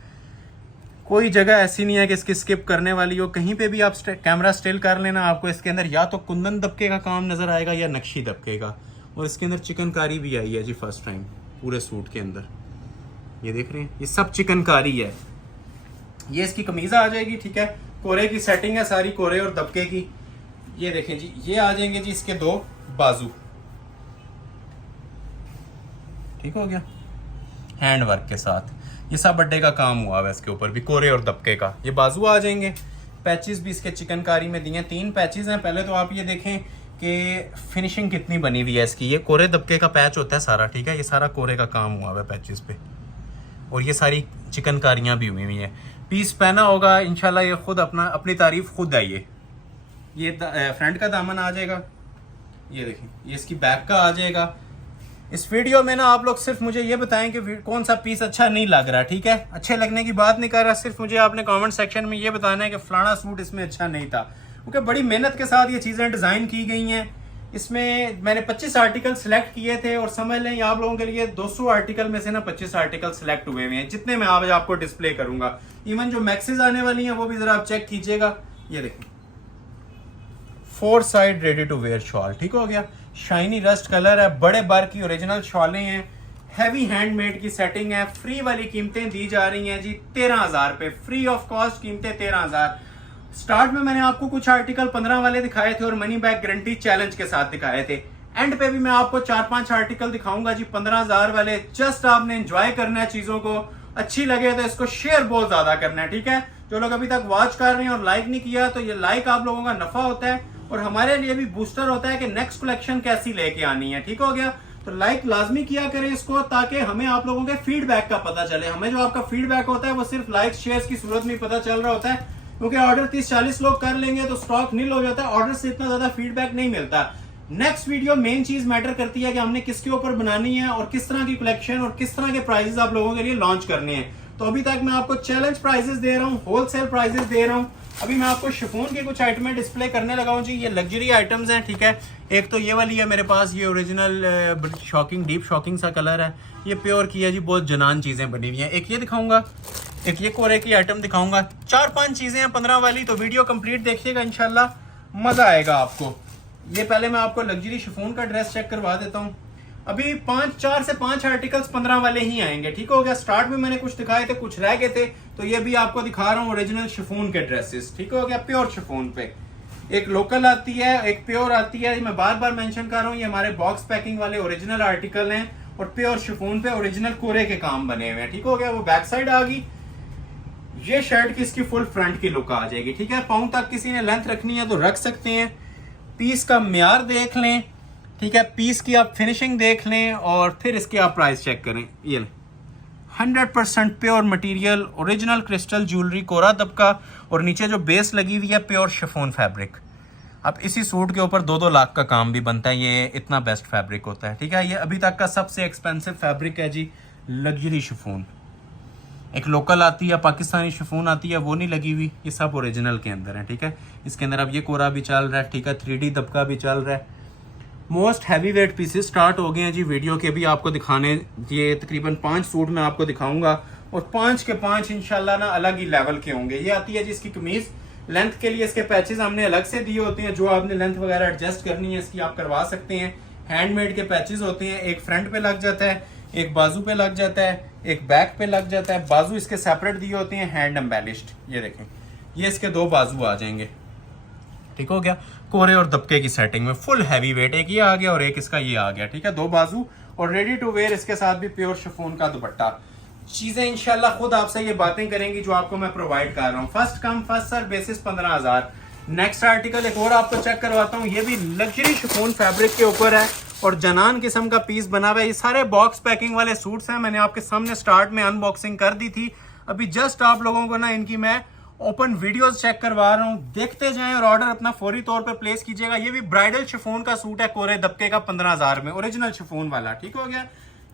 कोई जगह ऐसी नहीं है कि इसकी स्किप करने वाली हो। कहीं पे भी आप कैमरा स्टिल कर लेना, आपको इसके अंदर या तो कुंदन दबके का काम नज़र आएगा या नक्शी दबके का। और इसके अंदर चिकनकारी भी आई है जी फर्स्ट टाइम पूरे सूट के अंदर, ये देख रहे हैं, ये सब चिकनकारी है। ये इसकी कमीज आ जाएगी, ठीक है, कोरे की सेटिंग है सारी, कोरे और दबके की। ये देखें जी, ये आ जाएंगे जी इसके 2 बाजू, ठीक हो गया, हैंड वर्क के साथ। ये सब बड्डे का काम हुआ है इसके ऊपर भी, कोरे और दबके का। ये बाजू आ जाएंगे, पैचेस भी इसके चिकनकारी में दिए, 3 पैचेस हैं। पहले तो आप ये देखें कि फिनिशिंग कितनी बनी हुई है इसकी। ये कोरे दबके का पैच होता है सारा, ठीक है, ये सारा कोरे का काम हुआ है पैचेस पे, और ये सारी चिकनकारियाँ भी हुई हैं। पीस पहना होगा इंशाल्लाह, ये खुद अपनी तारीफ खुद है। ये फ्रंट का दामन आ जाएगा, ये देखें, ये इसकी बैक का आ जाएगा। इस वीडियो में ना आप लोग सिर्फ मुझे ये बताएं कि कौन सा पीस अच्छा नहीं लग रहा, ठीक है, अच्छे लगने की बात नहीं कर रहा, सिर्फ मुझे आपने कमेंट सेक्शन में ये बताना है कि फलाना सूट इसमें अच्छा नहीं था, क्योंकि बड़ी मेहनत के साथ ये चीज़ें डिज़ाइन की गई हैं। इसमें मैंने 25 आर्टिकल सिलेक्ट किए थे, और समझ लें आप लोगों के लिए 200 आर्टिकल में से ना 25 आर्टिकल सिलेक्ट हुए हुए हैं, जितने मैं आज आपको डिस्प्ले करूंगा। इवन जो मैक्सेस आने वाली हैं वो भी जरा आप चेक कीजिएगा। ये देखें, 4 side ready to wear shawl, ठीक हो गया, शाइनी रस्ट कलर है, बड़े बार की ओरिजिनल शॉलें हैं, हैवी हैंडमेड की सेटिंग है। फ्री वाली कीमतें दी जा रही हैं जी 13,000 पे, फ्री ऑफ कॉस्ट कीमतें 13,000। स्टार्ट में मैंने आपको कुछ आर्टिकल 15 वाले दिखाए थे और मनी बैक गारंटी चैलेंज के साथ दिखाए थे। एंड पे भी मैं आपको 4-5 आर्टिकल दिखाऊंगा जी 15,000 वाले। जस्ट आपने एंजॉय करना है चीजों को, अच्छी लगे तो इसको शेयर बहुत ज्यादा करना है, ठीक है। जो लोग अभी तक वॉच कर रहे हैं और लाइक नहीं किया, तो ये लाइक आप लोगों का नफा होता है और हमारे लिए भी बूस्टर होता है कि नेक्स्ट कलेक्शन कैसी लेके आनी है, ठीक हो गया। तो लाइक लाजमी किया करें इसको, ताकि हमें आप लोगों के फीडबैक का पता चले। हमें जो आपका फीडबैक होता है वो सिर्फ लाइक शेयर की सूरत में पता चल रहा होता है, क्योंकि ऑर्डर 30-40 लोग कर लेंगे तो स्टॉक नील हो जाता है, ऑर्डर से इतना ज्यादा फीडबैक नहीं मिलता। नेक्स्ट वीडियो मेन चीज मैटर करती है कि हमने किसके ऊपर बनानी है और किस तरह की कलेक्शन और किस तरह के प्राइसेस आप लोगों के लिए लॉन्च करने हैं। तो अभी तक मैं आपको चैलेंज प्राइसेस दे रहा हूँ, होलसेल प्राइसेस दे रहा हूँ। अभी मैं आपको शिफॉन की कुछ आइटमें डिस्प्ले करने लगा हूँ जी। ये लग्जरी आइटम्स हैं, ठीक है। एक तो ये वाली है मेरे पास, ये ओरिजिनल शॉकिंग डीप शॉकिंग सा कलर है, ये प्योर की है जी, बहुत जनान चीजें बनी हुई हैं। एक ये दिखाऊंगा, एक ये कोरे की आइटम दिखाऊंगा, 4-5 चीजें हैं 15 वाली। तो वीडियो कंप्लीट देखिएगा, इंशाल्लाह मजा आएगा आपको। ये पहले मैं आपको लग्जरी शिफॉन का ड्रेस चेक करवा देता हूँ। अभी 4 से 5 आर्टिकल्स 15 वाले ही आएंगे, ठीक हो गया। स्टार्ट में मैंने कुछ दिखाए थे, कुछ रह गए थे, तो ये भी आपको दिखा रहा हूँ ओरिजिनल शिफॉन के ड्रेसेस, ठीक हो गया, प्योर शिफॉन पे। एक लोकल आती है, एक प्योर आती है, मैं बार बार मेंशन कर रहा हूँ, ये हमारे बॉक्स पैकिंग वाले ओरिजिनल आर्टिकल हैं और प्योर शिफॉन पे ओरिजिनल कोरे के काम बने हुए हैं, ठीक हो गया। वो बैक साइड आ गई। ये शर्ट की इसकी फुल फ्रंट की लुक आ जाएगी, ठीक है। पाँव तक किसी ने लेंथ रखनी है तो रख सकते हैं। पीस का म्यार देख लें, ठीक है, पीस की आप फिनिशिंग देख लें और फिर इसके आप प्राइस चेक करें। ये 100% pure material, original crystal jewellery, कोरा दबका, और नीचे जो बेस लगी हुई है प्योर शिफॉन फैब्रिक। अब इसी सूट के ऊपर 2-2 लाख का काम भी बनता है, ये इतना बेस्ट फैब्रिक होता है, ठीक है। ये अभी तक का सबसे एक्सपेंसिव फैब्रिक है जी, लग्जरी शिफॉन। एक लोकल आती है, पाकिस्तानी शिफॉन आती है, वो नहीं लगी हुई, ये सब ओरिजिनल के अंदर है, ठीक है। इसके अंदर अब ये कोरा भी चल रहा है, ठीक है, 3D दबका भी चल रहा है। Most heavy weight pieces start हो गए हैं जी वीडियो के भी आपको दिखाने। ये तकरीबन 5 सूट मैं आपको दिखाऊंगा और 5 के 5 इंशाल्लाह ना अलग ही लेवल के होंगे। ये आती है जी इसकी कमीज, लेंथ के लिए इसके पैचेस हमने अलग से दिए होते हैं, जो आपने लेंथ वगैरह एडजस्ट करनी है इसकी आप करवा सकते हैं। हैंडमेड के पैचेस होते हैं, एक फ्रंट पे लग जाता है, एक बाजू पे लग जाता है, एक बैक पे लग जाता है। बाजू इसके सेपरेट दिए होते हैं, हैंड एम्बेलिश्ड। ये देखें, ये इसके 2 बाजू आ जाएंगे, ठीक हो गया। कोरे और दबके की सेटिंग में फुल हैवी वेट, एक ये आ गया और एक इसका ये आ गया, ठीक है। 2 बाजू और रेडी टू वेयर, इसके साथ भी प्योर शिफॉन का दुपट्टा। चीजें इंशाल्लाह खुद आपसे ये बातें करेंगी जो आपको मैं प्रोवाइड कर रहा हूँ। First come first serve basis 15,000। Next article एक और आपको चेक करवाता हूँ, ये भी लग्जरी शिफॉन फैब्रिक के ऊपर है और जनान किस्म का पीस बना हुआ है। ये सारे बॉक्स पैकिंग वाले सूट्स हैं, मैंने आपके सामने स्टार्ट में अनबॉक्सिंग कर दी थी। अभी जस्ट आप लोगों को ना इनकी मैं ओपन वीडियोस चेक करवा रहा हूँ, देखते जाएं और ऑर्डर अपना फौरी तौर पे प्लेस कीजिएगा। ये भी ब्राइडल शिफॉन का सूट है, कोरे दबके का, 15,000 में, ओरिजिनल शिफॉन वाला, ठीक हो गया।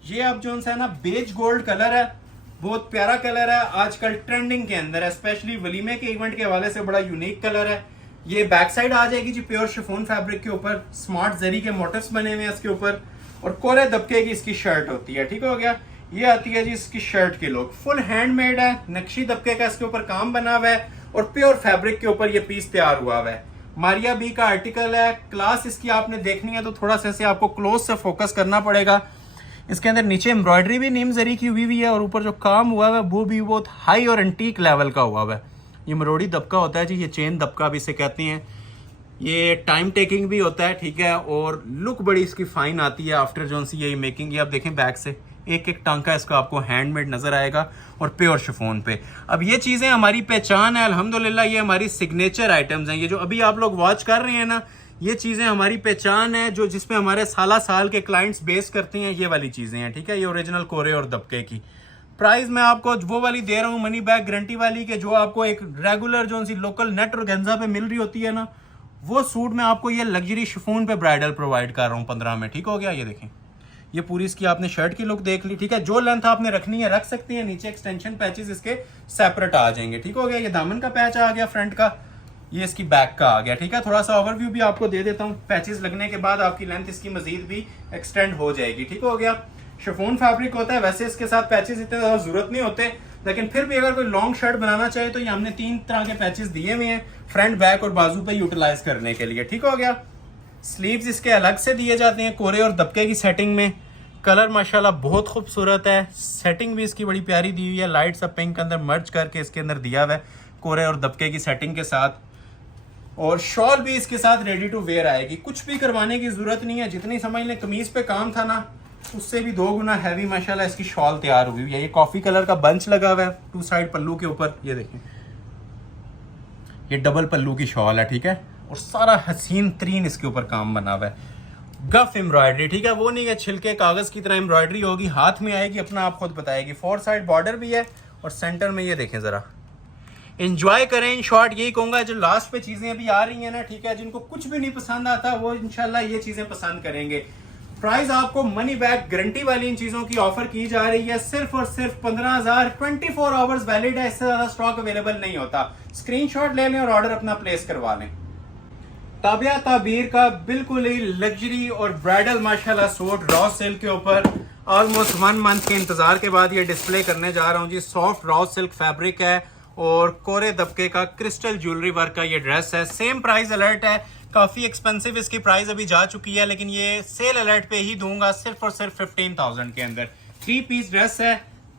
ये अब जो है ना बेज गोल्ड कलर है, बहुत प्यारा कलर है, आजकल ट्रेंडिंग के अंदर है, स्पेशली वलीमे के इवेंट के हवाले से बड़ा यूनिक कलर है। ये बैक साइड आ जाएगी जी प्योर शिफॉन फैब्रिक के ऊपर, स्मार्ट जरी के मोटिव्स बने हुए हैं इसके ऊपर, और कोरे दबके की इसकी शर्ट होती है। ठीक हो गया, ये आती है जी इसकी शर्ट की लुक, फुल हैंडमेड है, नक्शी दबके का इसके ऊपर काम बना हुआ है और प्योर फैब्रिक के ऊपर ये पीस तैयार हुआ हुआ है। मारिया बी का आर्टिकल है, क्लास इसकी आपने देखनी है तो थोड़ा सा इसे आपको क्लोज से फोकस करना पड़ेगा। इसके अंदर नीचे एम्ब्रॉयडरी भी नीम जरी की हुई है और ऊपर जो काम हुआ है वो भी बहुत हाई और एंटीक लेवल का हुआ है। ये मरोड़ी दबका होता है जी, ये चेन दबका भी इसे कहते हैं। ये टाइम टेकिंग भी होता है, ठीक है, और लुक बड़ी इसकी फाइन आती है आफ्टर जोन सी ये मेकिंग। ये आप देखें बैक से एक एक टांका इसका आपको हैंडमेड नजर आएगा और प्योर शिफॉन पे। अब ये चीजें हमारी पहचान है अल्हम्दुलिल्लाह, ये हमारी सिग्नेचर आइटम्स हैं। ये जो अभी आप लोग वॉच कर रहे हैं ना, ये चीजें हमारी पहचान है, जो जिसपे हमारे साल के क्लाइंट्स बेस करते हैं, ये वाली चीजें हैं। ठीक है, ये ओरिजिनल कोरे और दबके की। प्राइस मैं आपको वो वाली दे रहा हूँ मनी बैक गारंटी वाली के, जो आपको एक रेगुलर जो सी लोकल नेट और गेंजा पे मिल रही होती है ना, वो सूट में आपको ये लग्जरी शिफॉन पे ब्राइडल प्रोवाइड कर रहा हूँ 15 में। ठीक हो गया, ये देखें, ये पूरी इसकी आपने शर्ट की लुक देख ली। ठीक है, जो लेंथ आपने रखनी है रख सकती है, नीचे एक्सटेंशन पैचेस इसके सेपरेट आ जाएंगे। ठीक हो गया, ये दामन का पैच आ गया फ्रंट का, ये इसकी बैक का आ गया। ठीक है, थोड़ा सा ओवरव्यू भी आपको दे देता हूँ। पैचेस लगने के बाद आपकी लेंथ इसकी मजीद भी एक्सटेंड हो जाएगी। ठीक हो गया, शिफॉन फैब्रिक होता है, वैसे इसके साथ पैचेस इतने ज्यादा जरूरत नहीं होते, लेकिन फिर भी अगर कोई लॉन्ग शर्ट बनाना चाहे तो ये हमने 3 तरह के पैचेस दिए हुए हैं, फ्रंट, बैक और बाजू पे यूटिलाइज करने के लिए। ठीक हो गया, स्लीव्स इसके अलग से दिए जाते हैं कोरे और दबके की सेटिंग में। कलर माशाल्लाह बहुत खूबसूरत है, सेटिंग भी इसकी बड़ी प्यारी दी हुई है, लाइट सा पिंक अंदर मर्ज करके इसके अंदर दिया हुआ है कोरे और दबके की सेटिंग के साथ। और शॉल भी इसके साथ रेडी टू वेयर आएगी, कुछ भी करवाने की जरूरत नहीं है। जितनी समझ लें कमीज पे काम था ना, उससे भी 2 गुना हैवी माशाल्लाह इसकी शॉल तैयार हुई है। ये कॉफी कलर का बंच लगा हुआ है 2 साइड पल्लू के ऊपर, ये देखें, ये डबल पल्लू की शॉल है। ठीक है, और सारा हसीन तरीन इसके ऊपर काम बना हुआ है, गफ एम्ब्रॉयडरी। ठीक है, वो नहीं है छिलके कागज की तरह एम्ब्रॉयडरी होगी, हाथ में आएगी, अपना आप खुद बताएगी। 4 साइड बॉर्डर भी है और सेंटर में ये देखें, जरा एंजॉय करें। इन शॉर्ट यही कहूंगा, जो लास्ट पे चीजें अभी आ रही हैं ना, ठीक है, जिनको कुछ भी नहीं पसंद आता वो इंशाल्लाह ये चीजें पसंद करेंगे। प्राइस आपको मनी बैक गारंटी वाली इन चीजों की ऑफर की जा रही है, सिर्फ और सिर्फ 15,000। 24 आवर्स वैलिड है, इससे ज्यादा स्टॉक अवेलेबल नहीं होता। स्क्रीनशॉट ले लें और ऑर्डर अपना प्लेस करवा लें। ताबिया ताबीर का बिल्कुल ही लग्जरी और ब्राइडल माशाल्लाह सूट रॉ सिल्क के ऊपर, ऑलमोस्ट 1 मंथ के इंतजार के बाद ये डिस्प्ले करने जा रहा हूँ जी। सॉफ्ट रॉ सिल्क फैब्रिक है और कोरे दबके का क्रिस्टल ज्वेलरी वर्क का ये ड्रेस है। सेम प्राइस अलर्ट है, काफी एक्सपेंसिव इसकी प्राइस अभी जा चुकी है, लेकिन ये सेल अलर्ट पे ही दूंगा सिर्फ और सिर्फ 15,000 के अंदर। 3 पीस ड्रेस है,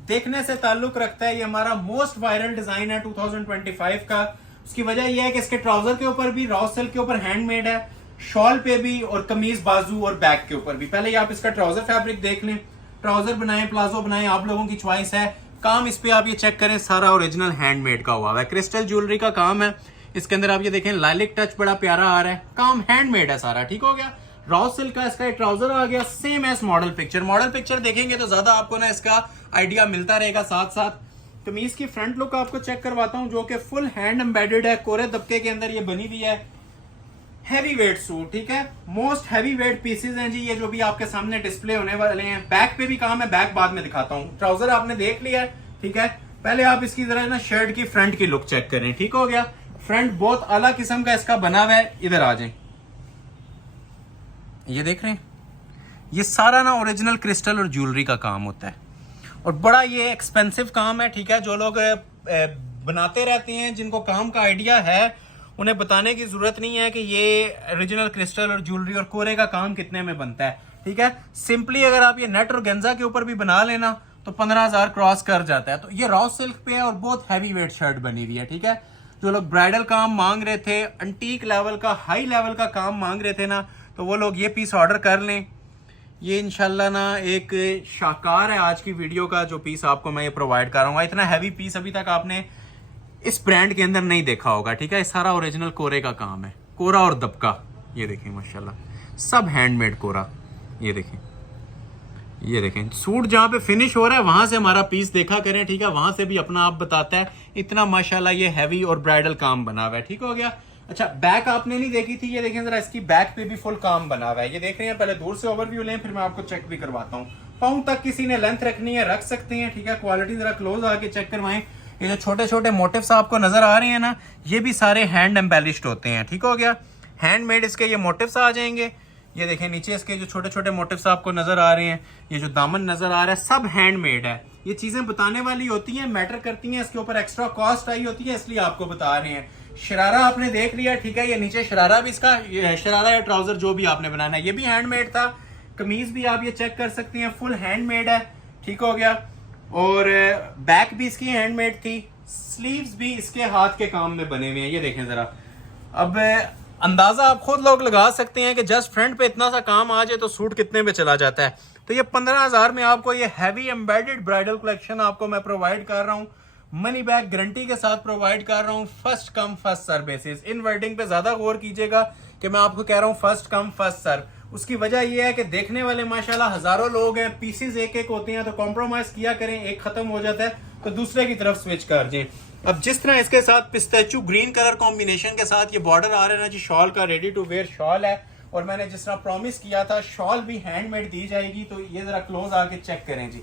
देखने से ताल्लुक रखता है, ये हमारा मोस्ट वायरल डिजाइन है 2025 का। उसकी वजह यह है कि इसके ट्राउजर के ऊपर भी रॉ सिल्क के ऊपर हैंडमेड है, शॉल पे भी और कमीज बाजू और बैक के ऊपर भी। पहले ही आप इसका ट्राउजर फैब्रिक देख लें, ट्राउजर बनाएं प्लाजो बनाएं, आप लोगों की चॉइस है। काम इस पे आप ये चेक करें, सारा ओरिजिनल हैंडमेड का हुआ है, क्रिस्टल ज्वेलरी का काम है। इसके अंदर आप ये देखें लाइलिक टच बड़ा प्यारा आ रहा है, काम हैंडमेड है सारा। ठीक हो गया, रॉ सिल्क का इसका ट्राउजर आ गया, same as model picture. Model picture देखेंगे तो ज्यादा आपको ना इसका आइडिया मिलता रहेगा। साथ साथ कमीज की फ्रंट लुक आपको चेक करवाता हूं, जो कि फुल हैंड एम्बेडेड है, कोरे दबके के अंदर ये बनी हुई है। हैवी वेट सूट, ठीक है, मोस्ट हैवी वेट पीसेज हैं जी ये, जो भी आपके सामने डिस्प्ले होने वाले हैं। बैक पे भी काम है, बैक बाद में दिखाता हूँ। ट्राउजर आपने देख लिया है, ठीक है, पहले आप इसकी जरा ना शर्ट की फ्रंट की लुक चेक करें। ठीक हो गया, फ्रंट बहुत आला किस्म का इसका बना हुआ है। इधर आ जाए, ये देख रहे हैं, ये सारा ना ओरिजिनल क्रिस्टल और ज्वेलरी का काम होता है और बड़ा ये एक्सपेंसिव काम है। ठीक है, जो लोग बनाते रहते हैं, जिनको काम का आइडिया है, उन्हें बताने की जरूरत नहीं है कि ये ओरिजिनल क्रिस्टल और ज्वेलरी और कोरे का काम कितने में बनता है। ठीक है, सिंपली अगर आप ये नेट और गेंजा के ऊपर भी बना लेना तो 15,000 क्रॉस कर जाता है। तो ये रॉ सिल्क पे है और बहुत हैवी वेट शर्ट बनी हुई है। ठीक है, जो लोग ब्राइडल काम मांग रहे थे, एंटीक लेवल का, हाई लेवल का काम मांग रहे थे ना, तो वो लोग ये पीस ऑर्डर कर लें। ये इंशाल्लाह ना एक शाकार है आज की वीडियो का, जो पीस आपको मैं ये प्रोवाइड कर रहा हूँ। इतना हैवी पीस अभी तक आपने इस ब्रांड के अंदर नहीं देखा होगा। ठीक है, सारा ओरिजिनल कोरे का काम है, कोरा और दबका। ये देखें माशाल्लाह, सब हैंडमेड कोरा। ये देखें, ये देखें, सूट जहाँ पे फिनिश हो रहा है वहां से हमारा पीस देखा करें। ठीक है, वहां से भी अपना आप बताता है, इतना माशाल्लाह ये हैवी और ब्राइडल काम बना हुआ है। ठीक हो गया। अच्छा, बैक आपने नहीं देखी थी, ये देखें जरा, इसकी बैक पे भी फुल काम बना हुआ है। ये देख रहे हैं, पहले दूर से ओवरव्यू लें, फिर मैं आपको चेक भी करवाता हूँ। पाँव तक किसी ने लेंथ रखनी है रख सकते हैं, ठीक है। क्वालिटी जरा क्लोज आके चेक करवाएं। ये जो छोटे छोटे मोटिव्स आपको नजर आ रहे हैं ना, ये भी सारे हैंड एम्बेलिश्ड होते हैं, ठीक हो गया। हैंडमेड इसके ये मोटिव्स आ जाएंगे। ये देखें नीचे इसके जो छोटे छोटे मोटिव्स आपको नजर आ रहे हैं, ये जो दामन नजर आ रहा है, सब हैंडमेड है। ये चीजें बताने वाली होती हैं, मैटर करती हैं, इसके ऊपर एक्स्ट्रा कॉस्ट आई होती है, इसलिए आपको बता रहे हैं। शरारा आपने देख लिया, ठीक है। ये नीचे शरारा भी इसका, शरारा या ट्राउजर जो भी आपने बनाना है, ये भी हैंडमेड था। कमीज भी आप ये चेक कर सकते हैं, फुल हैंडमेड है, ठीक हो गया। और बैक भी इसकी हैंडमेड थी, स्लीव्स भी इसके हाथ के काम में बने हुए हैं। ये देखें जरा, अब अंदाजा आप खुद लोग लगा सकते हैं कि जस्ट फ्रंट पे इतना सा काम आ जाए तो सूट कितने में चला जाता है। तो ये 15,000 में आपको ये हैवी एम्बेडेड ब्राइडल कलेक्शन आपको मैं प्रोवाइड कर रहा हूँ, मनी बैक गारंटी के साथ प्रोवाइड कर रहा हूँ, first come first serve basis. इन वर्डिंग पे ज्यादा गौर कीजिएगा कि मैं आपको कह रहा हूँ फर्स्ट कम फर्स्ट सर्व। उसकी वजह यह है कि देखने वाले माशाल्लाह हजारों लोग हैं, पीसेस एक एक होते हैं, तो कॉम्प्रोमाइज किया करें, एक खत्म हो जाता है तो दूसरे की तरफ स्विच कर दें। अब जिस तरह इसके साथ पिस्ताचियो ग्रीन कलर कॉम्बिनेशन के साथ ये बॉर्डर आ रहा है ना जी, शॉल का रेडी टू वेयर शॉल है, और मैंने जिस तरह प्रॉमिस किया था शॉल भी हैंडमेड दी जाएगी। तो ये जरा क्लोज आके चेक करें जी,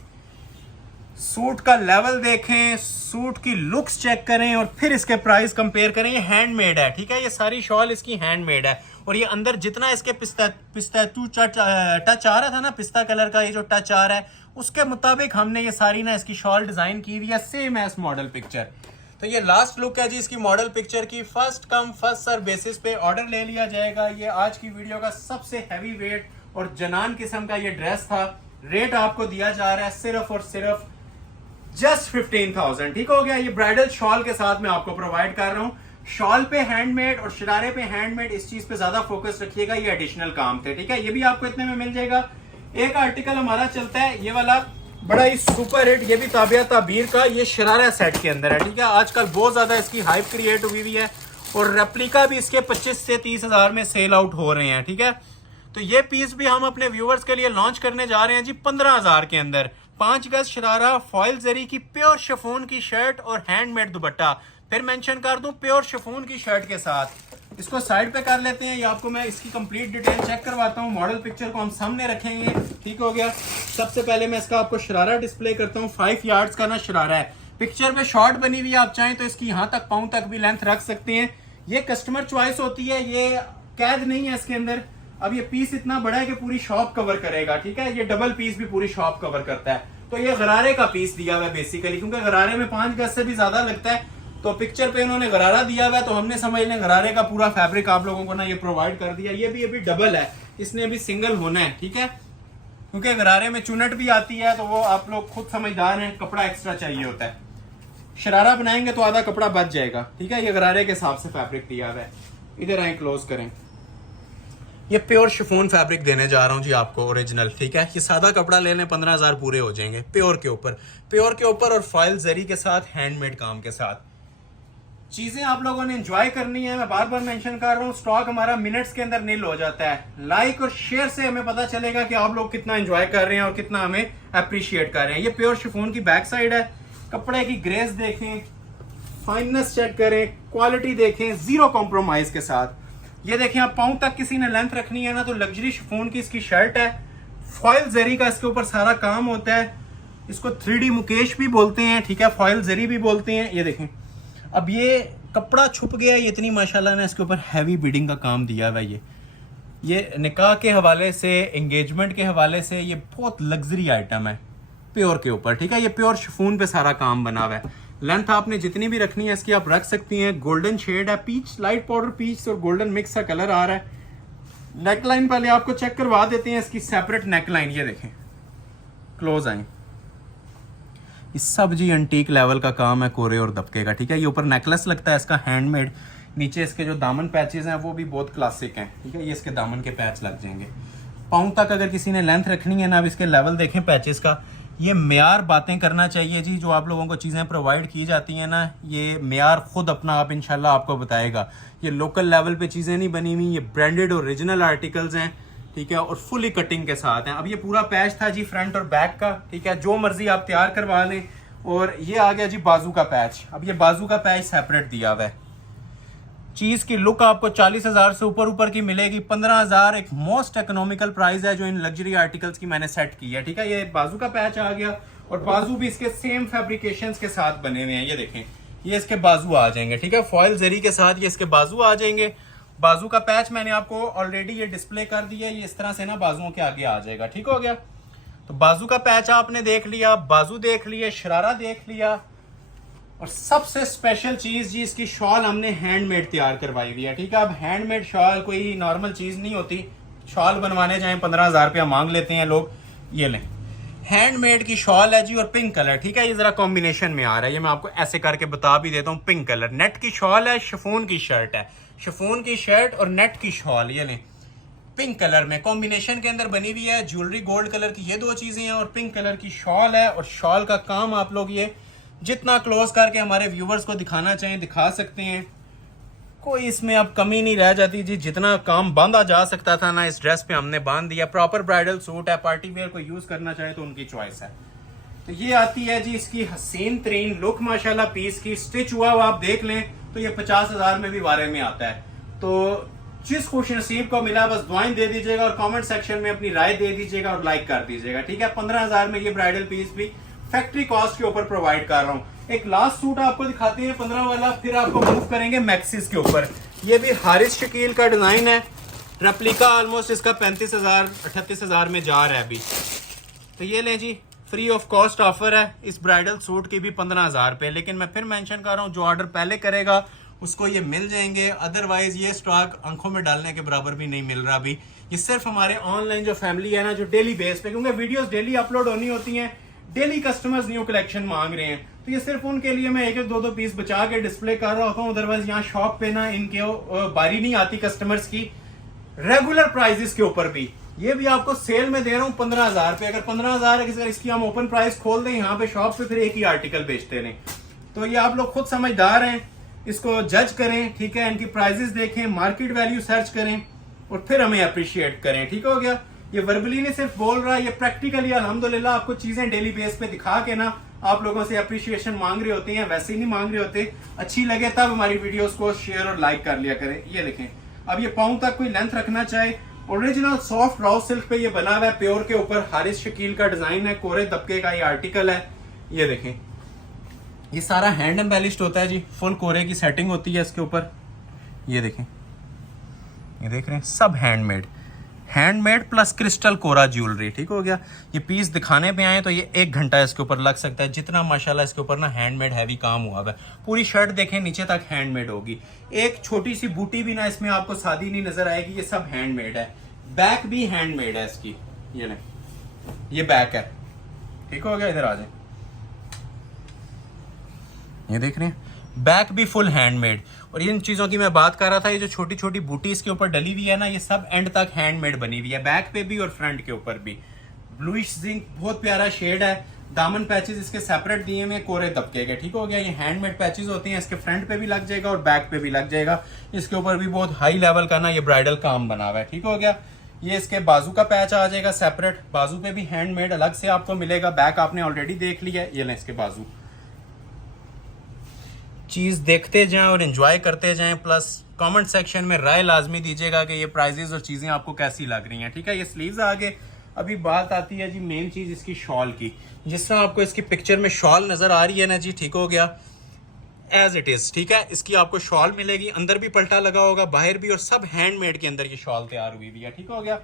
सूट का लेवल देखें, सूट की लुक्स चेक करें और फिर इसके प्राइस कंपेयर करें। ये हैंडमेड है, ठीक है। ये सारी शॉल इसकी हैंडमेड है, और ये अंदर जितना इसके पिस्ताचियो टच आ रहा था ना, पिस्ता कलर का ये जो टच आ रहा है, उसके मुताबिक हमने ये सारी ना इसकी शॉल डिजाइन की हुई है, सेम एज मॉडल पिक्चर। तो ये लास्ट लुक है जी इसकी मॉडल पिक्चर की। First come first serve basis पे ऑर्डर ले लिया जाएगा। ये आज की वीडियो का सबसे हैवी वेट और जनान किस्म का ये ड्रेस था। रेट आपको दिया जा रहा है सिर्फ और सिर्फ जस्ट 15,000, ठीक हो गया। ये ब्राइडल शॉल के साथ मैं आपको प्रोवाइड कर रहा हूँ। शॉल पे हैंडमेड और शरारे पे हैंडमेड, इस चीज पे ज्यादा फोकस रखिएगा, ये एडिशनल काम थे, ठीक है। ये भी आपको इतने में मिल जाएगा। एक आर्टिकल हमारा चलता है ये वाला, बड़ा ही सुपर हिट, ये भी ताबिया ताबीर का, ये शरारा सेट के अंदर है, ठीक है। आजकल बहुत ज्यादा इसकी हाइप क्रिएट हुई हुई है, और रेप्लिका भी इसके 25 से 30,000 में सेल आउट हो रहे हैं, ठीक है। तो ये पीस भी हम अपने व्यूवर्स के लिए लॉन्च करने जा रहे हैं जी 15,000 के अंदर। 5 गज शरारा, फॉइल जरी की प्योर शिफॉन की शर्ट और हैंडमेड दुपट्टा, फिर मेंशन कर दूं प्योर शिफॉन की शर्ट के साथ। इसको साइड पे कर लेते हैं, ये आपको मैं इसकी कंप्लीट डिटेल चेक करवाता हूँ। मॉडल पिक्चर को हम सामने रखेंगे, ठीक हो गया। सबसे पहले मैं इसका आपको शरारा डिस्प्ले करता हूँ। 5 यार्ड्स का ना शरारा है, पिक्चर में शॉर्ट बनी हुई है, आप चाहें तो इसकी यहाँ तक पाँव तक भी लेंथ रख सकते हैं। ये कस्टमर चॉइस होती है, ये कैद नहीं है इसके अंदर। अब ये पीस इतना बड़ा है कि पूरी शॉप कवर करेगा, ठीक है। ये डबल पीस भी पूरी शॉप कवर करता है। तो ये गरारे का पीस दिया हुआ है बेसिकली, क्योंकि गरारे में 5 गज से भी ज्यादा लगता है, तो पिक्चर पे इन्होंने गरारा दिया हुआ है, तो हमने समझ लें गरारे का पूरा फैब्रिक आप लोगों को ना ये प्रोवाइड कर दिया। ये भी अभी डबल है, इसने अभी सिंगल होना है, ठीक है, क्योंकि गरारे में चुनट भी आती है, तो वो आप लोग खुद समझदार हैं, कपड़ा एक्स्ट्रा चाहिए होता है। शरारा बनाएंगे तो आधा कपड़ा बच जाएगा, ठीक है। ये गरारे के हिसाब से फैब्रिक दिया हुआ है। इधर आए, क्लोज करें। ये प्योर शिफॉन फैब्रिक देने जा रहा हूँ जी आपको, ओरिजिनल, ठीक है। ये सादा कपड़ा ले लें, 15,000 पूरे हो जाएंगे। प्योर के ऊपर और फॉइल जरी के साथ, हैंडमेड काम के साथ। चीजें आप लोगों ने एंजॉय करनी है। मैं बार बार मेंशन कर रहा हूँ, स्टॉक हमारा मिनट्स के अंदर नील हो जाता है। लाइक और शेयर से हमें पता चलेगा कि आप लोग कितना एंजॉय कर रहे हैं और कितना हमें अप्रिशिएट कर रहे हैं। ये प्योर शिफॉन की बैक साइड है। कपड़े की ग्रेस देखें, फाइननेस चेक करें, क्वालिटी देखें, जीरो कॉम्प्रोमाइज के साथ। ये देखें, आप पाँव तक किसी ने लेंथ रखनी है ना, तो लग्जरी शिफॉन की इसकी शर्ट है। फॉइल जरी का इसके ऊपर सारा काम होता है। इसको 3D मुकेश भी बोलते हैं, ठीक है, फॉइल जरी भी बोलते हैं। ये देखें, अब ये कपड़ा छुप गया, ये इतनी माशाल्लाह ने इसके ऊपर हैवी बीडिंग का काम दिया हुआ है। ये निकाह के हवाले से, एंगेजमेंट के हवाले से ये बहुत लग्जरी आइटम है, प्योर के ऊपर, ठीक है। ये प्योर शिफॉन पे सारा काम बना हुआ है। लेंथ आपने जितनी भी रखनी है इसकी आप रख सकती हैं। गोल्डन शेड है, पीच, लाइट पाउडर पीच और गोल्डन मिक्स का कलर आ रहा है। नेकलाइन पहले आपको चेक करवा देते हैं, इसकी सेपरेट नेकलाइन। ये देखें, क्लोज आए। ये सब जी एंटीक लेवल का काम है, कोरे और दबके का, ठीक है। ये ऊपर नेकलेस लगता है इसका, हैंडमेड। नीचे इसके जो दामन पैचेस हैं वो भी बहुत क्लासिक हैं, ठीक है। ये इसके दामन के पैच लग जाएंगे। पाँव तक अगर किसी ने लेंथ रखनी है ना, अब इसके लेवल देखें पैचेस का। ये मेयार बातें करना चाहिए जी, जो आप लोगों को चीज़ें प्रोवाइड की जाती हैं ना, ये मेयार खुद अपना आप इंशाल्लाह आपको बताएगा। ये लोकल लेवल पे चीज़ें नहीं बनी हुई, ये ब्रांडेड ओरिजिनल आर्टिकल्स हैं, ठीक है, और फुली कटिंग के साथ हैं। अब ये पूरा पैच था जी फ्रंट और बैक का, ठीक है, जो मर्जी आप तैयार करवा लें। और ये आ गया जी बाजू का पैच। अब ये बाजू का पैच सेपरेट दिया हुआ है। चीज़ की लुक आपको 40,000 से ऊपर की मिलेगी। 15,000 एक मोस्ट इकोनॉमिकल प्राइस है जो इन लग्जरी आर्टिकल्स की मैंने सेट की है, ठीक है। ये बाजू का पैच आ गया और बाजू भी इसके सेम फैब्रिकेशंस के साथ बने हुए हैं। ये देखें, ये इसके बाजू आ जाएंगे, ठीक है। फॉयल जरी के साथ ये इसके बाजू आ जाएंगे। बाजू का पैच मैंने आपको ऑलरेडी ये डिस्प्ले कर दिया है। ये इस तरह से ना बाजुओं के आगे आ जाएगा, ठीक हो गया। तो बाजू का पैच आपने देख लिया, बाजू देख लिए, शरारा देख लिया, और सबसे स्पेशल चीज जी इसकी शॉल हमने हैंडमेड तैयार करवाई हुई है, ठीक है। अब हैंडमेड शॉल कोई नॉर्मल चीज नहीं होती। शॉल बनवाने जाए 15,000 रुपया मांग लेते हैं लोग। ये लें, हैंडमेड की शॉल है जी, और पिंक कलर, ठीक है। ये जरा कॉम्बिनेशन में आ रहा है, ये मैं आपको ऐसे करके बता भी देता हूँ। पिंक कलर नेट की शॉल है, शिफॉन की शर्ट है, शिफॉन की शर्ट और नेट की शॉल, ये लें पिंक कलर में कॉम्बिनेशन के अंदर बनी हुई है। ज्वेलरी गोल्ड कलर की, ये दो चीजें हैं, और पिंक कलर की शॉल है। और शॉल का काम आप लोग ये जितना क्लोज करके हमारे व्यूवर्स को दिखाना चाहें दिखा सकते हैं, कोई इसमें अब कमी नहीं रह जाती जी। जितना काम बांधा जा सकता था ना इस ड्रेस पे हमने बांध दिया। प्रॉपर ब्राइडल सूट है, पार्टी वेयर को यूज करना चाहे तो उनकी चॉइस है। तो ये आती है जी इसकी हसीन तरीन लुक माशाल्लाह पीस की। स्टिच हुआ आप देख लें तो ये 50,000 में भी बारे में आता है। तो जिस खुश नसीब को मिला बस दुआएं दे दीजिएगा और कमेंट सेक्शन में अपनी राय दे दीजिएगा और लाइक कर दीजिएगा, ठीक है। 15,000 में ये ब्राइडल पीस भी फैक्ट्री कॉस्ट के ऊपर प्रोवाइड कर रहा हूं। एक लास्ट सूट आपको दिखाते हैं 15 वाला, फिर आपको मूव करेंगे मैक्सिस के ऊपर। ये भी हारिस शकील का डिजाइन है, रेप्लिका ऑलमोस्ट इसका 35,000 38,000 में जा रहा है अभी। तो ये लें जी, फ्री ऑफ कॉस्ट ऑफर है इस ब्राइडल सूट की भी 15,000 पे। लेकिन मैं फिर मेंशन कर रहा हूँ, जो ऑर्डर पहले करेगा उसको ये मिल जाएंगे, अदरवाइज ये स्टॉक आंखों में डालने के बराबर भी नहीं मिल रहा अभी। ये सिर्फ हमारे ऑनलाइन जो फैमिली है ना, जो डेली बेस पे, क्योंकि वीडियोस डेली अपलोड होनी होती हैं, डेली कस्टमर्स न्यू कलेक्शन मांग रहे हैं, तो ये सिर्फ उनके लिए मैं एक एक दो पीस बचा के डिस्प्ले कर रहा होता हूँ। अदरवाइज यहाँ शॉप पे ना इनके बारी नहीं आती कस्टमर्स की रेगुलर प्राइजेस के ऊपर भी। ये भी आपको सेल में दे रहा हूँ 15,000 पे। अगर 15,000 इसकी हम ओपन प्राइस खोल दें यहाँ पे शॉप पे, फिर एक ही आर्टिकल बेचते रहे। तो ये आप लोग खुद समझदार हैं, इसको जज करें, ठीक है। इनकी प्राइजेस देखें, मार्केट वैल्यू सर्च करें और फिर हमें अप्रिशिएट करें, ठीक हो गया। ये वर्बली नहीं सिर्फ बोल रहा है, ये प्रैक्टिकली अल्हम्दुलिल्लाह आपको चीजें डेली बेस पे दिखा के ना आप लोगों से अप्रिशिएशन मांग रहे होते हैं, वैसे ही नहीं मांग रहे होते। अच्छी लगे तब हमारी वीडियोस को शेयर और लाइक कर लिया करें। ये देखें, अब ये पाँव तक कोई लेंथ रखना चाहे, ओरिजिनल सॉफ्ट रॉ सिल्क पे ये बना हुआ है, प्योर के ऊपर हारिस शकील का डिजाइन है, कोरे दबके का ये आर्टिकल है। ये देखें, ये सारा हैंड एम्बेलिश्ड होता है जी, फुल कोरे की सेटिंग होती है इसके ऊपर। ये देखें, ये देख रहे हैं, सब हैंडमेड प्लस क्रिस्टल कोरा ज्वेलरी, ठीक हो गया। ये पीस दिखाने पे आए तो ये 1 घंटा इसके ऊपर लग सकता है, जितना माशाल्लाह इसके ऊपर ना हैंडमेड हैवी काम हुआ है। पूरी शर्ट देखें नीचे तक हैंडमेड होगी, एक छोटी सी बूटी भी ना इसमें आपको सादी नहीं नजर आएगी, ये सब हैंडमेड है। बैक भी हैंडमेड है इसकी, ये नहीं, ये बैक है, ठीक हो गया। इधर आ जाए, ये देख रहे हैं, बैक भी फुल हैंडमेड। और इन चीजों की मैं बात कर रहा था, ये जो छोटी छोटी बूटी इसके ऊपर डली हुई है ना, ये सब एंड तक हैंडमेड बनी हुई है, बैक पे भी और फ्रंट के ऊपर भी। ब्लूइश जिंक बहुत प्यारा शेड है। दामन पैचेस इसके सेपरेट दिए हुए कोरे दबके के, ठीक हो गया। ये हैंडमेड पैचेस होते हैं, इसके फ्रंट पे भी लग जाएगा और बैक पे भी लग जाएगा। इसके ऊपर भी बहुत हाई लेवल का ना ये ब्राइडल काम बना हुआ है, ठीक हो गया। ये इसके बाजू का पैच आ जाएगा सेपरेट, बाजू पे भी हैंडमेड अलग से आपको मिलेगा। बैक आपने ऑलरेडी देख लिया, ये लें इसके बाजू। चीज देखते जाएं और एंजॉय करते जाएं, प्लस कमेंट सेक्शन में राय लाजमी दीजिएगा कि ये प्राइजेस और चीजें आपको कैसी लग रही हैं, ठीक है। ये स्लीव्स आगे। अभी बात आती है जी मेन चीज इसकी शॉल की। जिस तरह आपको इसकी पिक्चर में शॉल नजर आ रही है ना जी, ठीक हो गया, एज इट इज, ठीक है। इसकी आपको शॉल मिलेगी, अंदर भी पल्टा लगा होगा, बाहर भी, और सब हैंडमेड के अंदर ये शॉल तैयार हुई हुई है, ठीक हो गया।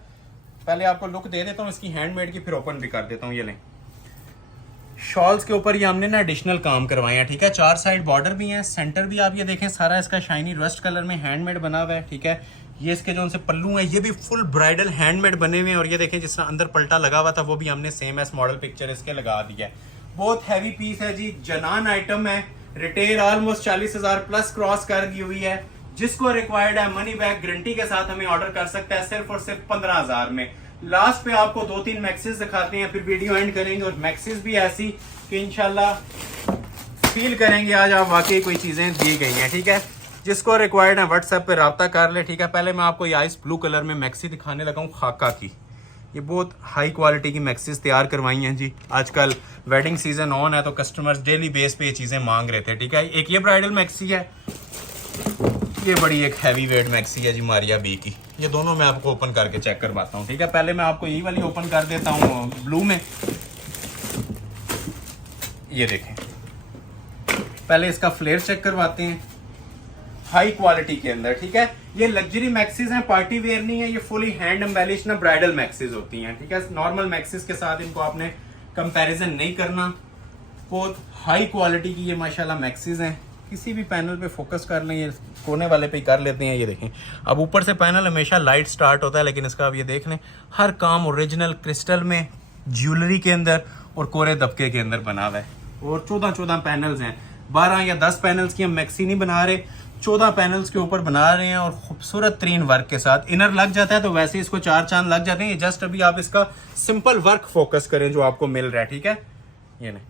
पहले आपको लुक दे देता हूँ इसकी हैंडमेड की, फिर ओपन भी कर देता हूँ। ये लें, शॉल्स के ऊपर ये हमने ना एडिशनल काम करवाए हैं, ठीक है। 4 साइड बॉर्डर भी हैं, सेंटर भी आप ये देखें सारा इसका शाइनी रस्ट कलर में हैंडमेड बना हुआ है, ठीक है। ये इसके जो उनसे पल्लू हैं ये भी फुल ब्राइडल हैंडमेड बने हुए हैं। और ये देखें जिस तरह अंदर पल्टा लगा हुआ था वो भी हमने सेम एस मॉडल पिक्चर इसके लगा दिया है। बहुत हैवी पीस है जी, जनान आइटम है। रिटेल ऑलमोस्ट 40,000 प्लस क्रॉस कर दी हुई है। जिसको रिक्वायर्ड है मनी बैक गारंटी के साथ हमें ऑर्डर कर सकता है, सिर्फ और सिर्फ 15,000 में। लास्ट पे आपको 2-3 मैक्सिस दिखाते हैं, फिर वीडियो एंड करेंगे। और मैक्सिस भी ऐसी कि इंशाल्लाह फील करेंगे आज आप वाकई कोई चीजें दी गई हैं, ठीक है। जिसको रिक्वायर्ड है व्हाट्सएप पे रब्ता कर ले, ठीक है। पहले मैं आपको ये आइस ब्लू कलर में मैक्सी दिखाने लगा हूँ, खाका की। ये बहुत हाई क्वालिटी की मैक्सीज तैयार करवाई हैं जी। आजकल वेडिंग सीजन ऑन है तो कस्टमर्स डेली बेस पे ये चीजें मांग रहे थे, ठीक है। एक ये ब्राइडल मैक्सी है, ये बड़ी एक हैवी वेट मैक्सी है जी मारिया बी की। ये दोनों मैं आपको ओपन करके चेक करवाता हूँ, ठीक है। पहले मैं आपको यही वाली ओपन कर देता हूँ ब्लू में। ये देखें, पहले इसका फ्लेयर चेक करवाते हैं हाई क्वालिटी के अंदर, ठीक है। ये लग्जरी मैक्सीज हैं, पार्टी वेयर नहीं है, ये फुली हैंड एम्बेलिश ना ब्राइडल मैक्सीज होती हैं, ठीक है। नॉर्मल मैक्सीज के साथ इनको आपने कंपैरिजन नहीं करना। बहुत हाई क्वालिटी की ये माशाल्लाह मैक्सीज हैं। किसी भी पैनल पे फोकस कर लें, ये कोने वाले पे ही कर लेते हैं। ये देखें, अब ऊपर से पैनल हमेशा लाइट स्टार्ट होता है, लेकिन इसका अब ये देख लें हर काम ओरिजिनल क्रिस्टल में, ज्वेलरी के अंदर और कोरे दबके के अंदर बना हुआ है। और 14 पैनल्स हैं, 12 या 10 पैनल्स की हम मैक्सी नहीं बना रहे, 14 पैनल्स के ऊपर बना रहे हैं और खूबसूरत तरीन वर्क के साथ। इनर लग जाता है तो वैसे इसको 4 चांद लग जाते हैं। ये जस्ट अभी आप इसका सिंपल वर्क फोकस करें जो आपको मिल रहा है, ठीक है। ये नहीं,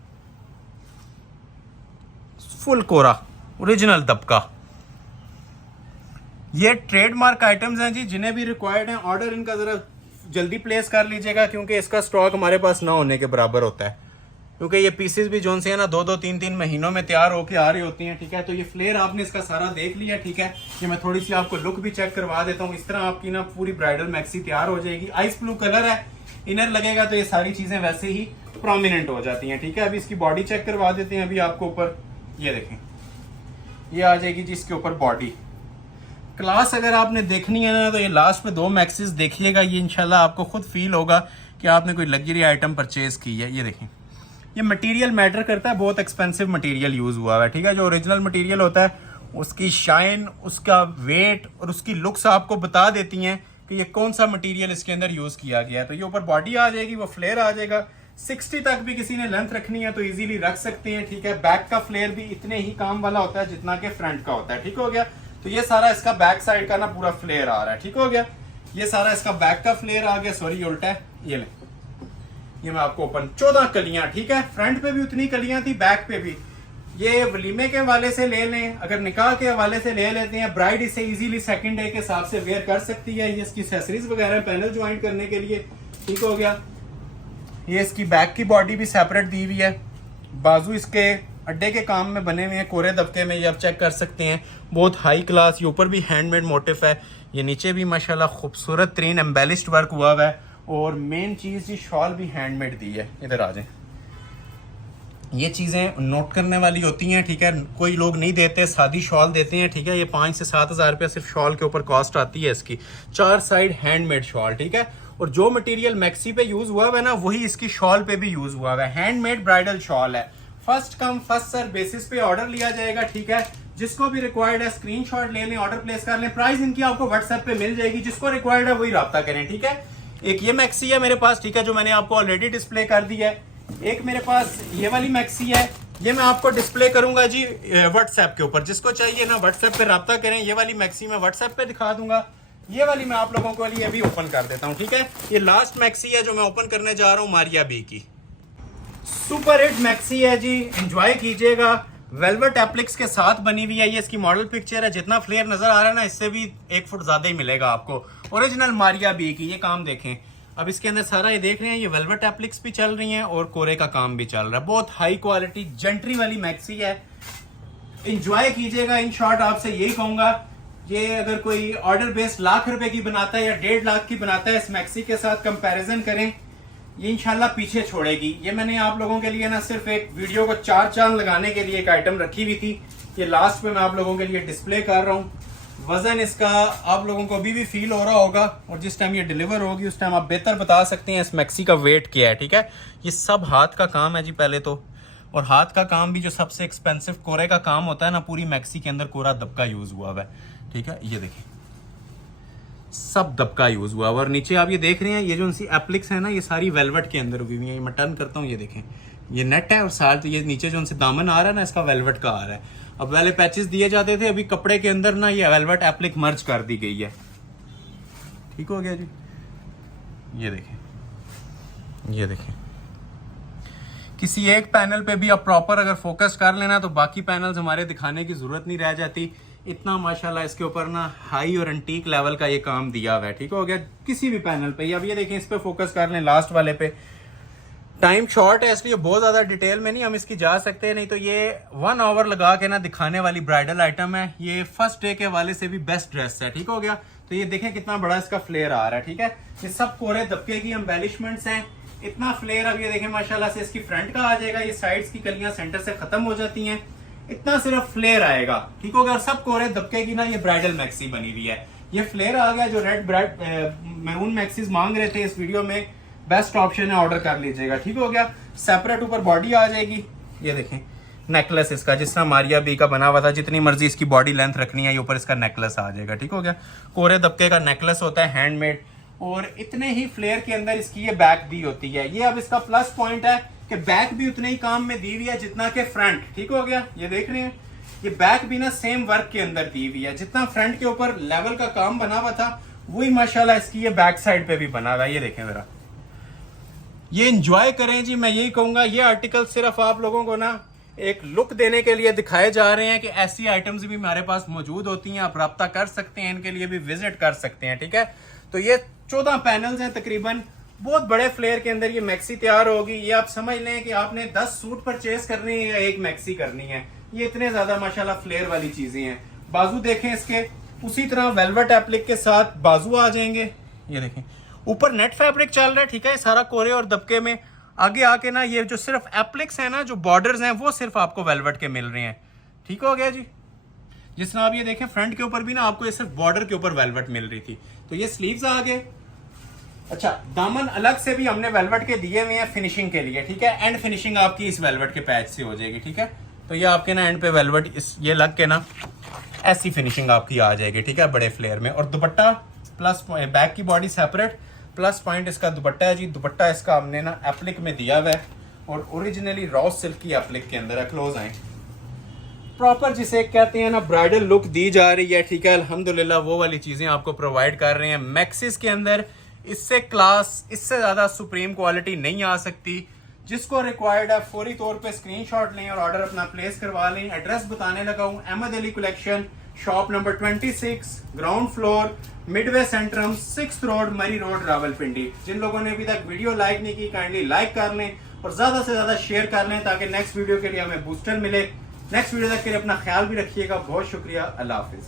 फुल कोरा ओरिजिनल दबका। ये ट्रेडमार्क आइटम्स हैं जी, जिन्हें भी रिक्वायर्ड हैं ऑर्डर इनका जरा जल्दी प्लेस कर लीजिएगा, क्योंकि इसका स्टॉक हमारे पास ना होने के बराबर होता है। क्योंकि ये पीसेस भी जोन से है ना 2-2, 3-3 महीनों में तैयार होके आ रही होती हैं, ठीक है। तो ये फ्लेयर आपने इसका सारा देख लिया, ठीक है। ये मैं थोड़ी सी आपको लुक भी चेक करवा देता हूँ। इस तरह आपकी ना पूरी ब्राइडल मैक्सी तैयार हो जाएगी। आइस ब्लू कलर है, इनर लगेगा तो ये सारी चीजें वैसे ही प्रोमिनेंट हो जाती हैं, ठीक है। अभी इसकी बॉडी चेक करवा देते हैं अभी आपको ऊपर। ये देखें, ये आ जाएगी जी इसके ऊपर बॉडी। क्लास अगर आपने देखनी है ना तो ये लास्ट पे 2 मैक्सीज देखिएगा, ये इंशाल्लाह आपको खुद फील होगा कि आपने कोई लग्जरी आइटम परचेज की है। ये देखें, ये मटेरियल मैटर करता है, बहुत एक्सपेंसिव मटेरियल यूज हुआ है, ठीक है। जो ओरिजिनल मटेरियल होता है उसकी शाइन, उसका वेट और उसकी लुक्स आपको बता देती हैं कि ये कौन सा मटेरियल इसके अंदर यूज किया गया है। तो ये ऊपर बॉडी आ जाएगी, वो फ्लेयर आ जाएगा। 60 तक भी किसी ने लेंथ रखनी है तो इजीली रख सकते हैं, ठीक है। बैक का फ्लेयर भी इतने ही काम वाला होता है जितना कि फ्रंट का होता है, ठीक हो गया। तो ये सारा इसका बैक साइड का ना पूरा फ्लेयर आ रहा है, ठीक हो गया। ये सारा इसका बैक का फ्लेयर आ गया, सॉरी उल्टा है। ये ले, ये मैं आपको ओपन 14 कलियां, ठीक है। फ्रंट पे भी उतनी कलियां थी, बैक पे भी। ये वलीमे के हवाले से ले लें, अगर निकाह के हवाले से ले लेते हैं, ब्राइड इसे इजीली सेकंड डे के हिसाब से वेयर कर सकती है। ये इसकी एक्सेसरीज वगैरह पैनल ज्वाइन करने के लिए, ठीक हो गया। ये इसकी बैक की बॉडी भी सेपरेट दी हुई है, बाजू इसके अड्डे के काम में बने हुए हैं, कोरे दबके में, ये आप चेक कर सकते हैं। बहुत हाई क्लास। ये ऊपर भी हैंडमेड मोटिफ है, ये नीचे भी माशाल्लाह खूबसूरत तरीन एम्बेलिश्ड वर्क हुआ हुआ है। और मेन चीज़, ये शॉल भी हैंडमेड दी है। इधर आ जाए, ये चीज़ें नोट करने वाली होती हैं, ठीक है। कोई लोग नहीं देते, सादी शॉल देते हैं, ठीक है। ये 5 से 7 हज़ार रुपया सिर्फ शॉल के ऊपर कॉस्ट आती है इसकी। 4 साइड हैंडमेड शॉल, ठीक है। और जो मटेरियल मैक्सी पे यूज हुआ है ना, वही इसकी शॉल पे भी यूज हुआ है। हैंडमेड ब्राइडल शॉल है। First come first serve basis पे ऑर्डर लिया जाएगा, ठीक है। जिसको भी रिक्वायर्ड है स्क्रीनशॉट ले लें, ऑर्डर प्लेस कर लें। प्राइस इनकी आपको व्हाट्सएप पे मिल जाएगी, जिसको रिक्वायर्ड है वही राब्ता करें, ठीक है। एक ये मैक्सी है मेरे पास, ठीक है, जो मैंने आपको ऑलरेडी डिस्प्ले कर दी है। एक मेरे पास ये वाली मैक्सी है, ये मैं आपको डिस्प्ले करूंगा जी व्हाट्सएप के ऊपर। जिसको चाहिए ना व्हाट्सएप पे राब्ता करें। ये वाली मैक्सी मैं व्हाट्सएप पे दिखा दूंगा। ये वाली मैं आप लोगों के लिए अभी ओपन कर देता हूं, ठीक है। ये लास्ट मैक्सी है जो मैं ओपन करने जा रहा हूं, मारिया बी की। सुपर हिट मैक्सी है जी, एंजॉय कीजिएगा। वेलवेट एप्लिक्स के साथ बनी हुई है। ये इसकी मॉडल पिक्चर है। जितना फ्लेयर नजर आ रहा है ना, इससे भी 1 फुट ज्यादा ही मिलेगा आपको। ओरिजिनल मारिया बी की। ये काम देखें, अब इसके अंदर सारा ये देख रहे हैं, ये वेलवेट एप्लिक्स भी चल रही हैं और कोरे का काम भी चल रहा है। बहुत हाई क्वालिटी जेंट्री वाली मैक्सी है, एंजॉय कीजिएगा। इन शॉर्ट आपसे यही कहूंगा, ये अगर कोई ऑर्डर बेस्ड लाख रुपए की बनाता है या 1.5 लाख की बनाता है, इस मैक्सी के साथ कंपैरिजन करें, ये इंशाल्लाह पीछे छोड़ेगी। ये मैंने आप लोगों के लिए ना सिर्फ एक वीडियो को 4 चांद लगाने के लिए एक आइटम रखी हुई थी। ये लास्ट पे मैं आप लोगों के लिए डिस्प्ले कर रहा हूँ। वजन इसका आप लोगों को अभी भी फील हो रहा होगा, और जिस टाइम ये डिलीवर होगी उस टाइम आप बेहतर बता सकते हैं इस मैक्सी का वेट क्या है, ठीक है। ये सब हाथ का काम है जी पहले तो, और हाथ का काम भी जो सबसे एक्सपेंसिव कोरे का काम होता है ना, पूरी मैक्सी के अंदर कोरा दबका यूज हुआ है, ठीक है। ये देखिए सब दबका यूज हुआ और नीचे आप ये देख रहे हैं, ये जो उनसी एप्लिक्स है ना, ये सारी वेलवेट के अंदर हुई हुई है। ये मैं टर्न करता हूँ, ये देखें, ये नेट है और साथ ये नीचे जो उनसे दामन आ रहा है ना, इसका वेलवेट का आ रहा है। अब पहले पैचेस दिए जाते थे, अभी कपड़े के अंदर ना ये वेलवेट एप्लिक मर्ज कर दी गई है, ठीक हो गया जी। ये देखें, ये देखें, किसी एक पैनल पे भी आप प्रॉपर अगर फोकस कर लेना तो बाकी पैनल्स हमारे दिखाने की जरूरत नहीं रह जाती। इतना माशाल्लाह इसके ऊपर ना हाई और एंटीक लेवल का ये काम दिया हुआ है, ठीक हो गया। किसी भी पैनल पे, अब ये देखें, इस पे फोकस कर लें, लास्ट वाले पे टाइम शॉर्ट है इसलिए बहुत ज़्यादा डिटेल में नहीं हम इसकी जा सकते, नहीं तो ये 1 आवर लगा के ना दिखाने वाली ब्राइडल आइटम है। ये फर्स्ट डे के वाले से भी बेस्ट ड्रेस है, ठीक हो गया। तो ये देखें कितना बड़ा इसका फ्लेयर आ रहा है, ठीक है। ये सब कोरे दबके की एम्बेलिशमेंट्स हैं, इतना फ्लेयर। अब ये देखें माशाल्लाह से इसकी फ्रंट का आ जाएगा, ये साइड्स की कलियां सेंटर से खत्म हो जाती हैं, इतना सिर्फ फ्लेयर आएगा, ठीक हो गया। और सब कोरे दबके की ना ये ब्राइडल मैक्सी बनी हुई है। ये फ्लेयर आ गया, जो रेड मैरून मैक्सीज मांग रहे थे इस वीडियो में, बेस्ट ऑप्शन है, ऑर्डर कर लीजिएगा, ठीक हो गया। सेपरेट ऊपर बॉडी आ जाएगी, ये देखें नेकलेस इसका जिस तरह मारिया बी का बना हुआ था, जितनी मर्जी इसकी बॉडी लेंथ रखनी है, ये ऊपर इसका नेकलेस आ जाएगा, ठीक हो गया। कोरे दबके का नेकलेस होता है हैंडमेड, और इतने ही फ्लेयर के अंदर इसकी ये बैक दी होती है। ये अब इसका प्लस पॉइंट है कि बैक भी उतने ही काम में दी हुई है जितना के फ्रंट, ठीक हो गया। ये देख रहे हैं, ये बैक भी ना सेम वर्क के अंदर दी हुई है, जितना फ्रंट के ऊपर लेवल का काम बना हुआ था वही माशाल्लाह इसकी ये बैक साइड पे भी बना हुआ है। ये देखें जरा, ये एंजॉय करें जी, मैं यही कहूंगा। ये आर्टिकल सिर्फ आप लोगों को ना एक लुक देने के लिए दिखाए जा रहे हैं कि ऐसी आइटम्स भी हमारे पास मौजूद होती हैं, आप रब्ता कर सकते हैं, इनके लिए भी विजिट कर सकते हैं, ठीक है। तो ये 14 पैनल्स हैं तकरीबन, बहुत बड़े फ्लेयर के अंदर ये मैक्सी तैयार होगी। ये आप समझ लें कि आपने 10 सूट परचेज करनी है या एक मैक्सी करनी है, ये इतने ज्यादा माशाल्लाह फ्लेयर वाली चीजें हैं। बाजू देखें इसके, उसी तरह वेलवेट एप्लिक के साथ बाजू आ जाएंगे। ये देखें ऊपर नेट फैब्रिक चल रहा है, ठीक है, सारा कोरे और दबके में। आगे आके ना ये जो सिर्फ एप्लिक्स है ना, जो बॉर्डर्स हैं, वो सिर्फ आपको वेलवेट के मिल रहे हैं, ठीक हो गया जी। जिस तरह आप ये देखें फ्रंट के ऊपर भी ना आपको ये सिर्फ बॉर्डर के ऊपर वेलवेट मिल रही थी। तो ये स्लीव्स आ गए। अच्छा, दामन अलग से भी हमने वेलवेट के दिए हुए हैं फिनिशिंग के लिए, ठीक है। एंड फिनिशिंग आपकी इस वेलवेट के पैच से हो जाएगी, ठीक है। तो ये आपके ना एंड पे वेलवेट इस ये लग के ना ऐसी फिनिशिंग आपकी आ जाएगी, ठीक है, बड़े फ्लेयर में। और दुपट्टा प्लस बैक की बॉडी सेपरेट, प्लस पॉइंट इसका दुपट्टा है जी। दुपट्टा इसका हमने ना एप्लिक में दिया हुआ है, और ओरिजिनली रॉ सिल्क की एप्लिक के अंदर है। क्लोज आए, प्रॉपर जिसे कहते हैं ना ब्राइडल लुक दी जा रही है, ठीक है। अल्हम्दुलिल्लाह वो वाली चीजें आपको प्रोवाइड कर रहे हैं मैक्सिस के अंदर। इससे क्लास, इससे ज्यादा सुप्रीम क्वालिटी नहीं आ सकती। जिसको रिक्वायर्ड है फौरी तौर पे स्क्रीनशॉट लें और ऑर्डर अपना प्लेस करवा लें। एड्रेस बताने लगा हूं, Ahmad Ali collection, shop number 26, ground floor, midway centrum, 6th road, Murree road, Rawalpindi. जिन लोगों ने अभी तक वीडियो लाइक नहीं की, काइंडली लाइक कर लें और ज्यादा से ज्यादा शेयर कर लें, ताकि नेक्स्ट वीडियो के लिए हमें बूस्टर मिले। नेक्स्ट वीडियो तक के लिए अपना ख्याल भी रखिएगा। बहुत शुक्रिया, अल्लाह हाफिज।